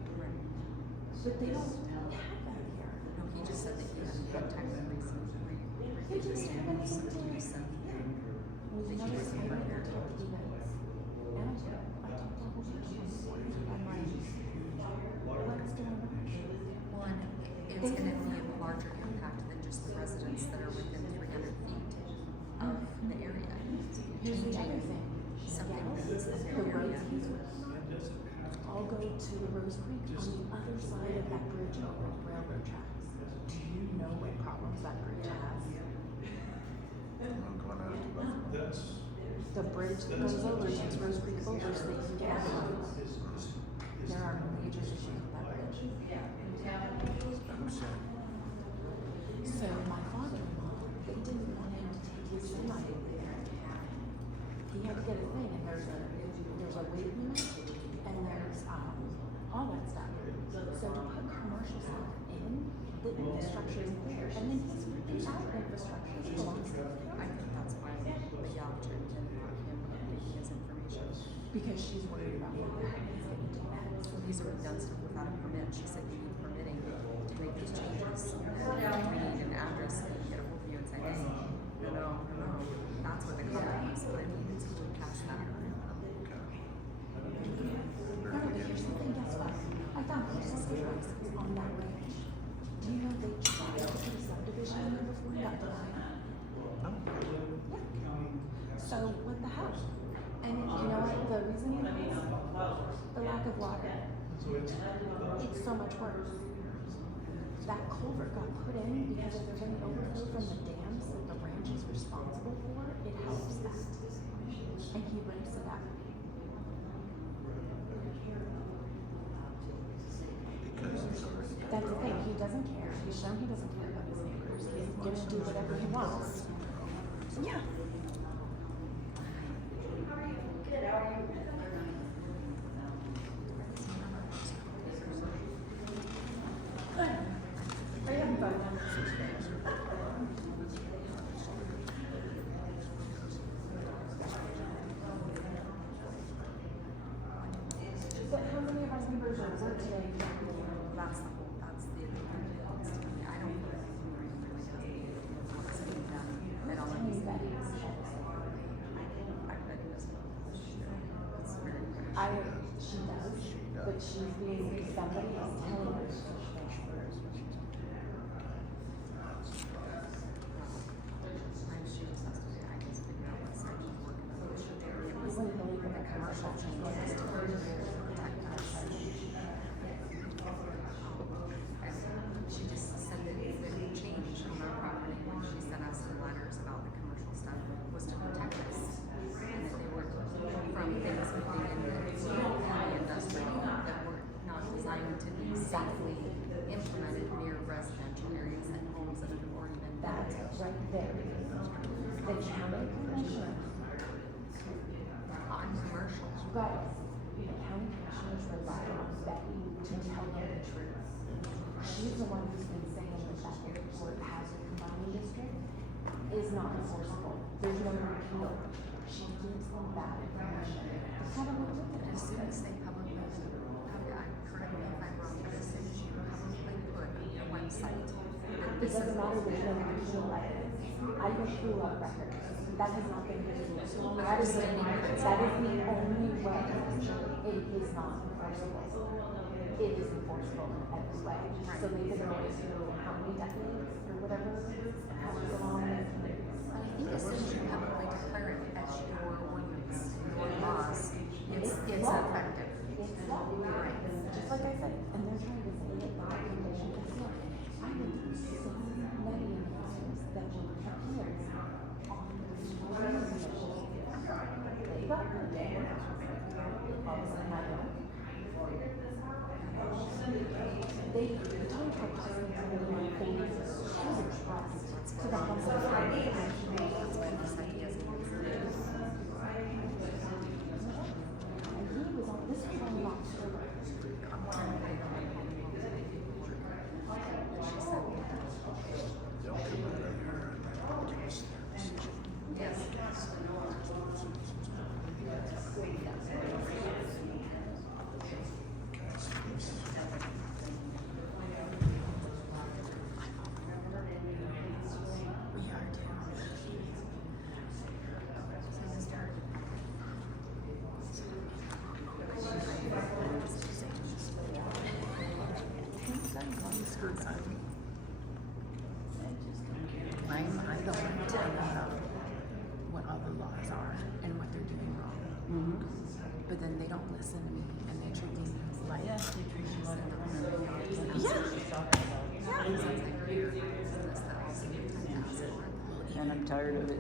But they don't have that here. No, he just said that he hadn't had time to read the standards, so he said that he was part of it. And I talked to the whole person. I'm like, what's going on? Well, and it's gonna be a larger impact than just the residents that are within 300 feet of the area. Here's the other thing. Something Yes, that's in the their area. roads all go to the Rose Creek on the other side of that bridge over the railroad tracks. Do you know what problems that bridge has? I'm going out to Buffalo. The bridge that goes over takes Rose Creek over so they can get out of it. There are major issues with that bridge. Who said? So my father-in-law, they didn't want him to take his semi over there. He had to get a thing, and there's a weight limit, and there's all that stuff. So to put commercial stuff in, the infrastructure is there, and then his infrastructure belongs to the county. I think that's why the gal didn't want him giving his information. Because she's worried about what he's gonna do next. Well, he's already done stuff without a permit. She said you need permitting to make these changes. And we need an address that you get a hold of you and say, hey, no. That's what the company is, but I mean, it's really past that. No, but here's the thing, guess what? I found horses addresses on that ranch. Do you know they tried to put a subdivision in there before it got denied? Yeah. So what the hell? And you know what, the reason is the lack of water. It's so much worse. That culvert got put in because if there's any overflow from the dams that the ranch is responsible for, it helps that. And he brings it up. Because he's already. That's the thing, he doesn't care. He's shown he doesn't care about his neighbors. He's gonna do whatever he wants. Yeah. Are you having fun? But how many of our neighbors are work today? That's the whole, that's the, I don't know if he really does what's being done at all of these meetings. I bet he doesn't know. It's very She does, but she's being, somebody is telling her. She just has to, I guess, figure out what side she's working on. You wouldn't believe what the commercial changes to protect us. She just said that if it changed on our property, when she sent us the letters about the commercial stuff, was to protect us. And that they were from things moving in the heavy industrial that were not designed to be safely implemented near residential areas and homes that have already been built. That's right there. The county commissioner. On commercial. Guys, the county commissioners rely on Becky to tell them the truth. She's the one who's been saying that that airport hazard combining district is not enforceable. There's no repeal. She gives them bad information. Have a look at it. As soon as they publicly, correct me if I'm wrong, but as soon as you publicly put on your website, It doesn't matter which one you feel like. I don't feel up records. That has not been good. That is the only way. It is not enforceable. It is enforceable in every way. So they've been going through how many decades or whatever, however long. I think as soon as you publicly declare it as your ordinance, your laws, it's effective. It's law. Right. Just like I said, and they're trying to say it by condition. Guess what? I went through so many things that were appeals on the commission. They got her there. All of a sudden I don't. They told her person to be my favorite. She was a trust to the Humboldt family. And he was on, this was on October. They'll come over here and give us their decision. Yes. heard that. I'm the one telling them what all the laws are and what they're doing wrong. But then they don't listen to me and they treat me like Yeah, they treat you like a and I'm tired of it.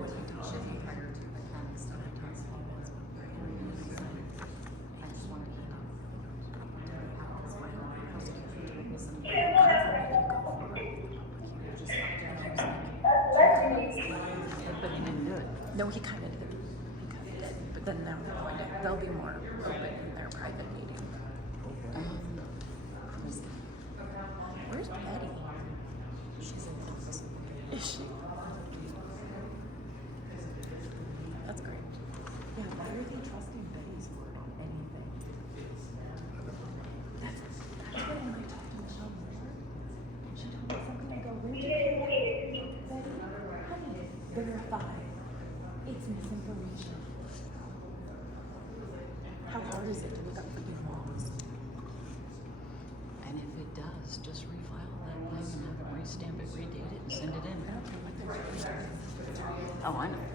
But he didn't do it. no, he kind of did. But then now they'll be more open in their private meeting. Where's Betty? She's in the office. Is she? That's great. Yeah, why are they trusting Betty's word on anything? That's what I might talk to Michelle more. She told me something. I go, where'd you get that? Betty, honey, verify. It's misinformation. How hard is it to look up for your laws? And if it does, just refile that thing and have them restamp it, redate it, and send it in. Oh, I know.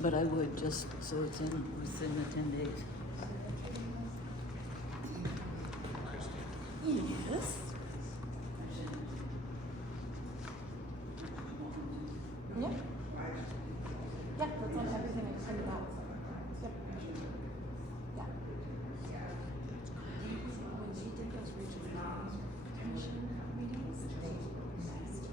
But I would just so it's in within the 10 days. Yes. Yeah. Yeah, that's on everything I printed out. Yep. Yeah. When she did those regional commission meetings, they messed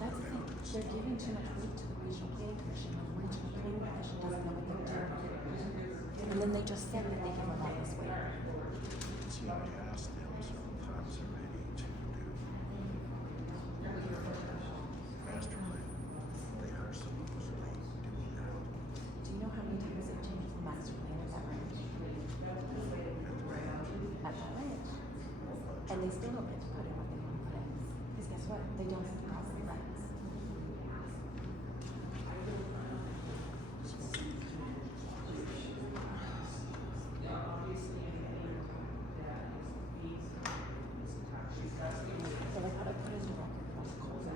That's the thing. They're giving too much weight to the regional planning commission, and the regional planning commission doesn't know what they're doing. And then they just said that they give them all this weight. See, I asked them sometimes already to do master plan. They are supposedly doing that. Do you know how many times they've changed the master plan at that ranch? At that ranch. And they still don't get to put in what they want to put in. Because guess what? They don't have the property rights. So like how I put into record about the coal that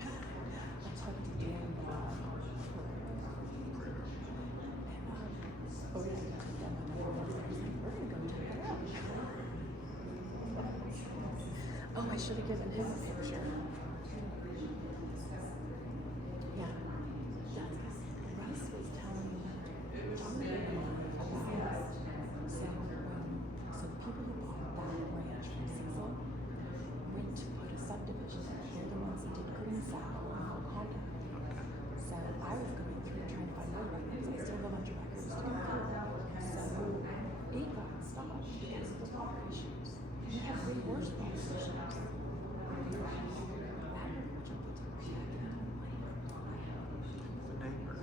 I talked to Dan about oh yeah, I took them and we're gonna go take it out. Oh, I should have given him a picture. Yeah. Russ was telling me about so people who bought that ranch from Cecil went to put a subdivision in. They're the ones that did Green Saddle and Honda. So I was going through trying to find more records. I still have a bunch of records to go through. So it got stopped because of the water issues. We have 3 horse issues. The neighbor,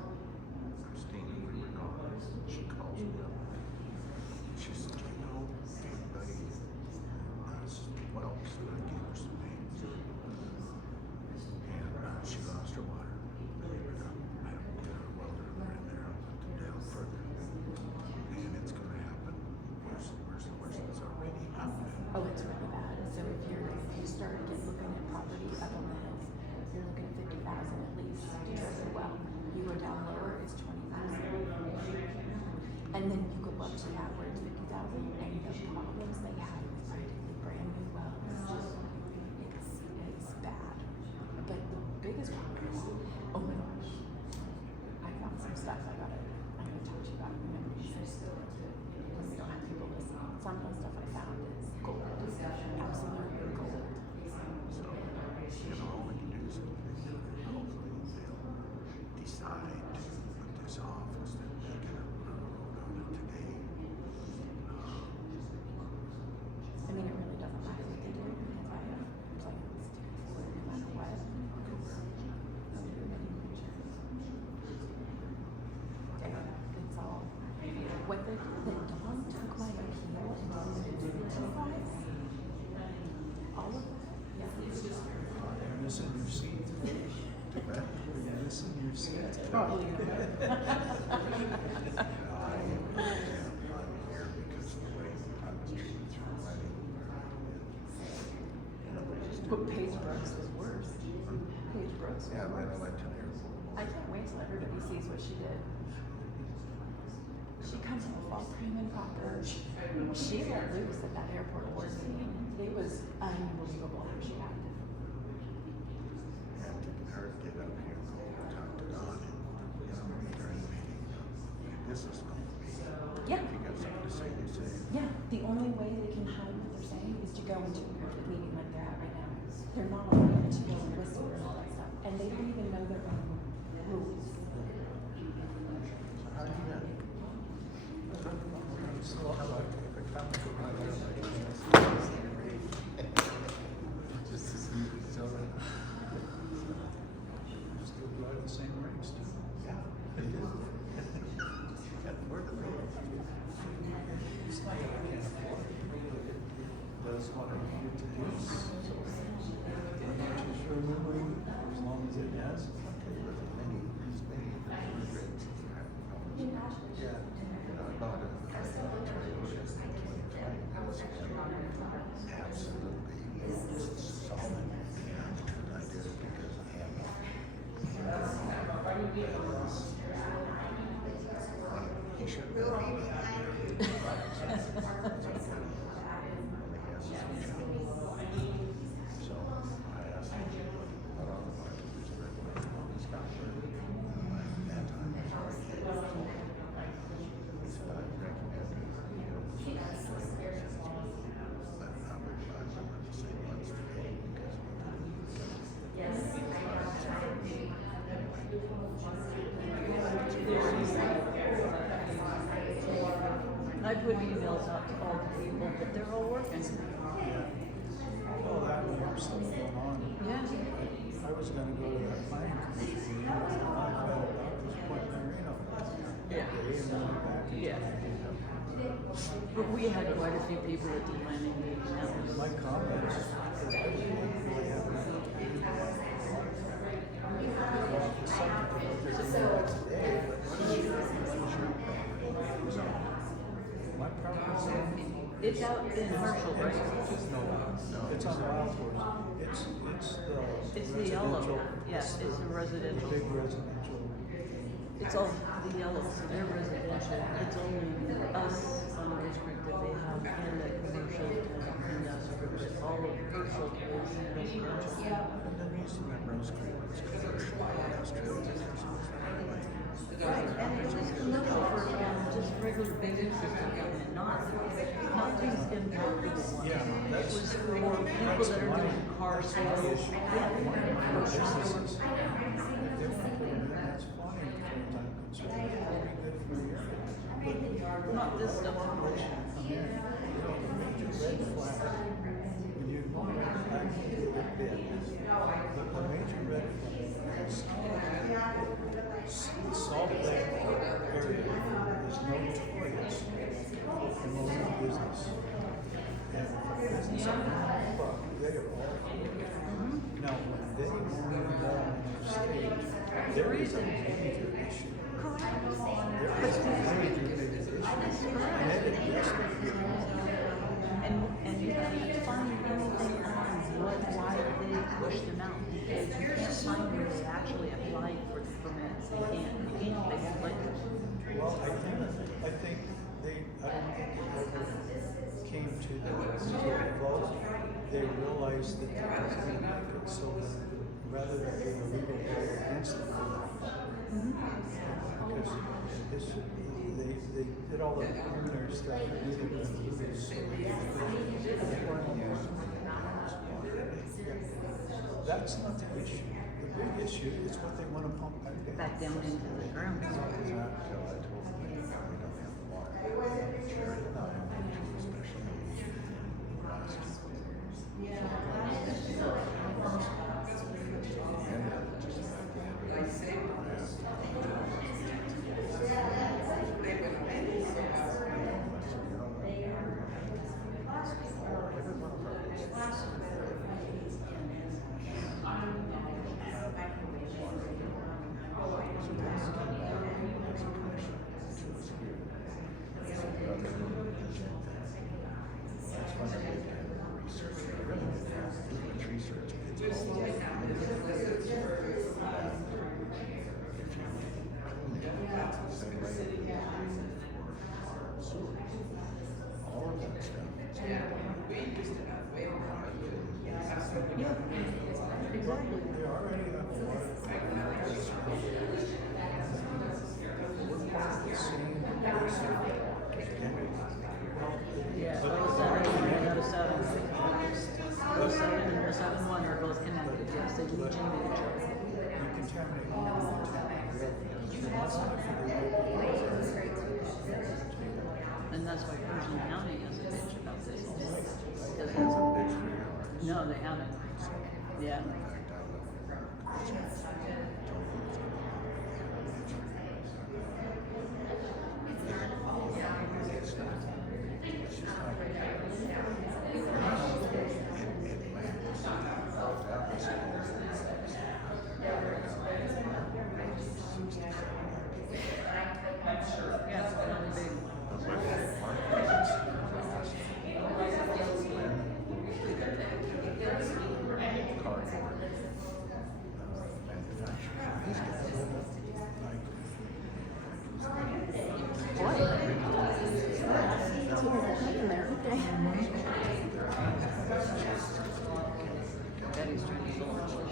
Christine, we were gone, she calls me up. She said, you know, anybody knows wells, and I gave her some names. And she lost her water. Believe it or not, I have to get her welder in there, I'll put them down further. And it's gonna happen. Where's it's already happening. Oh, it's really bad. So if you start looking at property up on the hills, you're looking at 50,000 at least to drill a well. You go down lower, it's 20,000. And then you go up to that where it's 50,000, and the problems they have with practically brand new wells, it's bad. But the biggest problem is, oh my gosh, I found some stuff I'm gonna talk to you about. Remember, when we don't have people listen. Some of the stuff I found is gold. Absolutely gold. So, all we can do is hopefully they'll decide to put this off instead of making a road on it today. I mean, it really doesn't matter what they do because I have plans to go forward no matter what. It's all what they did. Dawn took my appeal and did it to five. All of that. Yeah. They're missing your seat. They're missing your Probably not. I'm here because of the way I was treated through wedding. But Paige Brooks was worse. Paige Brooks was Yeah, worse. I went to the airport. I can't wait till everybody sees what she did. She comes in full cream and proper. She let loose at that airport board meeting. It was unbelievable how she acted. And to her get up here and go talk to Don and, during the meeting, this is going to be, Yeah. if you got something to say, you say. Yeah, the only way they can hide what they're saying is to go into a public meeting like they're at right now. They're not allowed to go and whisper and all that stuff. And they don't even know their own rules. So how do you get? So how about if a comic book writer just to see each other. Still drive the same rigs too. Yeah, they do. Where the It's not that I can't afford it. That's what I needed to do. So, I'm not too sure remembering as long as it has. Yeah, I bought it. Absolutely solid. And I did it because I had he should really be so I asked him what other markets are recommended. He's got that time. He said, I recommend but I remember the same ones today because I put emails out to all the people, but they're all working. Well, that one was still going on. Yeah. I was gonna go to that planning commission meeting, and I found out this point Marino. Yeah. And then went back and. Yeah. But we had quite a few people at the planning meeting. That was My comments, I didn't really have anything to do with that. It's something that they're doing today, but my property's on. It's out in Herschel, right? No, it's on Wildwood. It's the yellow. Yes, it's a residential. Big residential. It's all the yellow, so they're residential. It's only us on the district that they have and the commercial industrial. All of Herschel is residential. And the reason that Rose Creek was commercial industrial is Right, and it's just commercial for just regular businesses to come in, not these impacted ones. Yeah, It was for people that are doing car sales. Yeah, grocery stores. That's fine from time concerned. Very good for your area. Not this stuff. Come in. The major red flag, when you go around back to the bid, the major red flag is the Salt Lake area is notorious for promoting business. And if a business owner, they are all for it. Now, when they want to involve in their state, there is a major issue. There is a major issue. And it is And you can't find anything on why they pushed them out. Because you can't find where they actually applied for the permits. They can't. They won't let you. Well, I think I don't think it ever came to the vote. They realized that there was going to make it so that rather than being a legal vote against the because they did all the preliminary stuff and knew they were going to lose, so that's not the issue. The big issue is what they want to pump Back down into the ground. All of that stuff. Exactly. They already have a lot of Yeah, 07 and 07. 07 and 07-1 are both connected, yes, they do change each other. You contaminate one of them. And that's why Pershing County has a bitch about this also. Because That's a bitch for yours. no, they haven't. Yeah. Yeah, it's really big. Betty's trying to solve the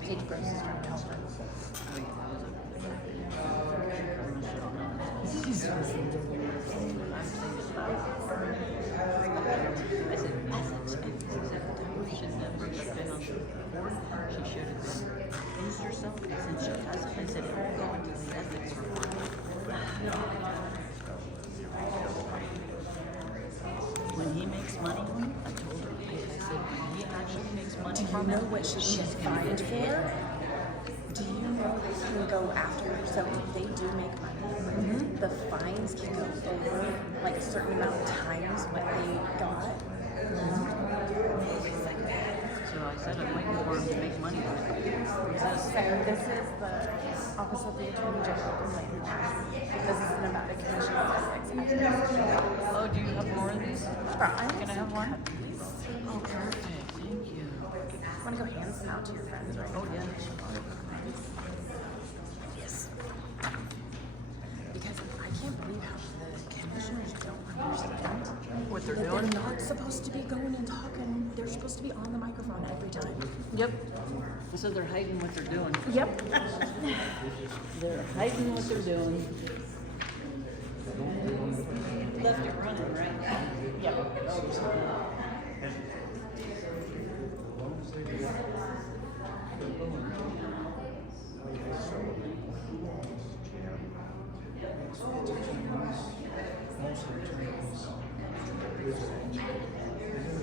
Paige Brooks is trying to help her. I said, should never have been on the board. She should have been used herself. I said, she hasn't. I said, it will go into the ethics report. When he makes money, I told her, I said, when he actually makes money. Do you know what she's fined for? Do you know they can go after, so if they do make money, the fines can go over like a certain amount of times what they got? So I said, I'm waiting for him to make money. So this is the Office of the Attorney General complaint. This is an about the commission of ethics. Oh, do you have more of these? Can I have one? Please. Oh, perfect. Thank you. Want to go hand some out to your friends, right? Oh, yeah. Yes. Because I can't believe how the commissioners don't understand What they're that doing? they're not supposed to be going and talking. They're supposed to be on the microphone every time. Yep. So they're hiding what they're doing. Yep. They're hiding what they're doing. Left it running, right? Yep. Most of the attorneys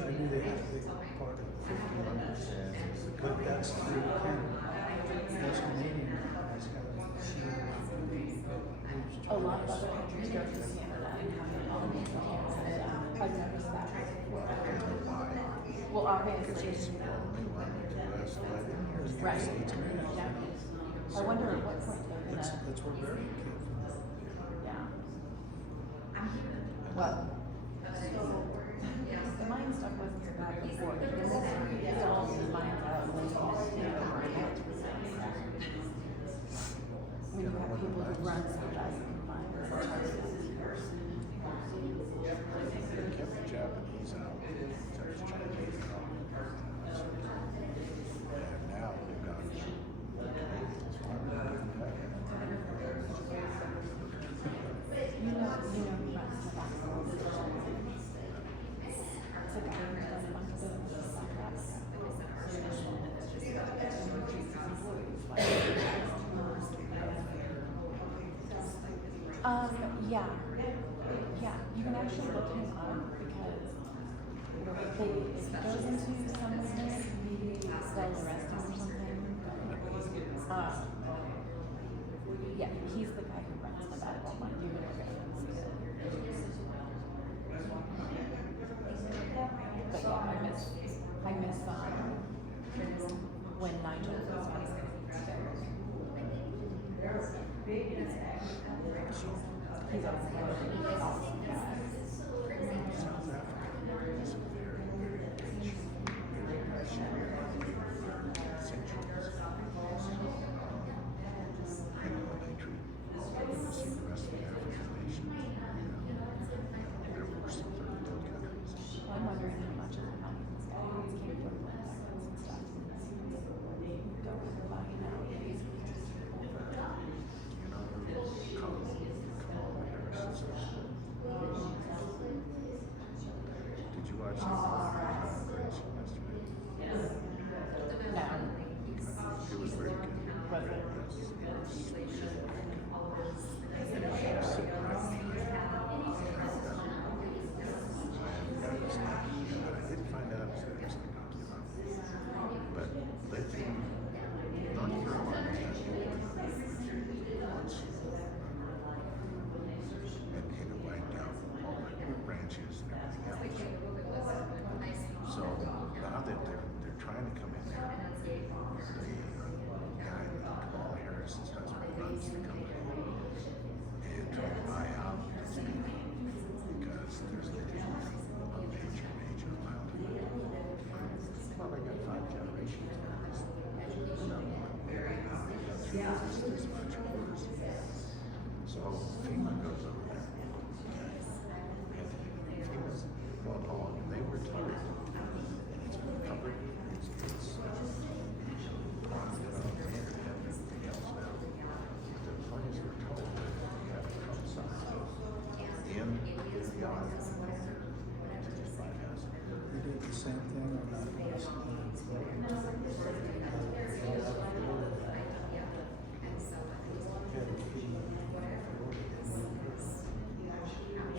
I knew they had a big part of 51%, but that's through Canada. Most Canadian companies have A lot of other countries go to Canada and have their own Canada. I've noticed that. Well, obviously. Right. Yeah. I wonder at what point they're gonna. That's where very Yeah. Well. The mine stuff wasn't so bad before. Because it's all the mines out when you when you have people who run some giant mines. They kept the Japanese out. There's Chinese out. And now they've got You know who runs the back of the It's a guy who's done a bunch of businesses like that. Yeah. Yeah, you can actually look him up because if he goes into somewhere, they'll arrest him or something. Yeah, he's the guy who runs the battle one. You would see it. But yeah, I miss when Nigel was he's awesome. the rest of the African nations. They think North Carolina has and it wiped out all the ranches and everything else. So now that they're trying to come in there, the guy that Kamala Harris's husband runs the company and trying to buy out these people because there's a major amount of money. Well, they got 5 generations of this. This much worse. So FEMA goes over there. And FEMA's going along, and they were told, and it's public, it's on the internet and everything else now. The planes were told that you have to come sign in the yard. We did the same thing on that last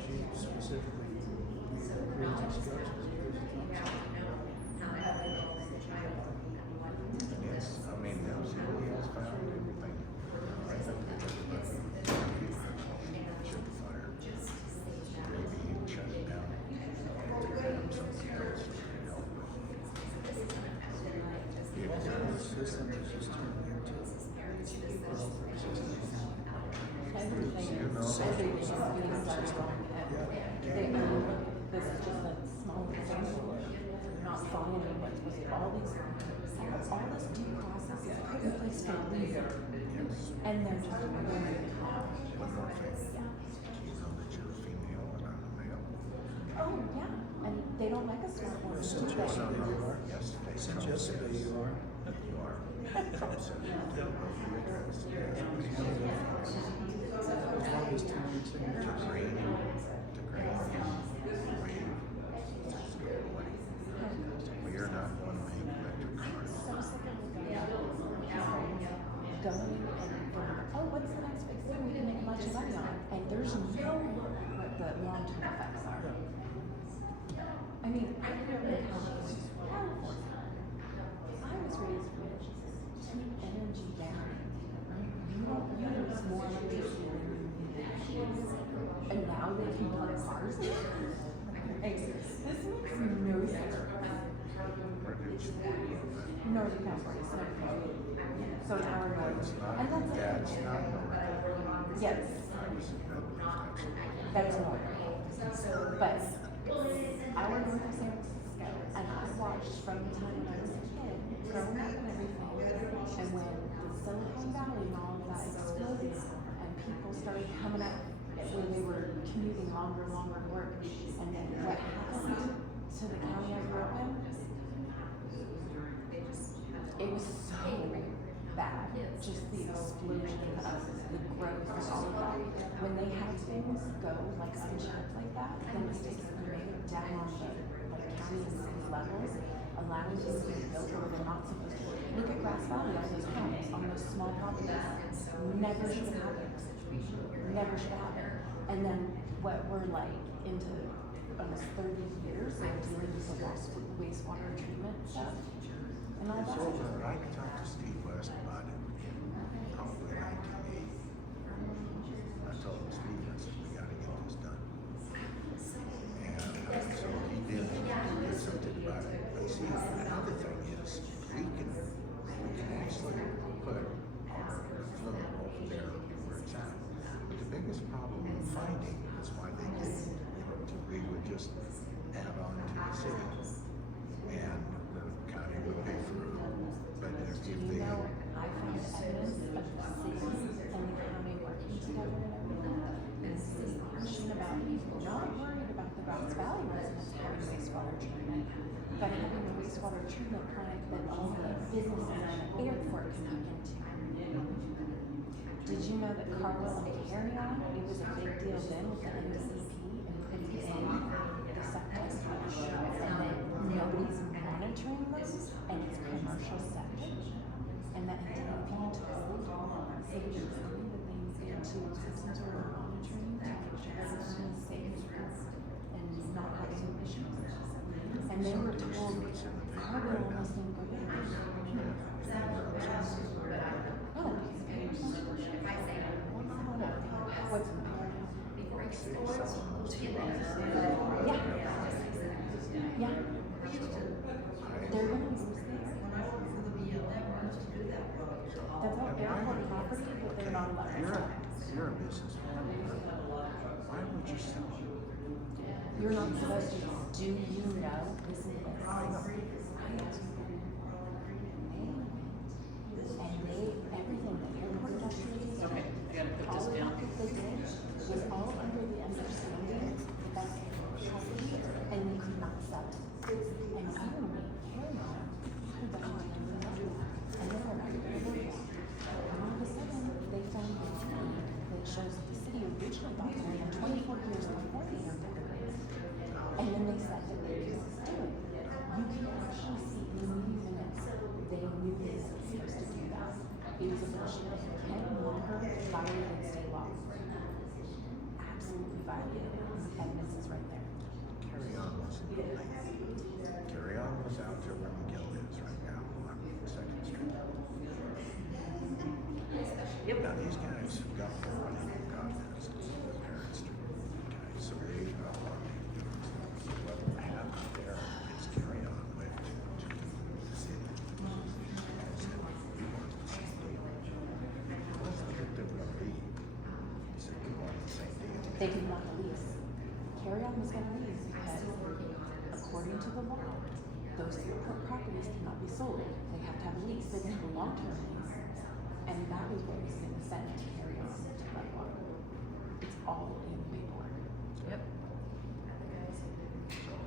she specifically reads instructions. Yes, I mean, there was has found everything. I think everybody should fire. Maybe even shut it down. Have something else to help with. The system is just turning into Everything is being started on they know this is just a small thing, not following what's supposed to all this due process is put in place for a reason. And they're just doing it now. One more thing. You know that you're a female and I'm a male. Oh, yeah, and they don't like a smart woman. Since yesterday you are. Yesterday. Since yesterday you are. You are. Trump said you did what you addressed. As long as 2 weeks in. To green, let's go away. We are not going to make electric cars. Going and oh, what's the next big thing we can make a bunch of money on? And there's no what the long-term effects are. I mean, I grew up in California. I was raised with keep energy down. You don't use more electricity than you need. And now they can put cars in. This makes no sense. Northern California, so an hour north. And that's not yes. That's north. But I work in San Francisco, and I watched from the time when I was a kid, growing up and everything, and when the Silicon Valley and all of that exploded, and people started coming up when they were commuting longer and longer to work, and then what happened to the county I grew up in? It was so bad, just the explosion of the growth and all of that. When they have things go like unchecked like that, the mistakes that are made down on the county and city levels, allowing things to be built where they're not supposed to. Look at Grass Valley, all those homes on those small properties. Never should have happened. Never should have happened. And then what we're like into almost 30 years of dealing with the wastewater treatment stuff. And all that. I talked to Steve West about it in probably 1980. I told him, Steve, I said, we got to get this done. And so he did something about it. But see, another thing is, we can actually put our flume over there where it's at. But the biggest problem in finding is why they didn't, we would just add on to the city. And the county would pay for it. But if they... I found evidence of the city and the county working together and everything. And the city pushing about people not worried about the Grass Valley residents having wastewater treatment, but having a wastewater treatment plant that all the businesses and the airport can hook into. Did you know that Carwell and Carrion, it was a big deal then with the NDEP and putting in the septic, and then nobody's monitoring those, and it's commercial septic, and that NDEP told cities that they needed to systems were monitoring to make sure everyone is safe and not having issues. And they were told Carwell almost didn't go there. property, but they're not allowed to sell. You're a businessman. Why would you sell it? You're not supposed to. Do you know this is this? I know. And they, everything, the airport industry, Okay, I gotta put this all down. of the did was all under the understanding that property and they could not sell it. And suddenly, Paramount had done what they were not doing. And they were not going to do that. And all of a sudden, they found a deed that shows that the city originally bought the land 24 years before the airport. And then they said that they could do it. You can actually see in the minutes, they knew they were supposed to do that. It was a bullshit that you can no longer violate state law. Absolutely violated it. The evidence is right there. Carry on was Carry on was out to where McGill is right now on 2nd Street. Yep. Now these guys have got more money than God has. The parents do. Okay, so they what happened there is Carry On went to the city and said, we want the same deal. It wasn't that they were gonna leave. He said, we want the same deal. They didn't want to lease. Carry On was going to lease because, according to the law, those airport properties cannot be sold. They have to have a lease. They have a long-term lease. And that was what was going to send to Carry On to Redwater. It's all in the paperwork. Yep.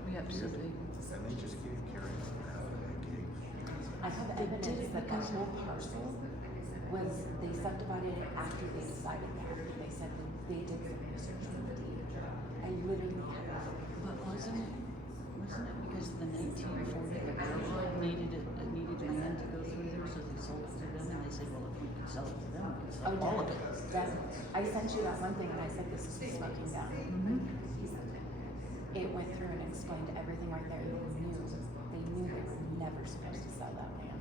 We have to say. And they just gave Carry On that, and they gave. I have evidence that that whole parcel was, they subdivided it after they decided that. They said that they did some research on the deed. I literally have that. But wasn't it because the 1940, the railroad needed land to go through there, so they sold it to them, and they said, well, if we could sell it to them, we could sell all of it. Definitely. I sent you that one thing and I said, this is smoking gun. It went through and explained everything right there. They knew they were never supposed to sell that land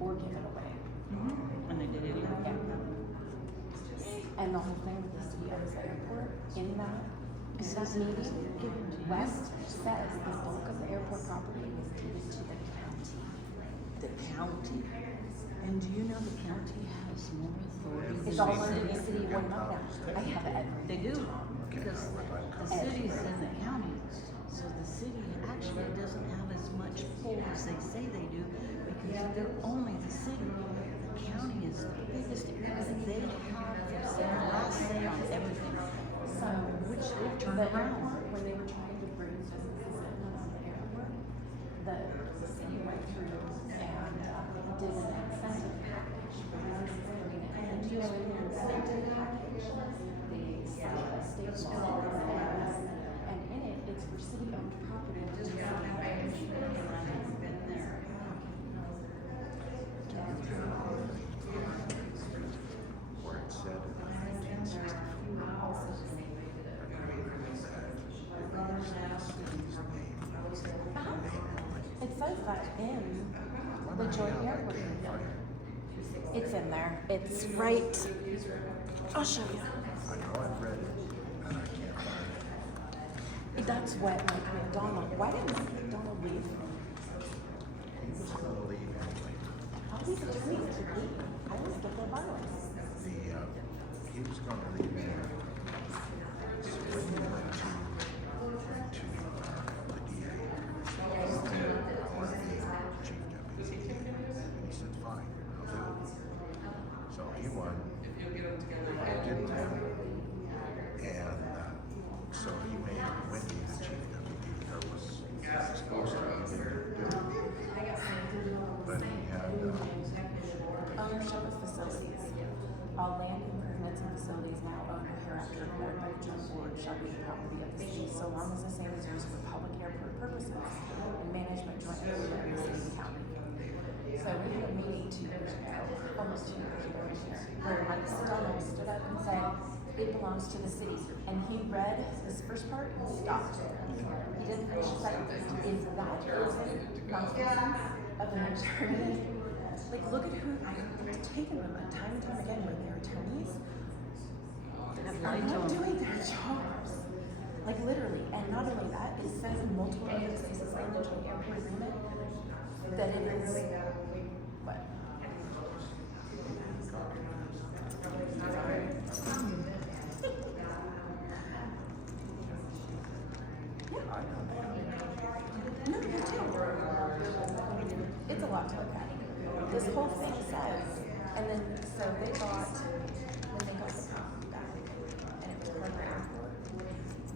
or give it away. And they did it anyway. Yeah. And the whole thing with the city owns the airport, in that meeting, West says the bulk of the airport property was deeded to the county. The county. And do you know the county has more authority? It's all under the city of Winona. I have everything. They do, because the city's in the county, so the city actually doesn't have as much pull as they say they do, because they're only the city. The county is the biggest area. They have their last say on everything. So, Which they've turned the around. airport, when they were trying to bring businesses in on the airport, the city went through and did an incentive package for businesses bringing it in. And do you know in the incentive package, they cite a state law, and in it, it's for city-owned property. Where it said in 1964, It says that in the joint airport agreement. It's in there. It's right. I'll show you. I know I've read it, and I can't find it. That's what McDonald. Why didn't McDonald leave? He was gonna leave anyway. All these attorneys are leaving. I always get their violence. He was gonna leave anyway. So when we went to the DA, I want to be chief deputy, and he said, fine, I'll do it. So he won. I did that. And so he made Wendy the chief deputy, or was supposed to be do it. But he had, Ownership of facilities. All land improvements and facilities now owned or hereafter declared by the joint board shall be the property of the city, so long as the same is used for public airport purposes and management jointly with the city and county. So we had a meeting 2 years ago, almost 2 years ago here, where Mike Stone stood up and said, it belongs to the city. And he read this first part and stopped. He didn't finish the second. If that isn't nonsense of an attorney, like look at who I've taken them time and time again with their attorneys. Are not doing their jobs. Like literally, and not only that, it says in multiple other places in the joint airport agreement that it is what? says, and then, so they got, when they got the property back, and it was Harbor Airport,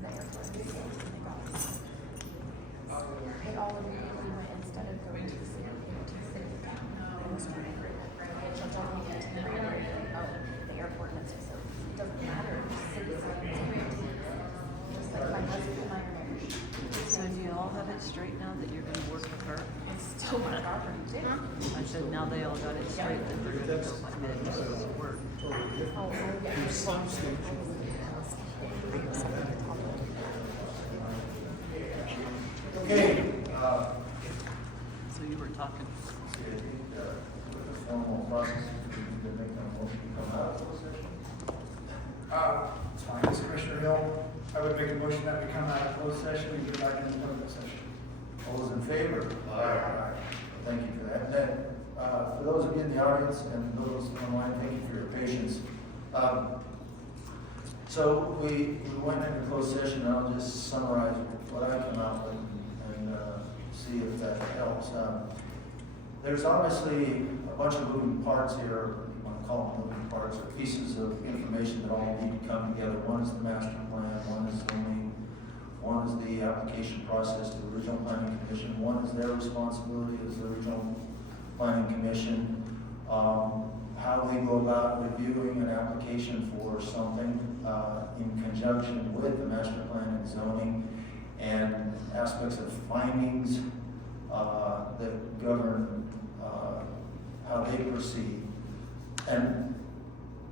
the airport, and they got it all immediately went, instead of going to the city, it went to the city of Tipton. It was great. So it's only went to the mayor, the airport and its facilities. It doesn't matter, the city's just like my husband and I are married. So do you all have it straight now that you're gonna work with her? It's still my property too. I said, now they all got it straight, that they're gonna go like that, this is work. Okay, So you were talking. with the formal process, we need to make a motion to come out of closed session. It's fine, this is Commissioner Hill. I would make a motion that we come out of closed session and get back into public session. All those in favor? Aye. Thank you for that. And then, for those of you in the audience and those online, thank you for your patience. So we went into closed session, and I'll just summarize what I come out with and see if that helps. There's obviously a bunch of moving parts here, or you want to call them moving parts, or pieces of information that all need to come together. One is the master plan, one is zoning, one is the application process to the regional planning commission, one is their responsibility as the regional planning commission. How they go about reviewing an application for something in conjunction with the master plan and zoning, and aspects of findings that govern how they proceed. And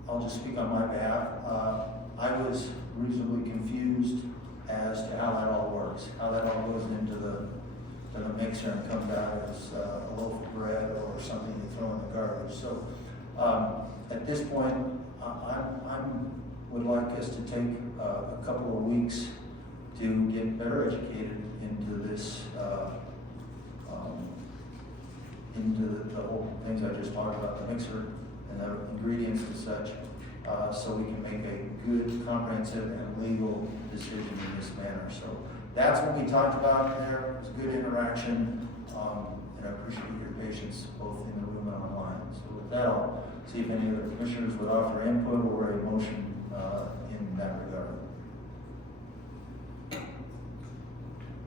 I'll just speak on my behalf. I was reasonably confused as to how that all works, how that all goes into the mixer and comes out as a loaf of bread or something you throw in the garbage. So at this point, I would like us to take a couple of weeks to get better educated into this, into the whole things I just talked about, the mixer and the ingredients and such, so we can make a good, comprehensive, and legal decision in this manner. So that's what we talked about there. It was a good interaction, and I appreciate your patience both in the room and online. So with that, I'll see if any of the commissioners would offer input or a motion in that regard.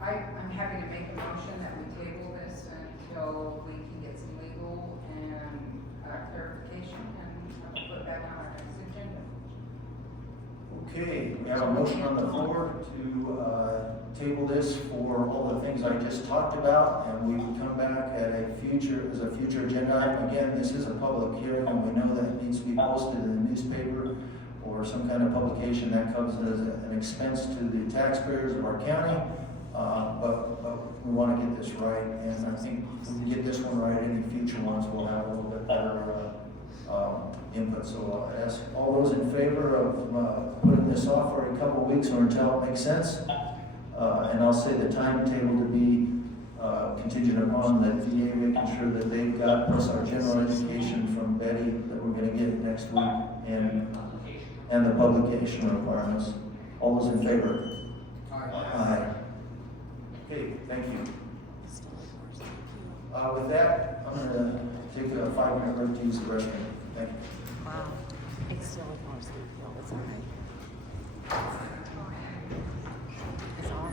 I'm happy to make a motion that we table this until we can get some legal and clarification and put it back on our next agenda. Okay, we have a motion on the floor to table this for all the things I just talked about, and we will come back at a future agenda item. Again, this is a public hearing, and we know that it needs to be posted in the newspaper or some kind of publication that comes as an expense to the taxpayers of our county. But we want to get this right, and I think if we get this one right, any future ones will have a little bit better input. So I ask all those in favor of putting this off for a couple of weeks or until it makes sense. And I'll say the timetable to be contingent upon the VA making sure that they've got plus our general education from Betty that we're going to get next week, and the publication requirements. All those in favor? Aye. Okay, thank you. With that, I'm going to take a 5-minute break to use the restroom. Thank you. Wow. It's still ignores the appeal, it's all right. It's all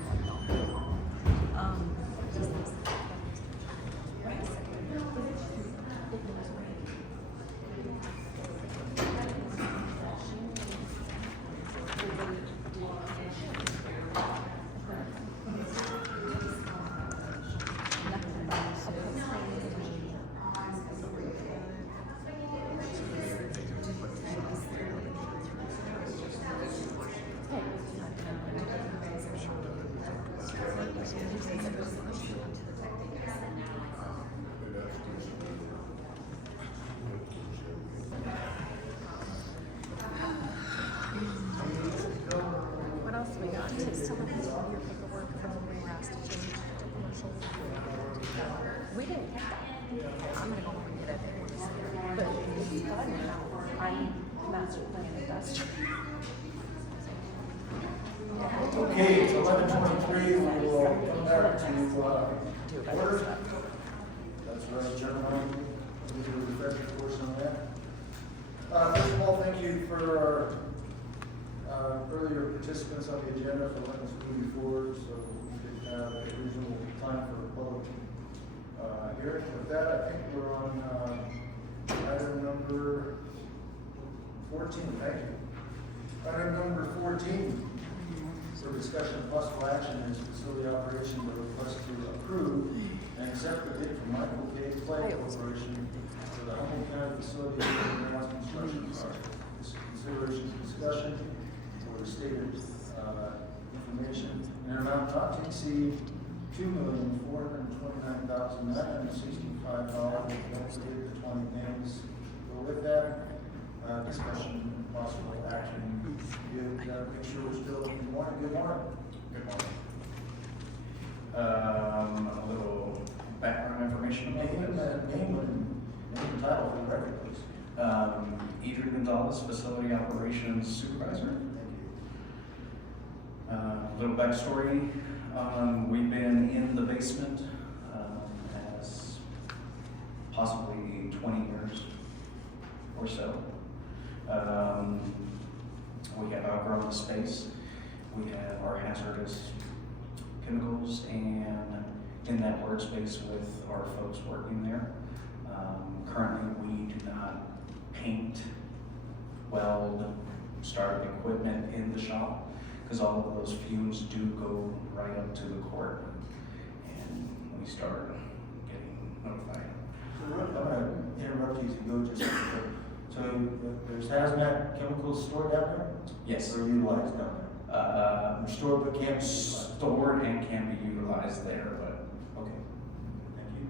What else we got? Some of these were your paperwork from when we were asked to change to commercial. We didn't get that. I'm gonna go and get it. But it's done now. I'm master plan industrial. Okay, it's 11:23. We will come back to order. That's right, gentlemen. give you a refresher course on that. First of all, thank you for our earlier participants on the agenda for letting us move you forward, so we could have a reasonable time for public hearing. With that, I think we're on item number 14. Thank you. Item number 14 for discussion of possible action is facility operation to request to approve and accept the bid from Michael K. Clay Corporation for the Humboldt County facility maintenance construction project. This consideration and discussion for the stated information in an amount not to exceed $2,429,965 with the 20 names. So with that, discussion and possible action. You make sure we're still in morning. Good morning. Good morning. A little background information about this. Name and title for the record, please. Adrian Gonzalez, Facility Operations Supervisor. A little backstory. We've been in the basement as possibly 20 years or so. We have outgrown the space. We have our hazardous chemicals, and in that workspace with our folks working there. Currently, we do not paint, weld, start equipment in the shop, because all of those fumes do go right up to the court, and we start getting notified. So I'm going to interrupt you to go just a bit. So there's hazmat chemicals stored down there? Yes. Or utilized down there? Stored but can't be utilized? Stored and can be utilized there, but. Okay. Thank you.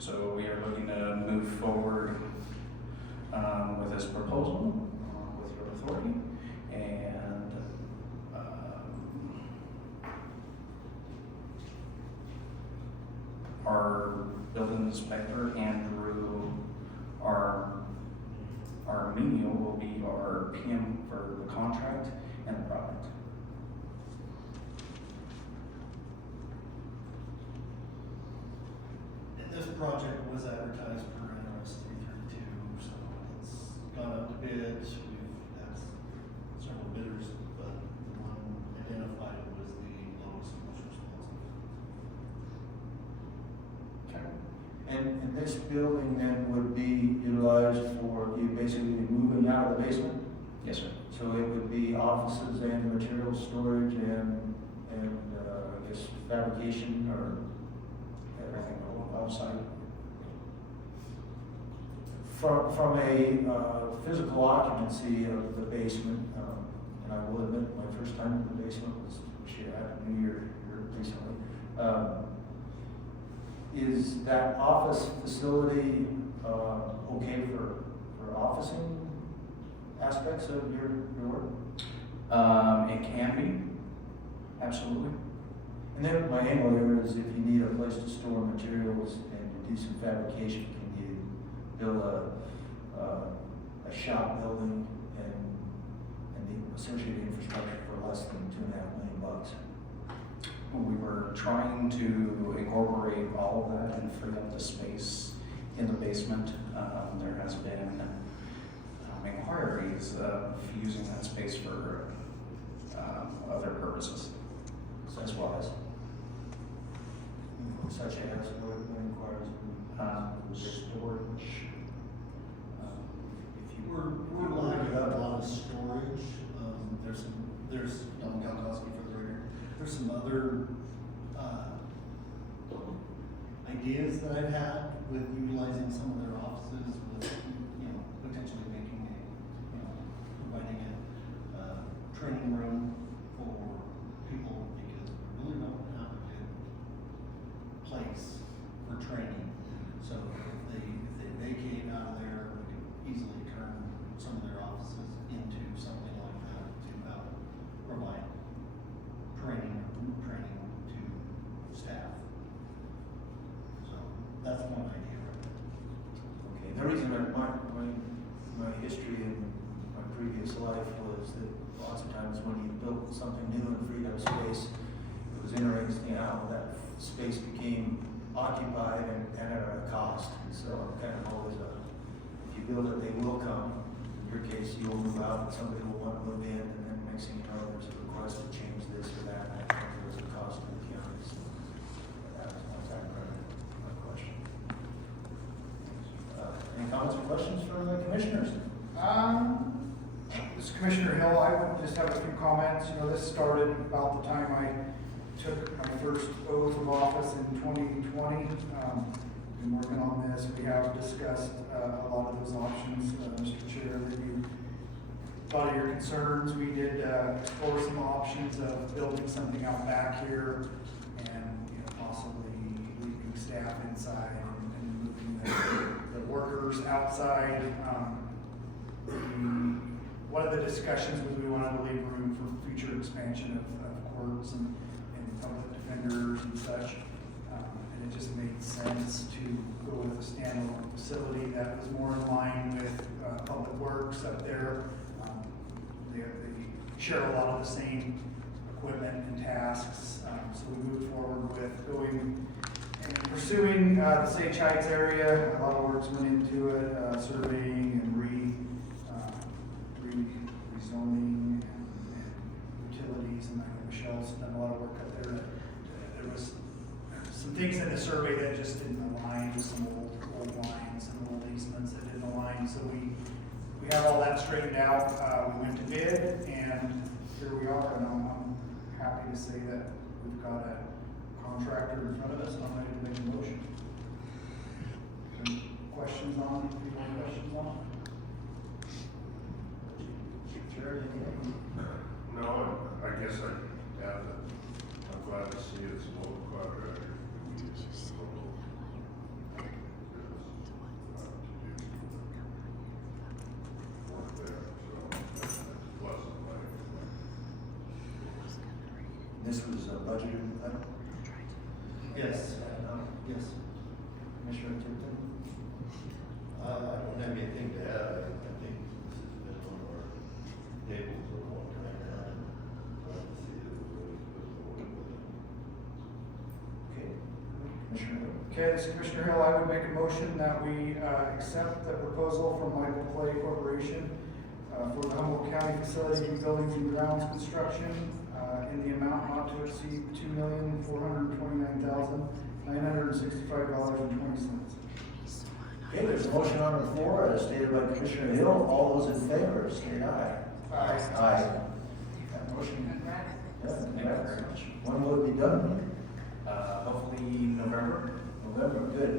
So we are looking to move forward with this proposal with your authority, and our building inspector, Andrew, our menial will be our PM for the contract and the product. This project was advertised per NRS 332, so it's gone out to bid. We've had several bidders, but the one identified was the lowest and most responsive. Okay. And this building then would be utilized for you basically moving out of the basement? Yes, sir. So it would be offices and material storage and I guess fabrication or Everything outside. From a physical occupancy of the basement, and I will admit my first time in the basement was after New Year here recently. Is that office facility okay for officing aspects of your work? It can be, absolutely. And then my angle there is if you need a place to store materials and to do some fabrication, can you build a shop building and the associated infrastructure for less than $2.5 million? We were trying to incorporate all of that and free up the space in the basement. There has been inquiries of using that space for other purposes as well as. Such as what inquiries? Storage. We're lining up a lot of storage. There's Don Galkowski for the record. There's some other ideas that I've had with utilizing some of their offices with, potentially making providing a training room for people because we really don't have a good place for training. So if they vacate out of there, we could easily turn some of their offices into something like that to provide training to staff. So that's one idea right there. Okay, the reason my history in my previous life was that lots of times when you built something new and freed up space, it was interesting how that space became occupied and at a cost. So kind of always if you build it, they will come. In your case, you will move out, and somebody will want to move in, and then next thing you know, there's a request to change this or that, and there's a cost to the county. So that's my question. Any comments or questions from the commissioners? This is Commissioner Hill. I would just have a few comments. You know, this started about the time I took my first oath of office in 2020. Been working on this. We have discussed a lot of those options. Mr. Chair, reviewed a lot of your concerns. We did explore some options of building something out back here and, you know, possibly leaving staff inside and moving the workers outside. One of the discussions was we wanted to leave room for future expansion of courts and public defenders and such. And it just made sense to go with a standalone facility that was more in line with public works up there. They share a lot of the same equipment and tasks. So we moved forward with going and pursuing the Sage Heights area. A lot of works went into it, surveying and rezoning and utilities, and I know Michelle's done a lot of work up there. There was some things in the survey that just didn't align with some old lines and old easements that didn't align. So we have all that straightened out. We went to bid, and here we are. And I'm happy to say that we've got a contractor in front of us, and I'm ready to make a motion. Any questions on it? People have questions on it? No, I guess I add that I'm glad to see it's a local contractor. This was a budgeted item? Yes. Yes. Commissioner Tipton? I don't have anything to add. I think this has been on our tables for a long time now. Glad to see that we're really supposed to work with it. Okay. Commissioner Hill? Okay, this is Commissioner Hill. I would make a motion that we accept the proposal from Michael Clay Corporation for the Humboldt County Facility Buildings and Grounds construction in the amount not to exceed $2,429,965.20. Okay, there's a motion on the floor, as stated by Commissioner Hill. All those in favor, state aye. Aye. Aye. That motion. Yeah, thank you very much. When will it be done? Hopefully November. November, good.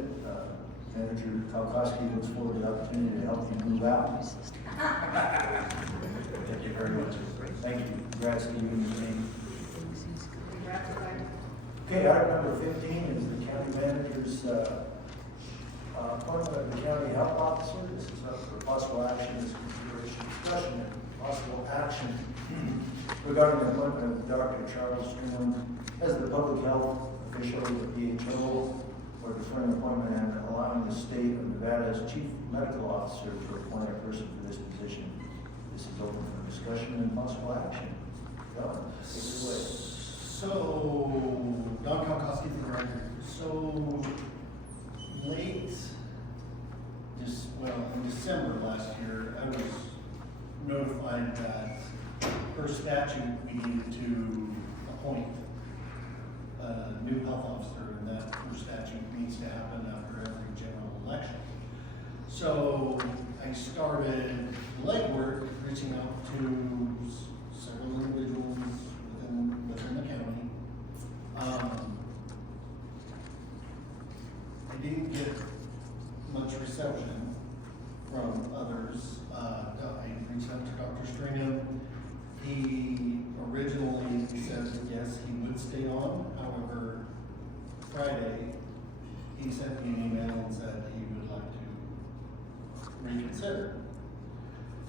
Manager Kalkowski looks forward to the opportunity to help you move out. Thank you very much. Thank you. Congrats to you and your team. Congratulations. Okay, item number 15 is the county manager's appointment of the county health officer. This is up for possible action, this consideration, discussion, and possible action regarding the appointment of Dr. Charles Stringland as the public health official of the PHO, or deferring appointment and allowing the state of Nevada's chief medical officer to appoint a person for this position. This is open for discussion and possible action. Don, take it away. So, Don Kalkowski for the record. So, late, in December last year, I was notified that per statute, we needed to appoint a new health officer, and that per statute needs to happen after every general election. So, I started legwork, reaching out to several individuals within the county. I didn't get much reception from others. I reached out to Dr. Stringham. He originally said that yes, he would stay on. However, Friday, he sent me an email and said he would like to reconsider.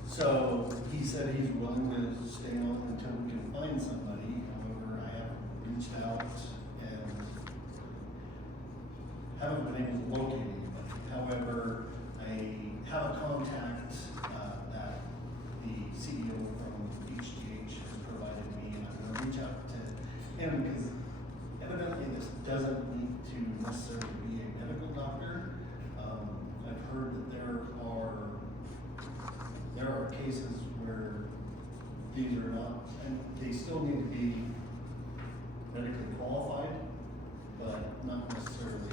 So he said he's willing to stay on until we can find somebody. However, I have reached out and haven't been able to locate anybody. However, I have a contact that the CEO from HGH has provided me, and I'm going to reach out to him because evidently this doesn't need to necessarily be cases where these are not, and they still need to be medically qualified, but not necessarily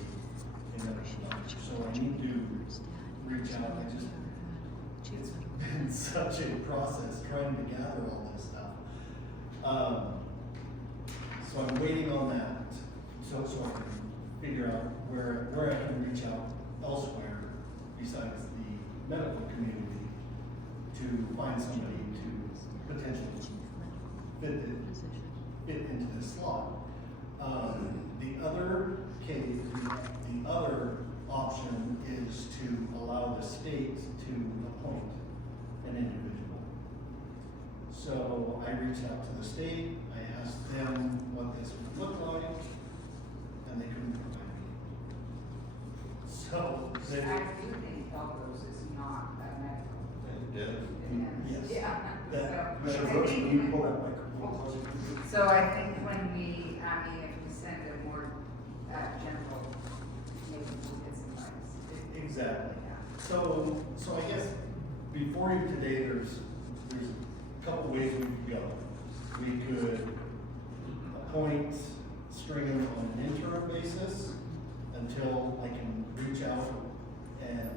a medical doctor. So I need to reach out. It's been such a process trying to gather all this stuff. So I'm waiting on that, so I can figure out where I can reach out elsewhere besides the medical community to find somebody to potentially fit into this slot. The other case, the other option is to allow the state to appoint an individual. So I reached out to the state, I asked them what this would look like, and they couldn't provide me. So they. I do think Elbows is not a medical. Yes. Yeah. That, So, Mr. I Brooks, think- can you pull that mic a little closer? So I think when we, if we send a more, general, maybe we'll get some bites. Exactly. Yeah. So I guess before you today, there's a couple ways we could go. We could appoint Stringham on an interim basis until I can reach out and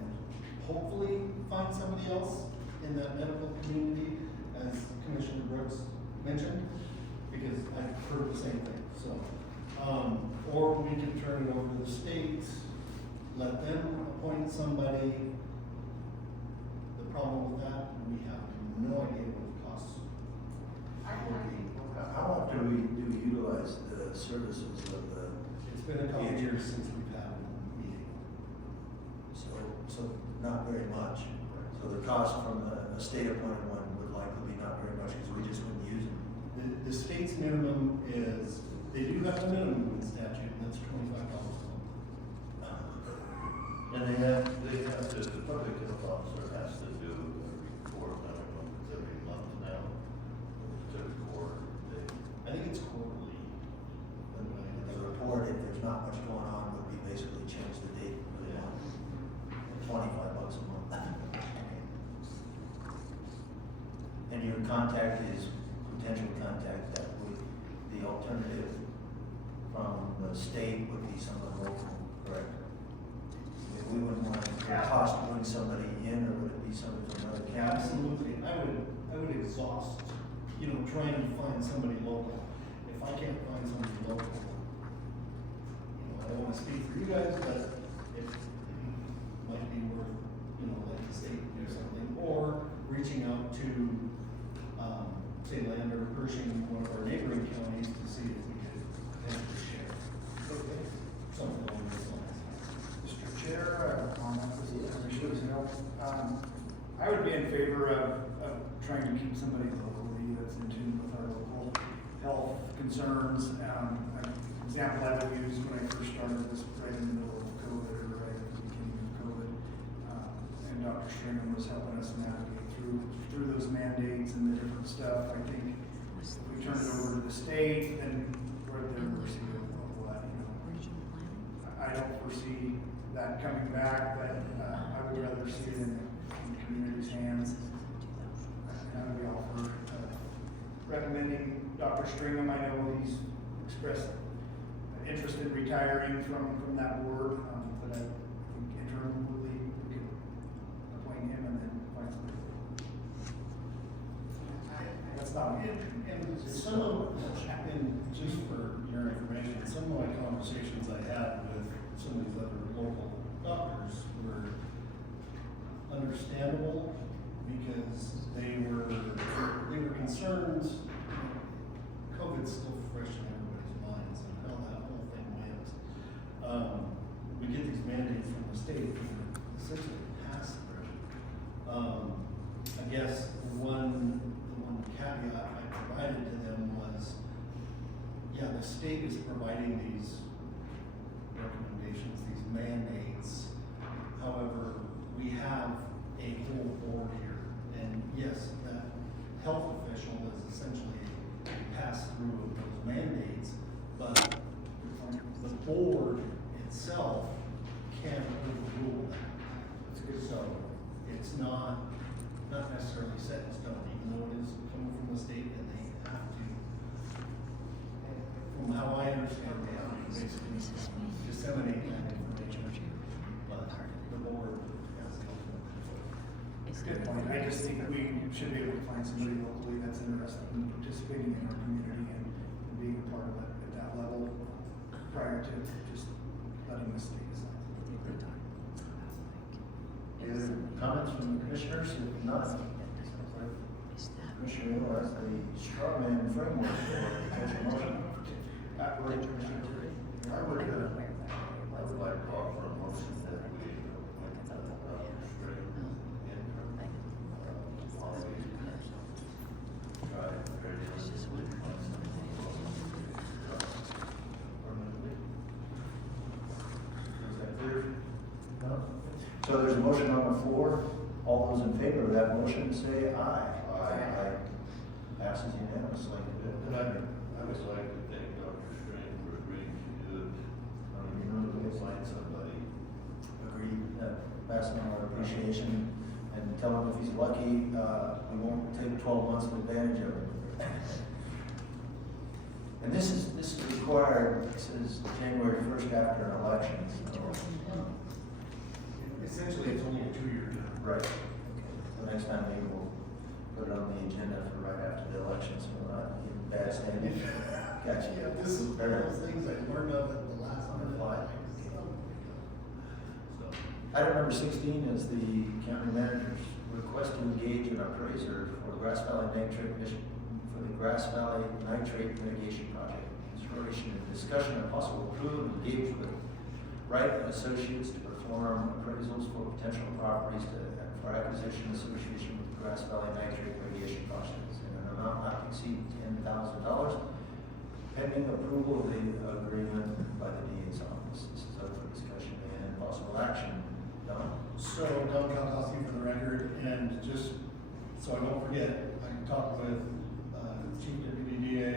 hopefully find somebody else in that medical community, as Commissioner Brooks mentioned, because I've heard the same thing, so. Or we could turn it over to the state, let them appoint somebody. The problem with that, we have no idea what the costs will be. How often do we utilize the services of the? It's been a couple of years since we've had a meeting. So not very much. So the cost from a state appointed one would likely be not very much because we just wouldn't use them. The state's minimum is, they do have a minimum in statute, and that's $25 a month. And they have to, the public health officer has to do a report, I don't know if it's every month now, it's every quarter. I think it's quarterly. The report, if there's not much going on, would be basically change the date for the month. $25 a month. And your contact is potential contact that would, the alternative from the state would be someone local, correct? If we wouldn't want to cost to bring somebody in, or would it be somebody from another county? Absolutely. I would exhaust, trying to find somebody local. If I can't find somebody local, I don't want to speak for you guys, but it might be worth, like the state to do something, or reaching out to, say, Land or Pershing, one of our neighboring counties, to see if we could potentially share. Something along those lines. Mr. Chair, Commissioners, I would be in favor of trying to keep somebody locally that's in tune with our local health concerns. An example I would use when I first started was right in the middle of COVID, or right at the beginning of COVID. And Dr. Stringham was helping us navigate through those mandates and the different stuff. I think if we turn it over to the state, then we're at their mercy of what, I don't foresee that coming back, but I would rather see it in the community's hands. And I would be all for recommending Dr. Stringham. I know he's expressed an interest in retiring from that board, but I think internally we could appoint him and then find somebody. That's not me. And some of, and just for your information, some of my conversations I had with some of these other local doctors were understandable, because they were concerned. COVID's still fresh in everybody's minds, and how that whole thing went. We get these mandates from the state, and essentially pass through. I guess the one caveat I provided to them was, yeah, the state is providing these recommendations, these mandates. However, we have a whole board here, and yes, that health official is essentially a pass-through of those mandates, but the board itself can't overrule that. So it's not not necessarily set in stone, even though it is coming from the state and they have to. From how I understand, they have to basically disseminate that information, but the board has the ultimate control. Good point. I just think we should be able to find somebody locally that's interested in participating in our community and being a part of it at that level prior to just letting the state decide. Any other comments from the commissioners? If not, Commissioner Hill has the straw man framework for potential motion. I would like to offer a motion that we appoint Cerri interim on the tribe permanently. Is that clear? No? So there's a motion on the floor. All those in favor of that motion say aye. Aye. Passes unanimously. And I would like to thank Dr. Strain for agreeing to do it. We'll find somebody. Agreed. Pass on our appreciation and tell him if he's lucky, we won't take 12 months of advantage of it. And this is required, it says January 1st after an election. So. Essentially, it's only a 2-year term. Right. The next time maybe we'll put it on the agenda for right after the election, so we're not in bad standing. Gotcha. Yeah, this is one of those things I learned of at the last minute. Item number 16 is the county manager's request to engage an appraiser for Grass Valley Nitrate Mitigation Project. Consideration and discussion of possible approval and engage with Wright and Associates to perform appraisals for potential properties for acquisition association with the Grass Valley Nitrate Mitigation Projects in an amount not to exceed $10,000, pending approval of the agreement by the DA's office. This is up for discussion and possible action. Don? So, Don Kalkowski for the record, and just so I don't forget, I talked with Chief Deputy DA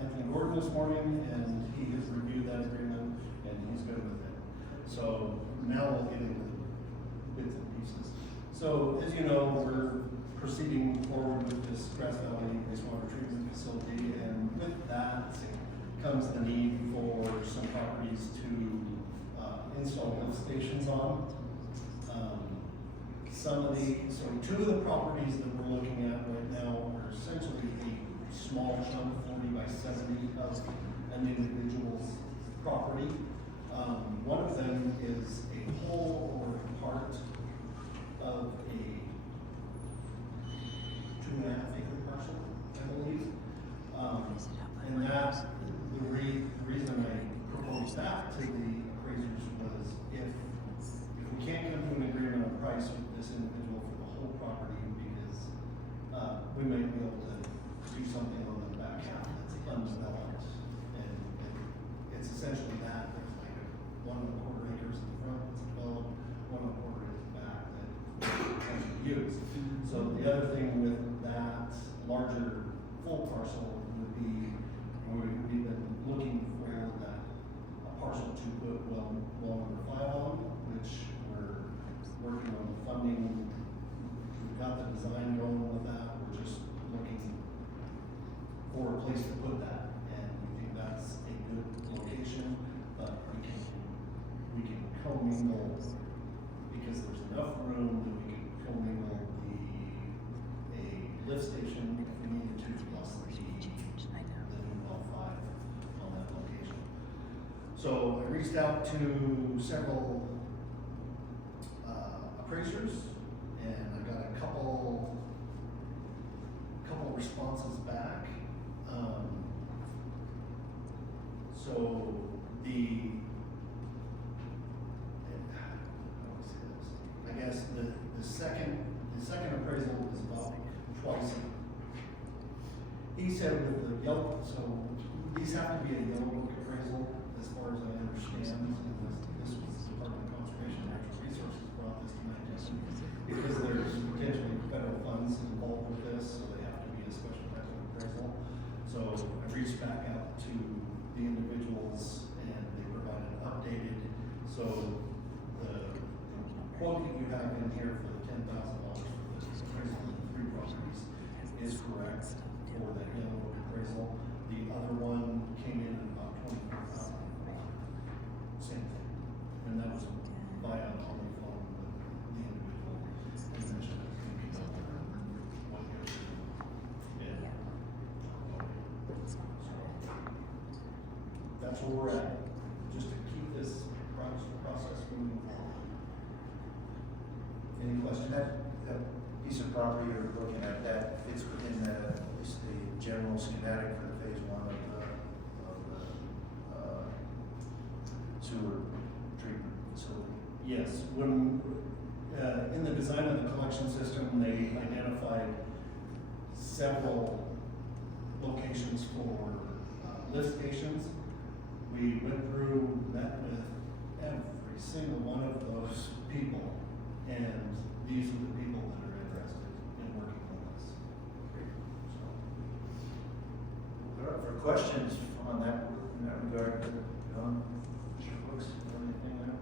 Anthony Gordon this morning, and he has reviewed that agreement, and he's good with it. So now we'll get into bits and pieces. So, as you know, we're proceeding forward with this Grass Valley wastewater treatment facility, and with that comes the need for some properties to install lift stations on. So 2 of the properties that we're looking at right now are essentially a small chunk, 40 by 70 of an individual's property. One of them is a whole or part of a 2.5 acre parcel, I believe. And that, the reason I proposed that to the appraisers was if we can't come to an agreement on price with this individual for the whole property, because we might be able to do something on the back half that's undeveloped. And it's essentially that, there's like 1.25 acres in the front that's developed, 1.25 in the back that can be used. So the other thing with that larger full parcel would be, we've been looking for that a parcel to put well number 5 on, which we're working on the funding. We've got the design going with that. We're just looking for a place to put that, and we think that's a good location. But we can commingle, because there's enough room that we can commingle a lift station if we needed to, plus the new well 5 on that location. So I reached out to several appraisers, and I got a couple responses back. So I guess the second appraisal is about twice. He said with the yellow, so these have to be a yellow book appraisal, as far as I understand. This was the Department of Conservation and Natural Resources brought this to my attention, because there's potentially federal funds involved with this, so they have to be a special type of appraisal. So I reached back out to the individuals, and they provided updated. So the quote that you have in here for the $10,000 for the appraisal of the 3 properties is correct for the Hill appraisal. The other one came in at about 24,000. Same thing. And that was via on the phone with the individual commission. Yeah. That's where we're at, just to keep this process moving forward. Any questions? That piece of property you're looking at, that fits within at least the general schematic for the phase 1 of the sewer treatment facility? Yes, when, in the design of the collection system, they identified several locations for lift stations. We went through, met with every single one of those people, and these are the people that are interested in working with us. So. All right, for questions on that, in that regard, John, Mr. Brooks, anything there?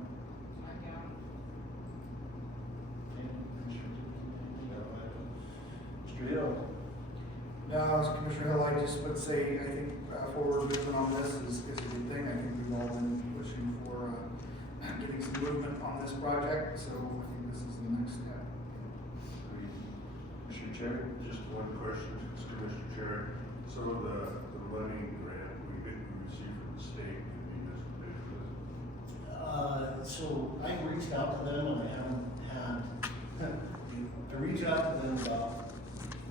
Mr. Hill? No, Commissioner Hill, I just would say, I think forward movement on this is a good thing. I think we've all been pushing for getting some movement on this project, so I think this is the next step. Mr. Chair? Just one question, Mr. Chair. So the money grant we received from the state, can you just pay for this? So I reached out to them, and I haven't had, I reached out to them about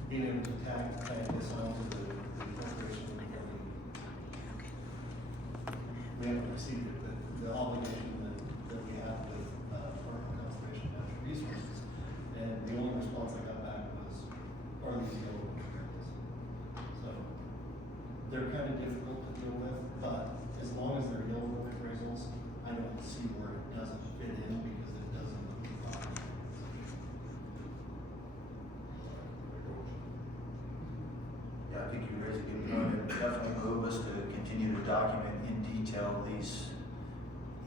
being able to tag this on to the corporation. We haven't received it, but the obligation that we have with Department of Conservation and Natural Resources, and the only response I got back was, are these yellow appraisals? So they're kind of difficult to deal with, but as long as they're yellow appraisals, I don't see where it doesn't fit in because it doesn't look like. Yeah, I think you raised a good point. It definitely move us to continue to document in detail these,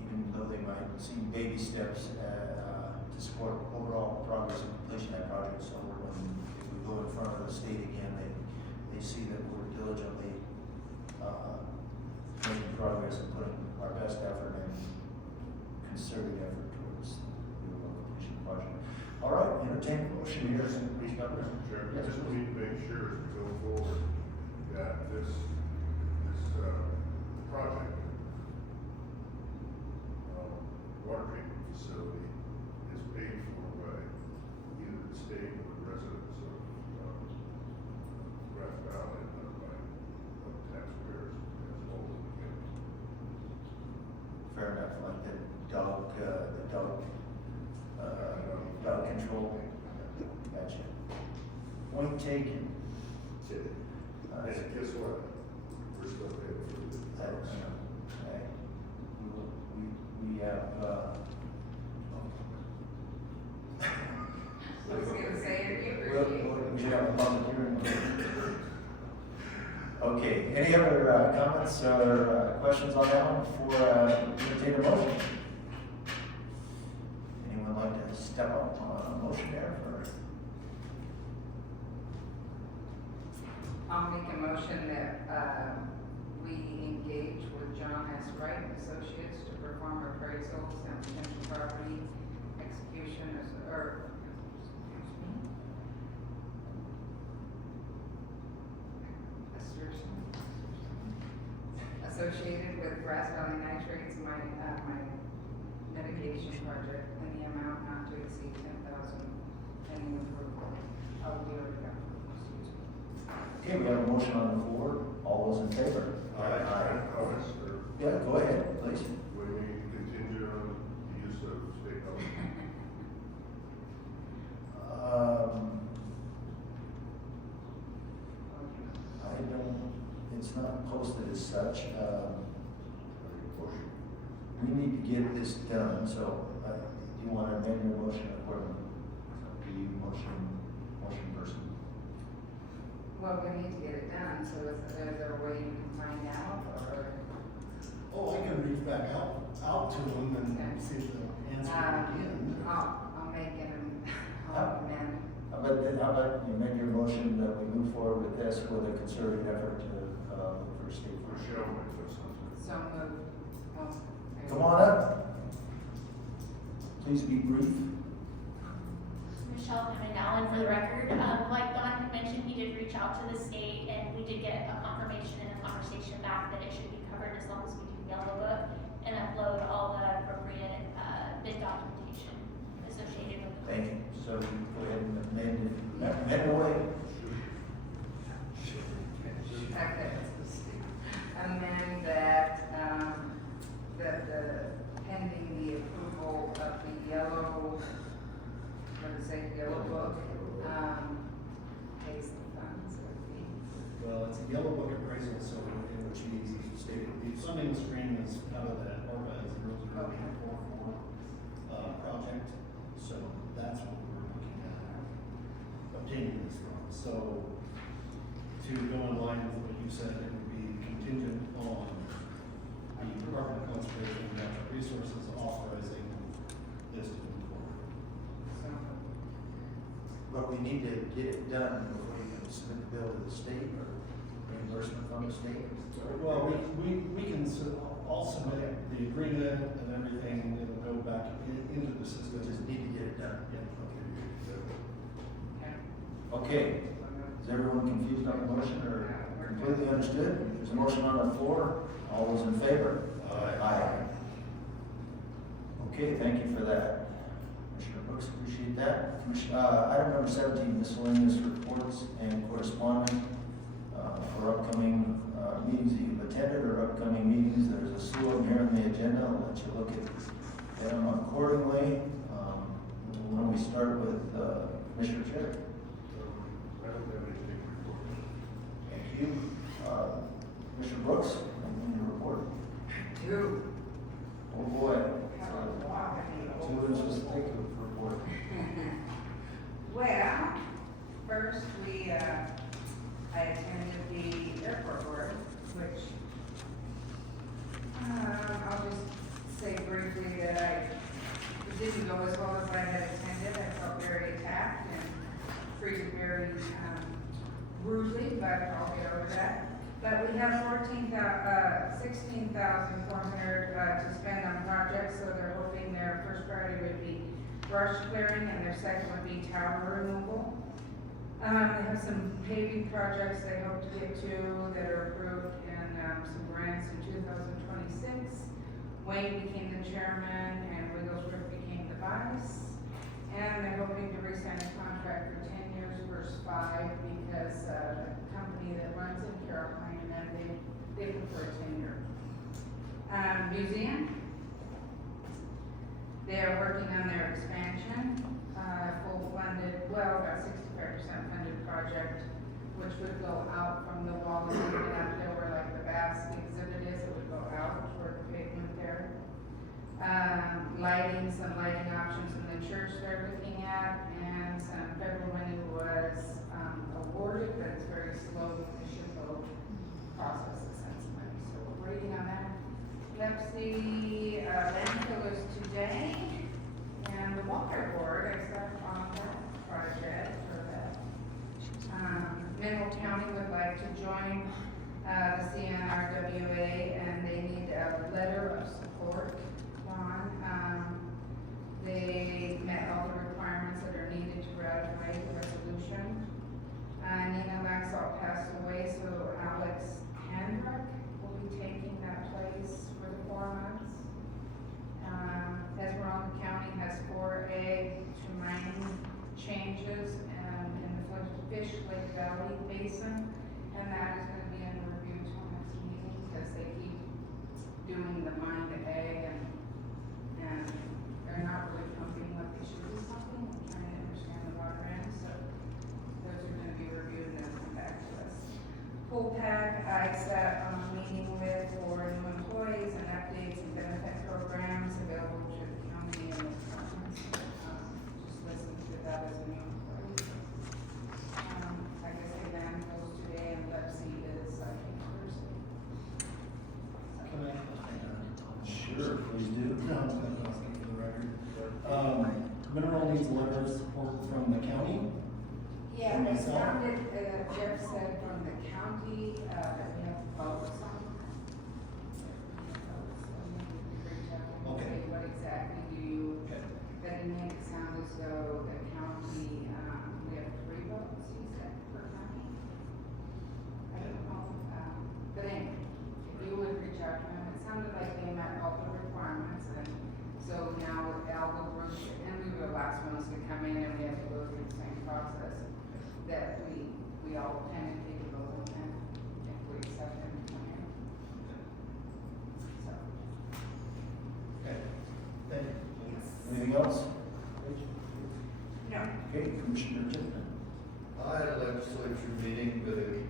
even though they might seem baby steps, to support overall progress and completion of that project. So when if we go in front of the state again, they see that we're diligently making progress and putting our best effort and concerted effort towards the overall completion of the project. All right, entertain a motion here. Mr. Chair, I just need to make sure as we go forward that this project, water treatment facility is paid for by either the state or the residents of Grass Valley, not by taxpayers as well as the county. Fair enough, like the dog control. Gotcha. Point taken. And guess what? We're still paying for it. Okay. We have, I was gonna say, it we have a public hearing. Okay, any other comments or questions on that one before entertain a motion? Anyone like to step up on a motion there for? I'll make a motion that, we engage with John S. Wright Associates to perform appraisals and potential property execution associated with Grass Valley Nitrates, my mitigation project in the amount not to exceed 10,000, pending approval. Okay, we have a motion on the floor. All those in favor? Aye. Yeah, go ahead, please. Would we continue on the use of state help? I don't, it's not posted as such. We need to get this done, so do you want to amend your motion accordingly? Do you motion person? Well, we need to get it done, so is there a way you can find out, or? Oh, I can reach back out to them and see if they'll answer again. I'll make an, I'll amend. How But then how about you make your motion that we move forward with this with a concerted effort to, look for state. Michelle might have something. So moved. Oh, Come on up. Please be brief. Michelle Hammond Allen for the record. Like Don had mentioned, he did reach out to the state and we did get a confirmation and a conversation back that it should be covered as long as we do Yellow Book and upload all the appropriate bid documentation associated with it. Thank you. So you go ahead and amend away. Amend that, that pending the approval of the yellow, what is it, yellow book, pays the funds or the. Well, it's a yellow book appraisal, so in which means you stated the funding stream is out of that ARPA 0044 project. So that's what we're looking at obtaining this from. So to go in line with what you said, it would be contingent on the Department of Conservation and Natural Resources authorizing this to move forward. But we need to get it done before you can submit the bill to the state or reimbursement from the state. Well, we can, I'll submit the agreement and everything, it'll go back into the system. We just need to get it done. Yeah. Okay. Is everyone confused on the motion or completely understood? There's a motion on the floor. All those in favor? Aye. Okay, thank you for that. Commissioner Brooks, appreciate that. Item number 17, miscellaneous reports and correspondence for upcoming meetings that you've attended or upcoming meetings. There's a slew of them here on the agenda. I'll let you look at them accordingly. Why don't we start with Commissioner Cerri? I don't have anything to report. Thank you. Commissioner Brooks, anything to report? Two. Oh boy. Two 2 inches thick of report. Well, first I attended the airport board, which, I'll just say briefly that it didn't go as well as I had intended. I felt very attacked and treated very, rudely, but I'll get over that. But we have 16,400 to spend on projects, so they're hoping their first priority would be brush clearing and their second would be tower removal. They have some paving projects they hope to get to that are approved and some grants in 2026. Wayne became the chairman and Wigglesworth became the vice. And they're hoping to re-sign a contract for 10 years versus 5 because the company that runs in Caroline and they prefer tenure. Museum. They are working on their expansion, full funded, well, about 65% funded project, which would go out from the wall and even up there where like the Bass exhibit is, it would go out toward the pavement there. Lighting, some lighting options in the church they're looking at, and some federal money was awarded, but it's very slow. It should go process the sense of money, so we're waiting on that. Lepsy landfill is today, and the water board, I started on that project for that. Mineral County would like to join the CNRWA, and they need a letter of support on. They met all the requirements that are needed to ratify the resolution. Nina Laxalt passed away, so Alex Hendrick will be taking that place for the 4 months. Esmeralda County has 4 egg to mining changes in the Fish Lake Valley Basin, and that is going to be in review till next meeting because they keep doing the mine to egg and they're not really pumping what they should be pumping. I'm trying to understand the water end, so those are going to be reviewed and then come back to us. Pool pack, I sat on a meeting with for new employees and updates and benefit programs available to the county and the departments. Just listen to that as a new employee. Like I say, Van goes today and Lepsy is, I think, Thursday. Can I? Sure, please do. No, I was going to ask you for the record. Mineral needs a letter of support from the county Yeah, it sounded, Jeff said from the county, that we have to vote something. Okay. What exactly do you, that it made it sound as though the county, we have 3 votes, he said, per county? I don't know, but anyway, if you would reach out to him, it sounded like they met all the requirements, and so now Alva Bruce, and we were the last ones to come in, and we have to go through the same process, that we all kind of take a vote on that, if we accept them to come in. So. Okay, thank you. Anything else? No. Okay, Commissioner Tipton. I had a legislature meeting, but it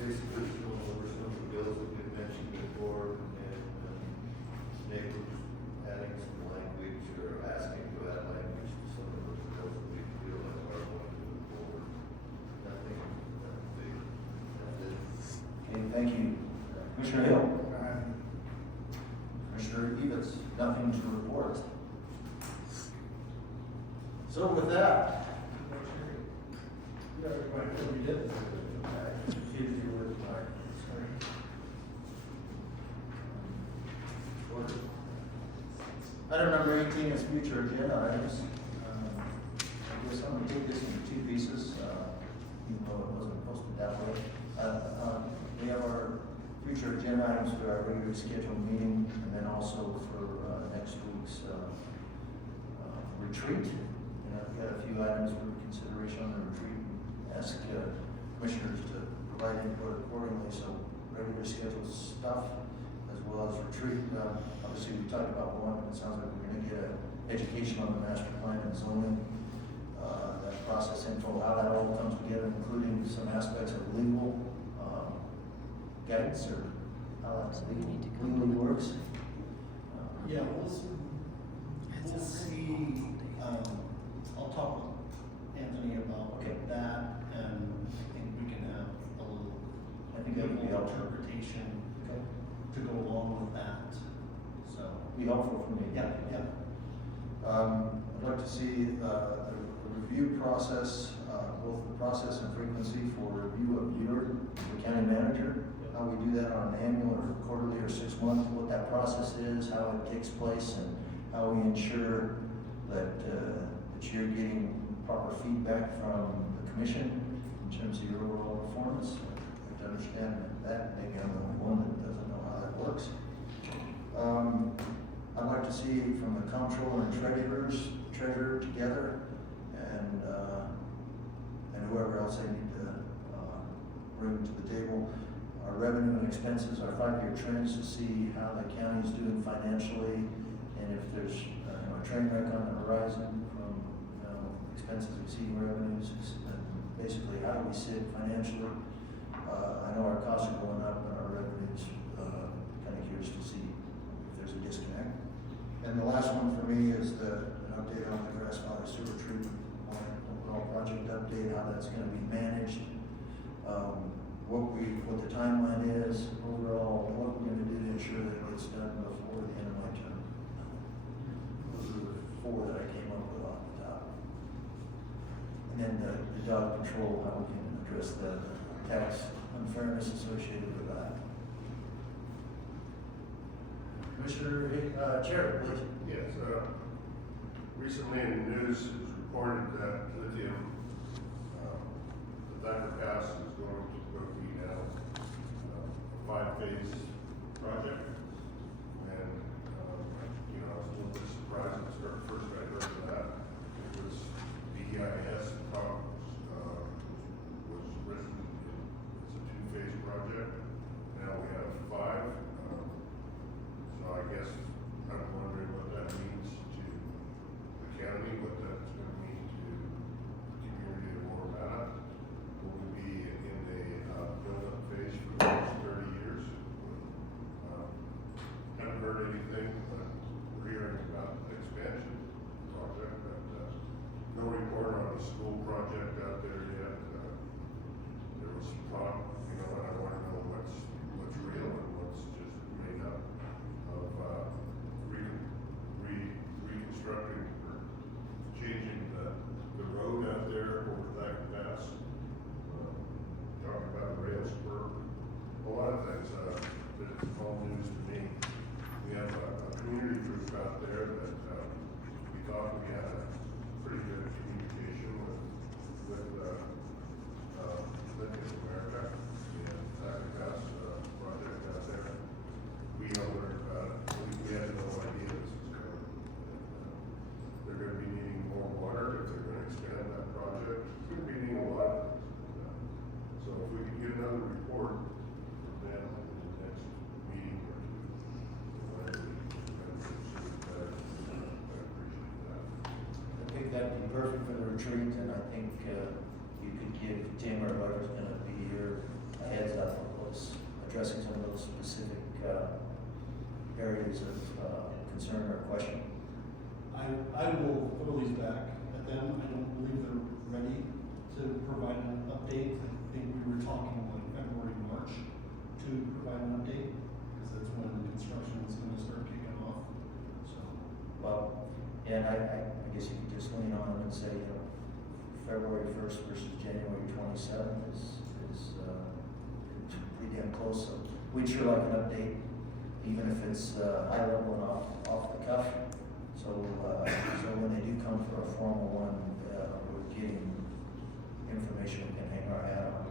basically was going over some of the bills that we mentioned before, and neighbors adding some language or asking to add language to some of those bills that we feel like are going to move forward. Nothing that big. That's it. Okay, thank you. Commissioner Hill. Commissioner Evatz, nothing to report. So with that, item number 18 is future agenda items. I guess I'm going to take this into 2 pieces, even though it wasn't posted that way. We have our future agenda items for our regularly scheduled meeting, and then also for next week's retreat. And I've got a few items for consideration on the retreat. Ask commissioners to provide input accordingly. So regular scheduled stuff as well as retreat. Obviously, we talked about one. It sounds like we're going to get an education on the master plan and zoning, that process info, how that all comes together, including some aspects of legal guidance or how that legally works. Yeah, we'll see, I'll talk with Anthony about that, and I think we can have a little, I think that would be helpful. interpretation Okay. to go along with that, so. Be helpful for me. Yeah, yeah. I'd like to see the review process, both the process and frequency for review of the county manager, how we do that on an annual or quarterly or 6 months, what that process is, how it takes place, and how we ensure that you're getting proper feedback from the commission in terms of your overall performance. I have to understand that. Maybe I'm the only one that doesn't know how that works. I'd like to see from the comptroller and treasurer together, and whoever else I need to bring to the table, our revenue and expenses, our 5-year trends to see how the county is doing financially, and if there's a train wreck on the horizon from expenses exceeding revenues, and basically how do we sit financially. I know our costs are going up, but our revenues, kind of curious to see if there's a disconnect. And the last one for me is an update on the Grass Valley Sewer Treatment Plant, overall project update, how that's going to be managed, what the timeline is, overall, what we're going to do to ensure that it gets done before the end of my term. Those are the 4 that I came up with off the top. And then the dog control, how we can address the tax unfairness associated with that. Commissioner Cerri, please. Yes, recently in the news, it was reported that lithium, the Thacker Pass is going to be now a 5-phase project. And, I was a little bit surprised at the first I heard of that. It was BEIS was written, it's a 2-phase project. Now we have 5. So I guess I'm wondering what that means to the county, what that's going to mean to the community of Orvada. Will we be in a build-up phase for the next 30 years? Haven't heard anything, but we're hearing about the expansion project, but no report on the school project out there yet. There was some talk, and I want to know what's real and what's just made up of reconstructing or changing the road out there over Thacker Pass. for the retreat, and I think, you could give Tim or whoever's gonna be here a heads up of those, addressing some of those specific, areas of, concern or question. I will throw these back at them. I don't believe they're ready to provide an update. I think we were talking like February, March to provide an update, because that's when the construction is gonna start kicking off, so. Well, and I guess you could just lean on them and say, you know, February 1st versus January 27th is pretty damn close, so we'd sure like an update, even if it's, high level and off the cuff. So when they do come for a formal one, we're getting information we can hang our hat on.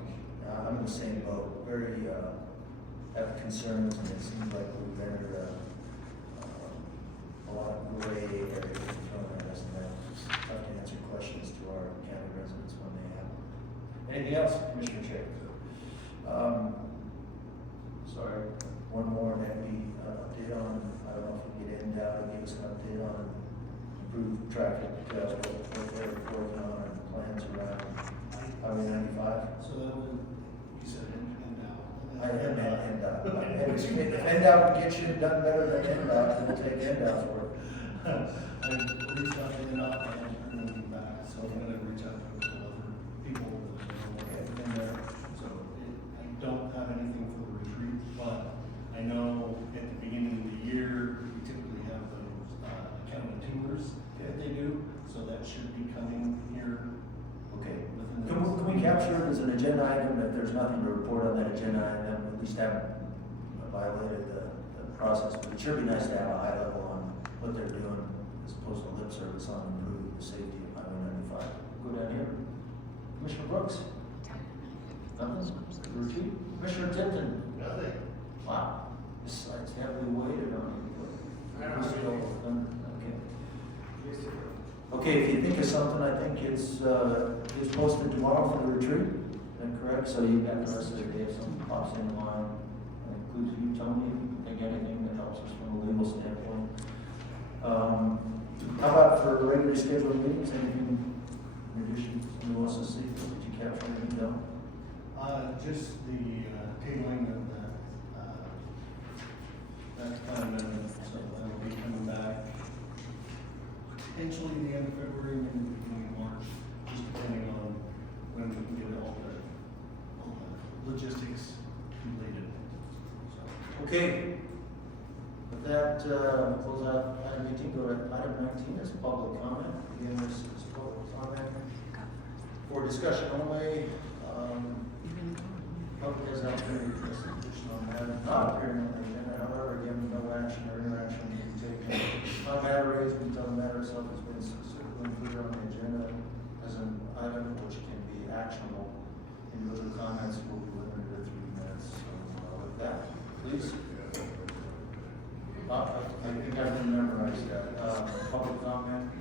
I'm in the same boat, very, have concerns, and it seems like we've entered, a lot of gray areas in front of us, and that's tough to answer questions to our county residents when they have them. Anything else, Commissioner Chair? Sorry, one more, maybe, update on, I don't know if we get NDOT, give us an update on improved traffic, what they're working on, and plans around Highway 95. So that would, you said NDOT. I am at NDOT. If NDOT gets you done better than NDOT, we'll take NDOT's work. I reached out to NDOT and I'm moving back, so I'm gonna reach out to a couple other people that are in there. So I don't have anything for the retreat, but I know at the beginning of the year, we typically have those, county tours that they do, so that should be coming here. Okay. Within the Can we capture it as an agenda item, if there's nothing to report on that agenda item, at least haven't violated the process, but it sure be nice to have a high level on what they're doing, as opposed to lip service on improving the safety of Highway 95. Go down here. Commissioner Brooks? Nothing? Routine? Commissioner Tipton? Nothing. Wow, this site's heavily weighted on you. Okay. Okay, if you think of something, I think it's posted tomorrow for the retreat, is that correct? So you've got the rest of the day, if something pops in line, that includes you, Tony, if you think anything that helps us from a legal standpoint. How about for regularly scheduled meetings, anything in addition, somebody wants to see, did you capture anything down? Just the, tabling of that kind of, so that'll be coming back potentially the end of February, maybe the beginning of March, just depending on when we can get all the logistics completed. So. Okay. With that, close out item 18, go to item 19, is public comment. Again, this is public comment for discussion only. Public has an opportunity to address the petition on matter not appearing on the agenda. However, again, no action or interaction will be taken on matter raised until the matter itself has been specifically included on the agenda as an item which can be actionable. Individual comments will be limited to 3 minutes. So with that, please. I think I didn't memorize that. Public comment.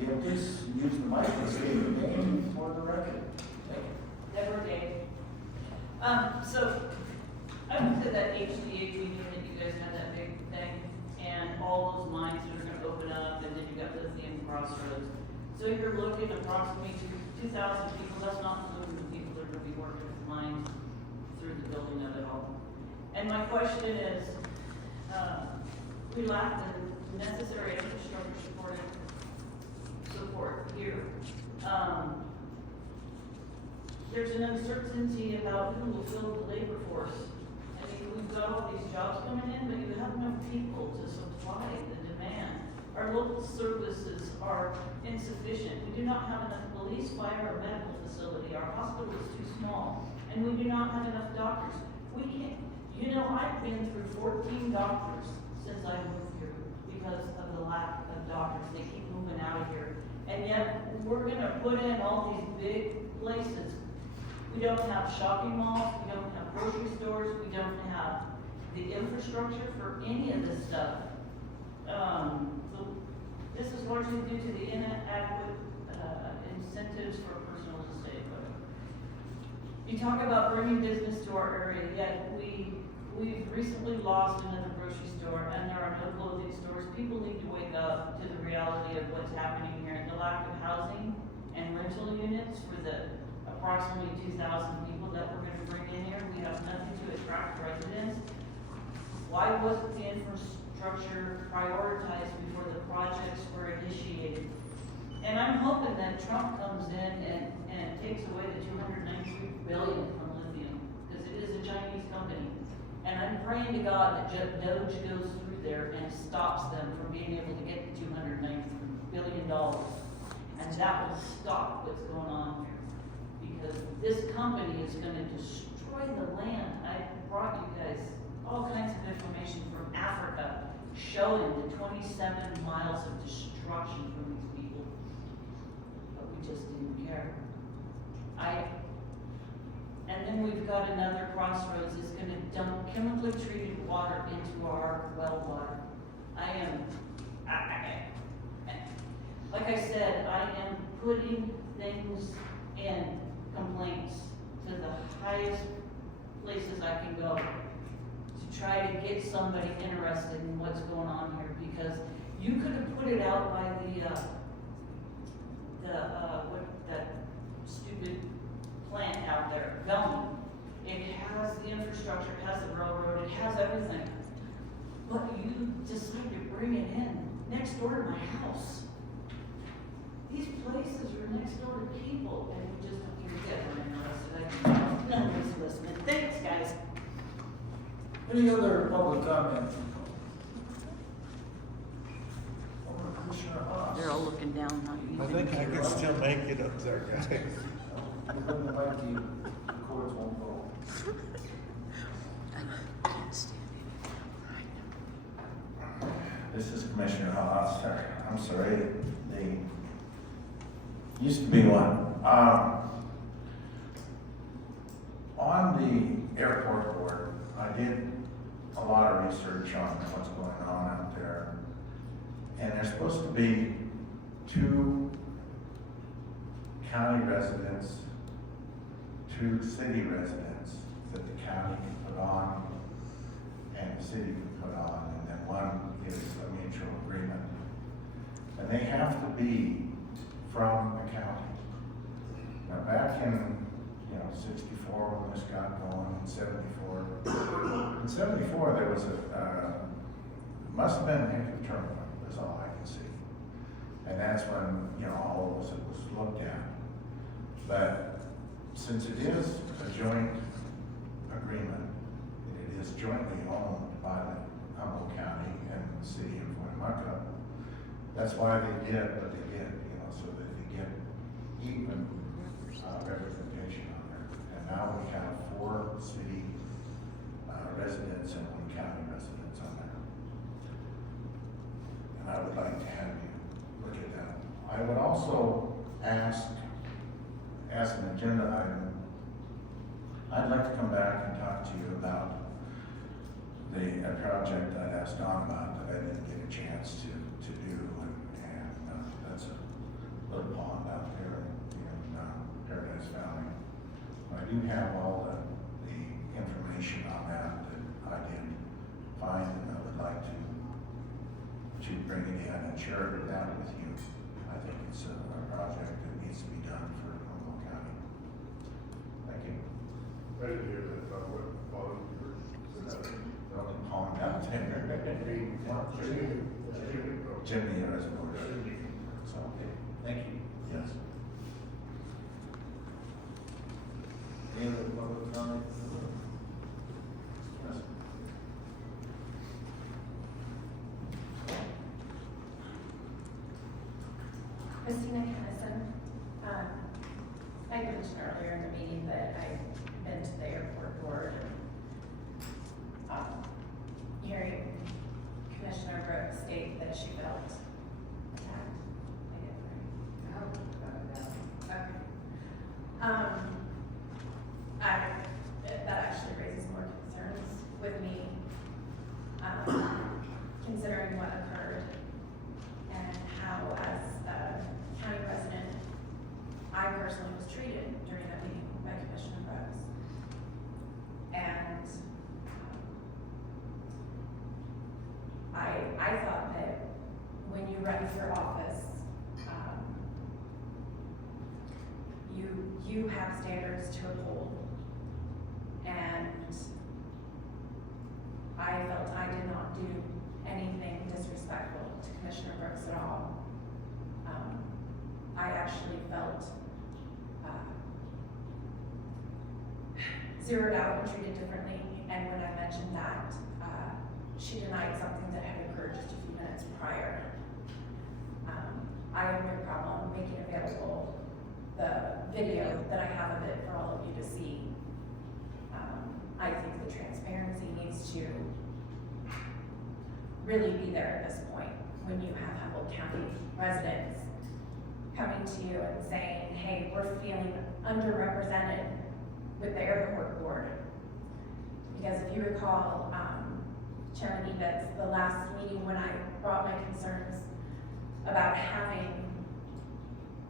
Again, please use the mic and state your name for the record. Thank you. Deborah Day. So I went to that HCA meeting that you guys had, that big thing, and all those lines that are gonna open up, and then you got Lithium Crossroads. So you're looking approximately 2,000 people, that's not including the people that are gonna be working with lines through the building of it all. And my question is, we lack the necessary infrastructure support here. There's an uncertainty about who will fill the labor force. I mean, we've got all these jobs coming in, but you have enough people to supply the demand. Our local services are insufficient. We do not have enough police, fire, or medical facility. Our hospital is too small, and we do not have enough doctors. We can't, you know, I've been through 14 doctors since I moved here because of the lack of doctors. They keep moving out of here. And yet, we're gonna put in all these big places. We don't have shopping malls, we don't have grocery stores, we don't have the infrastructure for any of this stuff. So this is largely due to the inadequate incentives for personal estate. You talk about bringing business to our area, yet we've recently lost another grocery store and there are no clothing stores, people need to wake up to the reality of what's happening here. The lack of housing and rental units for the approximately 2,000 people that we're gonna bring in here. We have nothing to attract residents. Why wasn't the infrastructure prioritized before the projects were initiated? And I'm hoping that Trump comes in and takes away the $293 billion from lithium, because it is a Chinese company. And I'm praying to God that Doge goes through there and stops them from being able to get the $293 billion. And that will stop what's going on here. Because this company is gonna destroy the land. I brought you guys all kinds of information from Africa showing the 27 miles of destruction from these people. But we just didn't care. And then we've got another crossroads that's gonna dump chemically treated water into our well water. Like I said, I am putting things in complaints to the highest places I can go to try to get somebody interested in what's going on here, because you could have put it out by that stupid plant out there, Velmy. It has the infrastructure, it has the railroad, it has everything. But you decide to bring it in next door to my house. These places are next door to people, and we just don't get interested. Nobody's listening. Thanks, guys. Any other public comment? Commissioner Haas. They're all looking down, not you. I think I can still make it up there, guys. Bring the mic to you. The cords won't go. I can't stand it. This is Commissioner Haas. I'm sorry, they used to be one. On the airport board, I did a lot of research on what's going on out there. And there's supposed to be 2 county residents, 2 city residents that the county can put on and the city can put on, and then one is a mutual agreement. And they have to be from the county. Now back in, 64 when this got going, in 74. In 74 there was must have been a heck of a turmoil, that's all I can see. And that's when, all of it was looked at. But since it is a joint agreement, and it is jointly owned by the Humboldt County and the city of Winnemucca, that's why they did what they did, so that they get even representation on there. And now we have 4 city residents and 1 county residents on there. And I would like to have you look at that. I would also ask, as an agenda item, I'd like to come back and talk to you about a project I'd asked Don about that I didn't get a chance to do, and that's a little pond out there in Paradise Valley. I do have all the information on that I did find, and I would like to bring it in and share it out with you. I think it's a project that needs to be done for Humboldt County. Thank you. I didn't hear that, what pond you were, The only pond out there. Jimmy Reservoir. So, okay, thank you. Yes. Any other public comment? Yes. Christina Kennison. I mentioned earlier in the meeting that I've been to the airport board and hearing Commissioner Brooks state that she felt attacked. That actually raises more concerns with me, considering what occurred and how, as a county resident, I personally was treated during that meeting by Commissioner Brooks. And I thought that when you run for office, you have standards to uphold. And I felt I did not do anything disrespectful to Commissioner Brooks at all. I actually felt zeroed out and treated differently, and when I mentioned that, she denied something that had occurred just a few minutes prior. I have no problem making available the video that I have of it for all of you to see. I think the transparency needs to really be there at this point when you have Humboldt County residents coming to you and saying, hey, we're feeling underrepresented with the airport board. Because if you recall, Chairman Evatz, the last meeting when I brought my concerns about having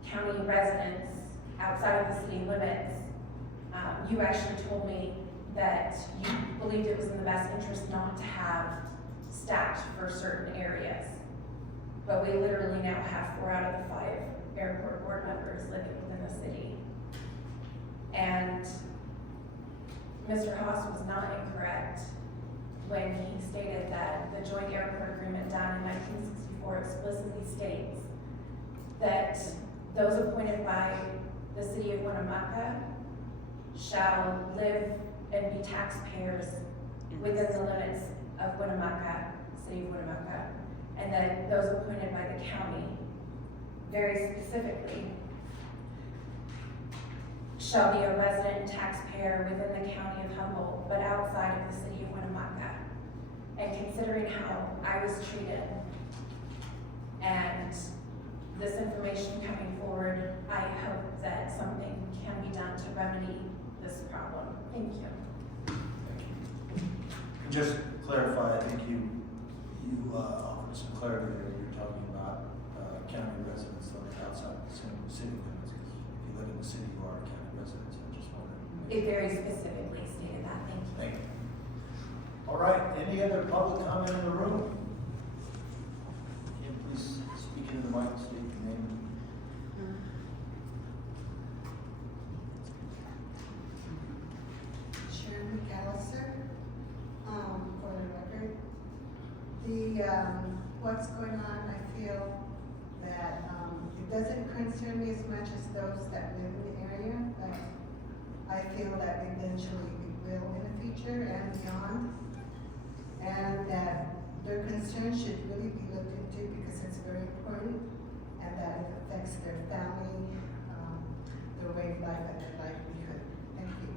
county residents outside of the city limits, you actually told me that you believed it was in the best interest not to have staff for certain areas. But we literally now have 4 out of the 5 airport board members living within the city. And Mr. Haas was not incorrect when he stated that the joint airport agreement done in 1964 explicitly states that those appointed by the city of Winnemucca shall live and be taxpayers within the limits of Winnemucca, city of Winnemucca, and that those appointed by the county, very specifically, shall be a resident taxpayer within the county of Humboldt, but outside of the city of Winnemucca. And considering how I was treated and this information coming forward, I hope that something can be done to remedy this problem. Thank you. Just clarify, I think you offered some clarity there. You're talking about county residents living outside the city limits. If you live in the city, you are a county resident. So I just wanted to It very specifically stated that. Thank you. Thank you. All right, any other public comment in the room? Can you please speak into the mic, state your name? Sharon McAllister, for the record. What's going on, I feel that, it doesn't concern me as much as those that live in the area, but I feel that eventually it will in the future and beyond. And that their concerns should really be looked into because it's very important and that it affects their family, their way of life and their livelihood. Thank you.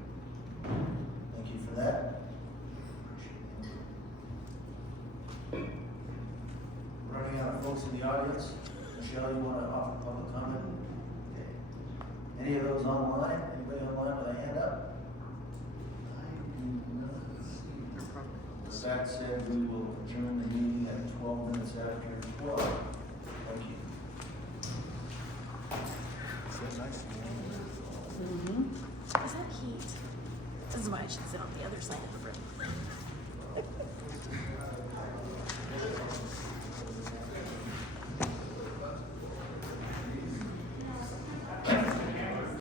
Thank you for that. Running out of folks in the audience. Michelle, you want to offer public comment? Okay. Any of those online? Anybody online with a hand up? With that said, we will adjourn the meeting at 12 minutes after 12. Thank you. Is that nice? Is that heat? This is why I should sit on the other side of the room.